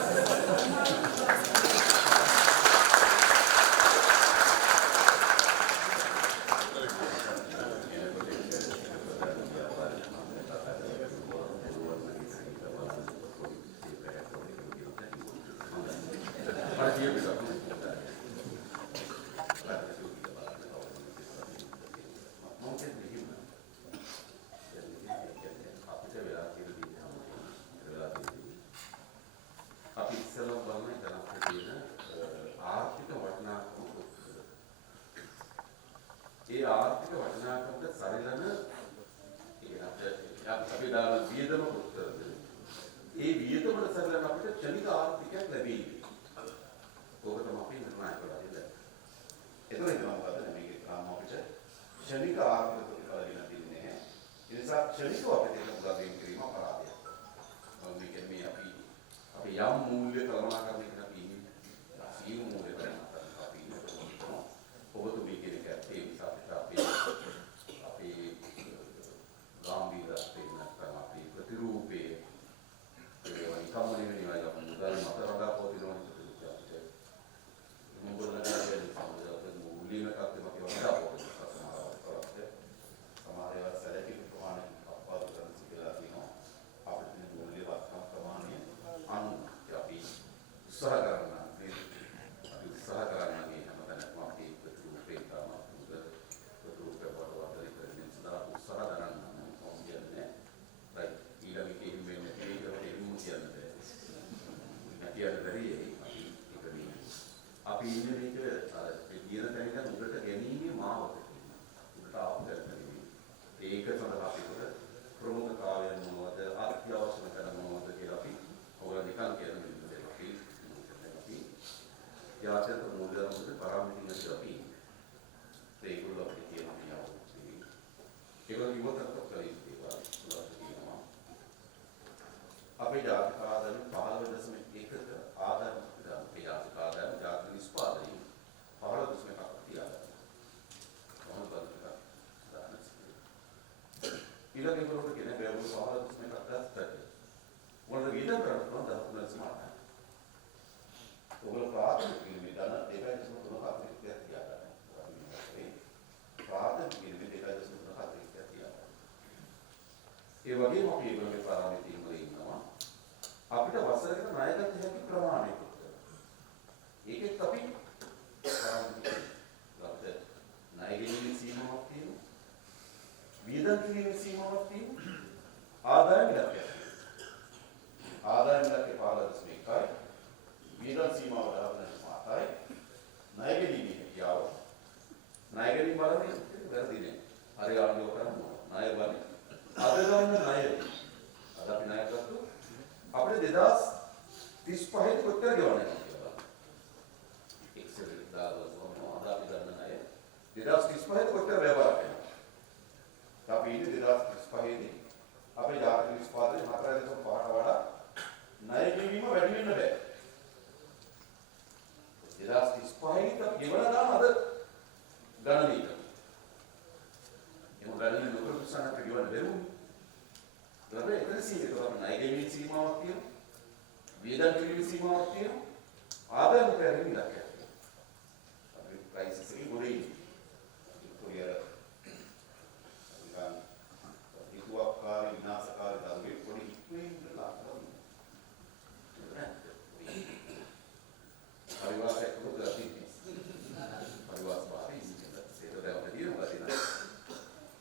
ඒ වගේම අපි ඒගොල්ලෝගේ පාරමිතීන් වල ඉන්නවා. අපිට වසරකට ණය ගන්න හැකි ප්‍රමාණයක් උත්තර. ඒකෙත් අපි පාරමිතීන් අපිට ණය ගැනීමේ සීමාවක් තියෙනවා. වියදම් කිරීමේ සීමාවක් තියෙනවා. ආදායම් ඉලක්කයක්. ආදායම් ඉලක්කය 15.1යි. වියදම් සීමාව 10.5යි. ණය ගැනීමේ හැකියාව. ණය ගැනීම බලන්නේ වැරදි නෑ. හරි ආණ්ඩුව කරනවා. ණය බලන්නේ අද ගන්න ණය අද අපි ණය ගත්තු අපිට 2035 කොච්චර ගෙවන්නේ කියලා. එක්සෙල් දාලා අද අපි ගන්න ණය 2035 කොච්චර ව්‍යාපාරයක් වෙනවා. අපි ඉන්නේ 2035 දී අපේ ජාතික නිෂ්පාදනය 4.5ට වඩා ණය ගෙවීම වැඩි වෙන්න බෑ. 2035 ට ගෙවන දාන අද ගණනීය ගණනීය නොකරපු සනක ගෙවන්න බැරුණු. ඒකේ එතන සීලේ තමයි ණය ගැනීම සීමාවක් තියෙනවා. වියදම් කිරීම සීමාවක් තියෙනවා. ආදායම පෙරහින් ඉලක්කයක්. අපි ප්‍රයිසස් එකේ ගොඩේ ඉන්නේ. හිතුවක්කාරී විනාශකාරී දරුවෙක් පොඩි ඉක්මනින් ඉඳලා පරිවාසයක් උදලා තියෙනවා. පරිවාස බාරේ ඉන්නේ. ඒක දැවටදී මොකද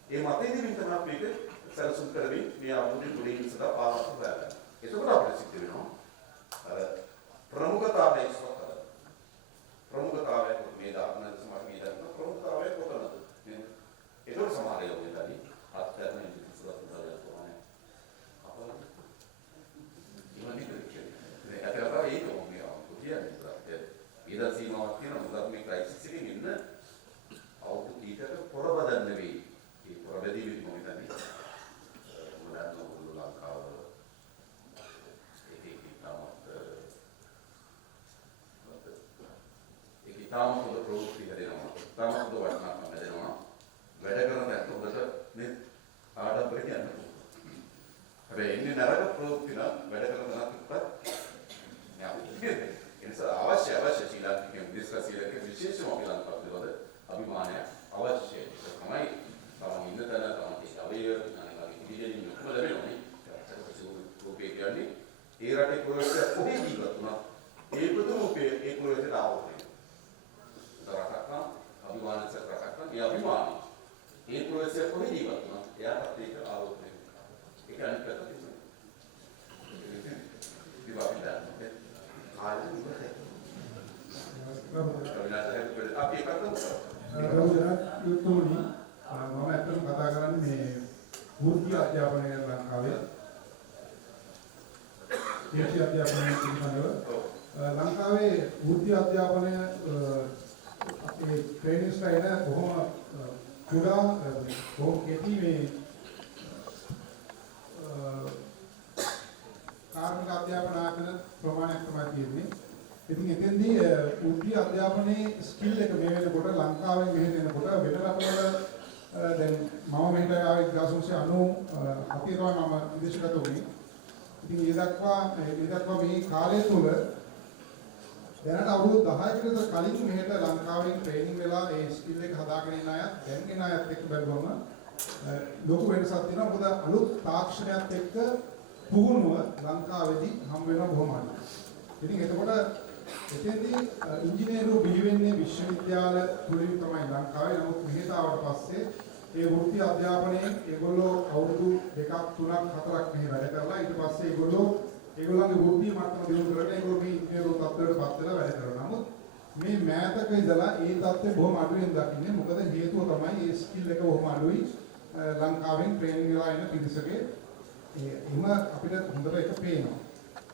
ඒ මතයේදී විතර අපි මේක සැලසුම් කරමින් මේ අවුරුදු තුලින් සදා පාරක් හොයලා. එතකොට අපිට සිද්ධ වෙනවා අර ප්‍රමුඛතාවය ඉස්සරහ. ප්‍රමුඛතාවය මේ දාන සමාජ මේ දාන ප්‍රමුඛතාවය කොතනද? මේ ඒතකොට සමාජයේ වෙලාදී අත්‍යවශ්‍ය ඉතිසුවත් ලංකාව ඒක ඉතාමත් ඒක ඉතාමත් හොඳ ප්‍රවෘත්ති හැදෙනවා. ඉතාමත් හොඳ වටිනාකම් හැදෙනවා. වැඩ කරන දැන් හොඳට මේ ආඩම්බරේ යනවා. හැබැයි ඉන්නේ නරක ප්‍රවෘත්ති නම් වැඩ කරන දැනත් ඒ නිසා අවශ්‍ය ශ්‍රී ලාංකිකයන් විශ්වාසීලක විශේෂම අපි ලංකාව පිළිබඳ අභිමානයක් අවශ්‍යයි. තමයි තරම් ඉන්න තැන තමයි අවය අනිවාර්ය ඉදිරියෙන් යොමු ලැබෙන්නේ. රූපේ කියන්නේ ඒ රටේ පුරවැසියා කොහේ ජීවත් වුණා ඒ පුදුම ඒ පුරවැසියාට ආවොත් රටක් නම් අභිමානයක් රටක් නම් ඒ අභිමානයි ඒ පුරවැසියා කොහේ ජීවත් වුණා එයාට ඒක ආවොත් ඒක අනිත් පැත්ත තියෙනවා. විවාහිතා අපි එකක් යුතුමනි මම ඇත්තටම කතා කරන්නේ මේ වෘත්ති අධ්‍යාපනය ලංකාවේ දේශීය අධ්‍යාපනය පිළිබඳව ලංකාවේ වෘත්ති අධ්‍යාපනය අපේ ට්‍රේනින් ස්ටයිල් බොහොම කුඩා බොහොම කෙටි මේ කාර්මික අධ්‍යාපන ආයතන ප්‍රමාණයක් තමයි තියෙන්නේ. ඉතින් එතෙන්දී වෘත්ති අධ්‍යාපනයේ ස්කිල් එක මේ වෙනකොට ලංකාවෙන් මෙහෙට එනකොට වෙන රටවල දැන් මම මෙහෙට ආවේ 1997 තමයි මම විදේශගත වුණේ. ඉතින් ඒ දක්වා මේ කාලය තුල දැනට අවුරුදු 10කට කලින් මෙහෙට ලංකාවෙන් ට්‍රේනින් වෙලා ඒ ස්කිල් එක හදාගෙන ඉන්න අයත් දැන් එන අයත් එක්ක බැලුවම ලොකු වෙනසක් තියෙනවා. මොකද අලුත් තාක්ෂණයත් එක්ක පුහුණුව ලංකාවේදී හම් වෙනවා බොහොම අඩුයි. ඉතින් එතකොට එතෙන්දී ඉංජිනේරු බිහි වෙන්නේ විශ්වවිද්‍යාල තුලින් තමයි ලංකාවේ. නමුත් මෙහෙට ආවට පස්සේ ඒ වෘත්ති අධ්‍යාපනයේ ඒගොල්ලෝ අවුරුදු 2ක් 3ක් 4ක් මෙහෙ වැඩ කරලා ඊට පස්සේ ඒගොල්ලන්ගේ වෘත්ති මට්ටම දියුණු කරගෙන ඒගොල්ලෝ මේ ඉංජිනේරු තත්ත්වයට පත් වෙලා වැඩ කරනවා. නමුත් මේ මෑතක ඉඳලා ඒ තත්ත්වය බොහොම අඩුවෙන් දකින්නේ. මොකද හේතුව තමයි මේ ස්කිල් එක බොහොම අඩුයි ලංකාවෙන් ට්‍රේනින් වෙලා එන පිරිසකේ. එහෙම අපිට හොඳට ඒක පේනවා.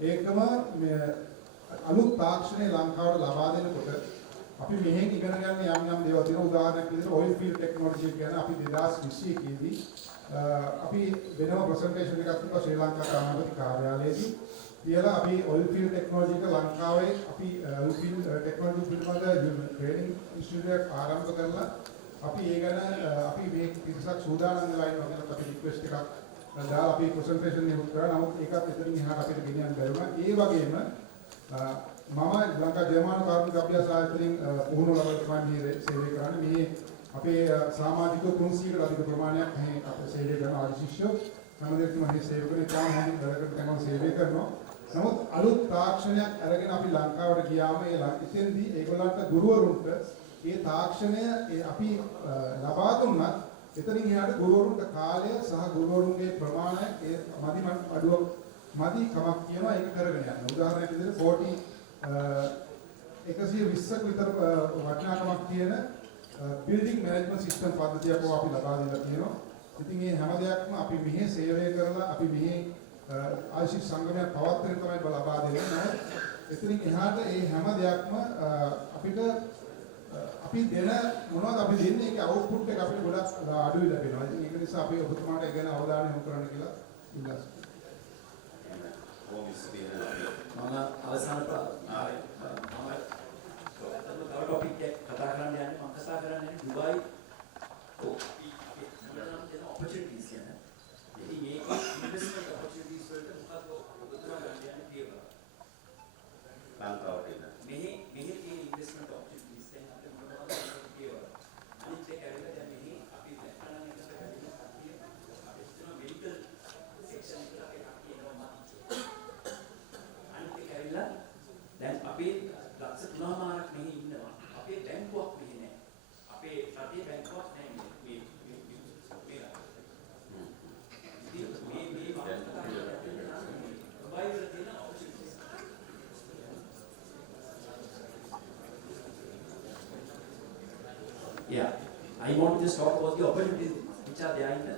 ඒකම අලුත් තාක්ෂණය ලංකාවට ලබා දෙනකොට අපි මෙහෙන් ඉගෙන ගන්න යම් දේවල් තියෙනවා. උදාහරණයක් විදිහට ඔයිල් ෆීල්ඩ් ටෙක්නොලොජි කියන අපි 2021 දී අපි වෙනම ප්‍රසන්ටේෂන් එකක් තිබ්බා ශ්‍රී ලංකා තානාපති කාර්යාලයේදී. කියලා අපි ඔයිල් ෆීල්ඩ් ටෙක්නොලොජි එක ලංකාවේ අපි ඔයිල් ෆීල්ඩ් ටෙක්නොලොජි පිළිබඳ ට්‍රේනින් ඉන්ස්ටිටියුට් එකක් ආරම්භ කරලා අපි ඒ ගැන අපි මේ පිටසක් සූදානම් වෙලා ඉන්නවා කියලා අපි රික්වෙස්ට් එකක් දාලා අපි ප්‍රසන්ටේෂන් එකක් කරා. නමුත් ඒකත් එතනින් එහාට අපිට ගෙනියන්න බැරි වුණා. ඒ වගේම මම ලංකා ජර්මන් කාර්මික අභ්‍යාස ආයතනයෙන් පුහුණුව ලබා තමයි මේ සේවය කරන්නේ. මේ අපේ සමාජික 300කට අධික ප්‍රමාණයක් මේ අපේ සේවය කරන ආශිෂ්‍යෝ සමදෙත් මම සේවය කරන තාම හොඳින් වැඩකට තමයි සේවය කරනවා. නමුත් අලුත් තාක්ෂණයක් අරගෙන අපි ලංකාවට ගියාම ඒ ඉතින්දී ඒගොල්ලන්ට ගුරුවරුන්ට මේ තාක්ෂණය අපි ලබා දුන්නත් එතනින් එහාට ගුරුවරුන්ට කාලය සහ ගුරුවරුන්ගේ ප්‍රමාණය ඒ මදි කමක් කියනවා ඒක කරගෙන යන්න. උදාහරණයක් විදිහට 120ක විතර වටිනාකමක් තියෙන බිල්ඩින් මැනේජ්මන්ට් සිස්ටම් පද්ධතියක් අපි ලබා දීලා තියෙනවා. ඉතින් මේ හැම දෙයක්ම අපි මෙහි සේවය කරලා අපි මෙහි ආශික් සංගමයක් පවත්වන තමයි ලබා දෙන්නේ. එතනින් එහාට මේ හැම දෙයක්ම අපිට අපි දෙන මොනවද අපි දෙන්නේ ඒකේ අවුට්පුට් එක අපිට ගොඩක් අඩුයි ලැබෙනවා. ඉතින් ඒක නිසා අපි ඔබතුමාට ඒ ගැන අවධානය යොමු කරන්න කියලා ඉල්ලා සිටිනවා. මම අවසාන ටොපික් එක කතා කරන්න යන්නේ මම කතා කරන්නේ දුබයි ඔපචුනිටිස් කියන. ඉතින් මේක ඉන්වෙස්ට්මන්ට් ඔපචුනිටිස් වලට මොකක්ද ඔබතුමා ගන්න යන්නේ කියලා. ලංකාවට එන මෙහි තියෙන ඉන්වෙස්ට්මන්ට් ඔපචුනිටිස් දැන් අපිට මොනවද කියලා. අනිත් එක ඇවිල්ලා දැන් මෙහි අපි දැක්කම එකට වැඩිම කට්ටිය අපි හිතන මෙඩිකල් සෙක්ෂන් එකට අපි කට්ටිය එනවා. අනිත් එක ඇවිල්ලා දැන් අපේ ලක්ෂ 3මාරක් මෙහි ඉන්නවා. අපේ බැංකුවක් මෙහි නැහැ. අපේ රටේ බැංකුවක් නැහැ මේ Yeah, I want to just talk about the opportunities which are there in the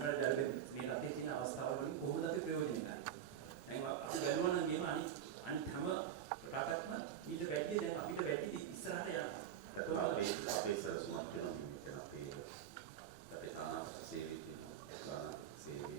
United Arab Emirates. මේ රටේ තියෙන අවස්ථාවල වලින් කොහොමද අපි ප්‍රයෝජන ගන්න? දැන් අපි බලනවා නම් මේම අනිත් හැම රටක්ම ඊට වැඩිය දැන් අපිට වැඩි ඉස්සරහට යනවා. අපේ සරසුමත් කියන අපේ තානාපති සේවය තියෙනවා. සේවය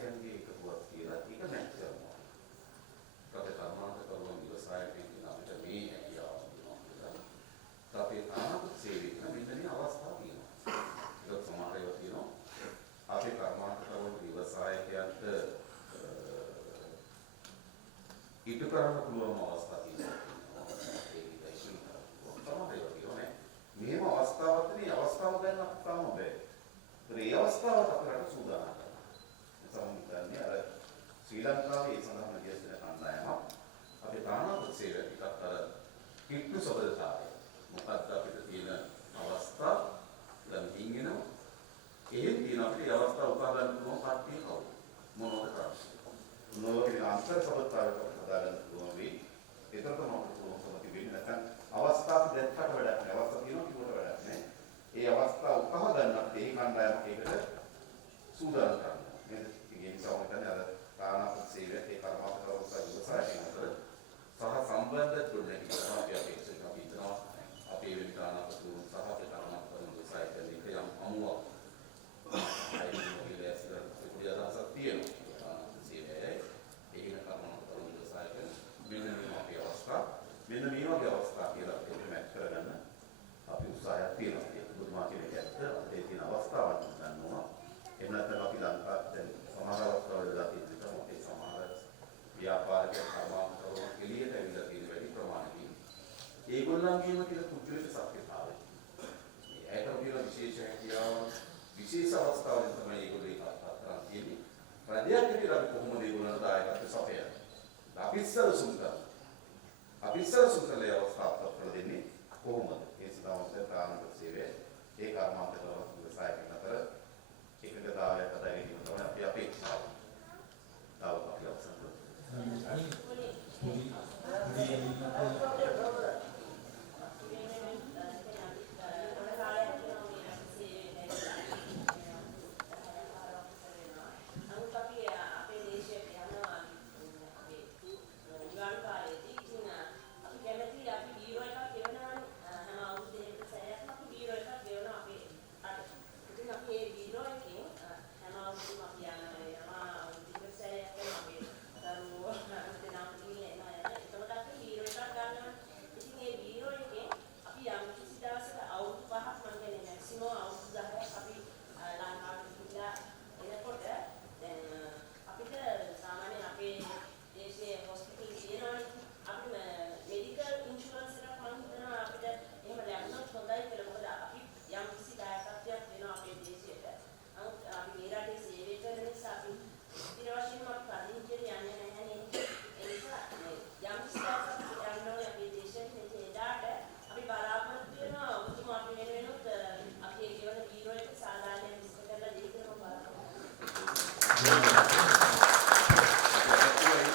විවසායකයන්ගේ එකතුවක් කියලා ඒක නැති කරනවා. අපේ කර්මාන්ත කරුවන් විවසායකයන් කියන අපිට මේ හැකියාව තියෙනවා කියලා. අපේ තානාපති සේවය කියන මෙන්න මේ අවස්ථාව තියෙනවා. ඒක සමහර ඒවා තියෙනවා. අපේ කර්මාන්ත කරුවන් විවසායකයන්ට ඉටු කරන්න පුළුවන් අවස්ථා තියෙනවා. ඒක ඉතින් සමහර ඒවා තියෙනවා. මේව අවස්ථාවක් මේ අවස්ථාව ගන්න අපිට තාම බෑ. ඒ අවස්ථාවට අපිට සූදානම් කරනවා. සම්මුතියන්නේ අර ශ්‍රී ලංකාවේ ඒ සඳහන් මැදිස්ත්‍රා කණ්ඩායමක් අපේ තානාපති සේවය ටිකක් අර කිට්ටු සබඳතාවය. මොකක්ද අපිට තියෙන අවස්ථා දැන් හින්ගෙනවා. එහෙන් තියෙන අපිට අවස්ථාව උකහා ගන්න පුළුවන් කට්ටිය කවුද? මොනවද කරන්නේ? මොනවද අන්තර් සබඳතාවයකට හදාගන්න පුළුවන් වෙයි. ඒතර තමයි අපිට පුළුවන්කම තිබෙන්නේ. නැත්නම් අවස්ථාවක් දැක්කට වැඩක් නෑ. අවස්ථාව තියෙනවා කිව්වට වැඩක් නෑ. ඒ අවස්ථාව උකහා ගන්නත් ඒ කණ්ඩායමක් ඒකට සූදානම් කරනවා. නේද? ඒ නිසා ඔතන අර තානාපති සේවය ඒ කර්මාන්ත කරුවන් විවසායකයන් අතර සහ සම්බන්ධ තුනකින් අපි අපේක්ෂා අපි හිතනවා අපේ වෙන තානාපති කරුවන් සහ අපේ කර්මාන්ත කරුවන් විවසායකයන් දෙක යම් අමුවක් අයිතිවිලේ ඇසුර පුදියදාසක් තියෙනවා. තානාපති සේවයයි ඒකින කර්මාන්ත කරුවන් විවසායකයන් මෙන්න මේ අපේ අවස්ථා මෙන්න මේ වගේ අවස්ථා කියලා අපිට මැච් කරගන්න අපි උත්සාහයක් තියෙනවා. ඒක බුදුමා කියන එකට අපේ තියෙන අවස්ථාවක් ගන්නවා. එහෙම නැත්නම් අපි ලංකාවේ දැන් සමහර අවස්ථාවල තියෙනවා අපේ සමහර ව්‍යාපාරික කර්මාන්ත කරුවන් එළියට ඇවිල්ලා තියෙන වැඩි ප්‍රමාණයකින් ඒගොල්ලන්ගේම තියෙන පුද්ගලික සත්‍යතාවය. මේ ඇයට තියෙන විශේෂ හැකියාව විශේෂ අවස්ථාවලින් තමයි ඒගොල්ලෝ ඒක අත්හරින්න තියෙන්නේ. රජයක් විදිහට අපි කොහොමද ඒගොල්ලන්ට දායකත්ව සපයන්නේ? අපි ඉස්සර සුන්දර අවස්ථාවක් අපට දෙන්නේ කොහොමද? ඒ සඳහා තානාපති සේවය ඒ කර්මාන්ත කරුවන් විවසායකයන් අතර එකඟතාවයක් හදා ගැනීම තමයි අපි අපේක්ෂාව. තාම අපි අවසන් Thank you.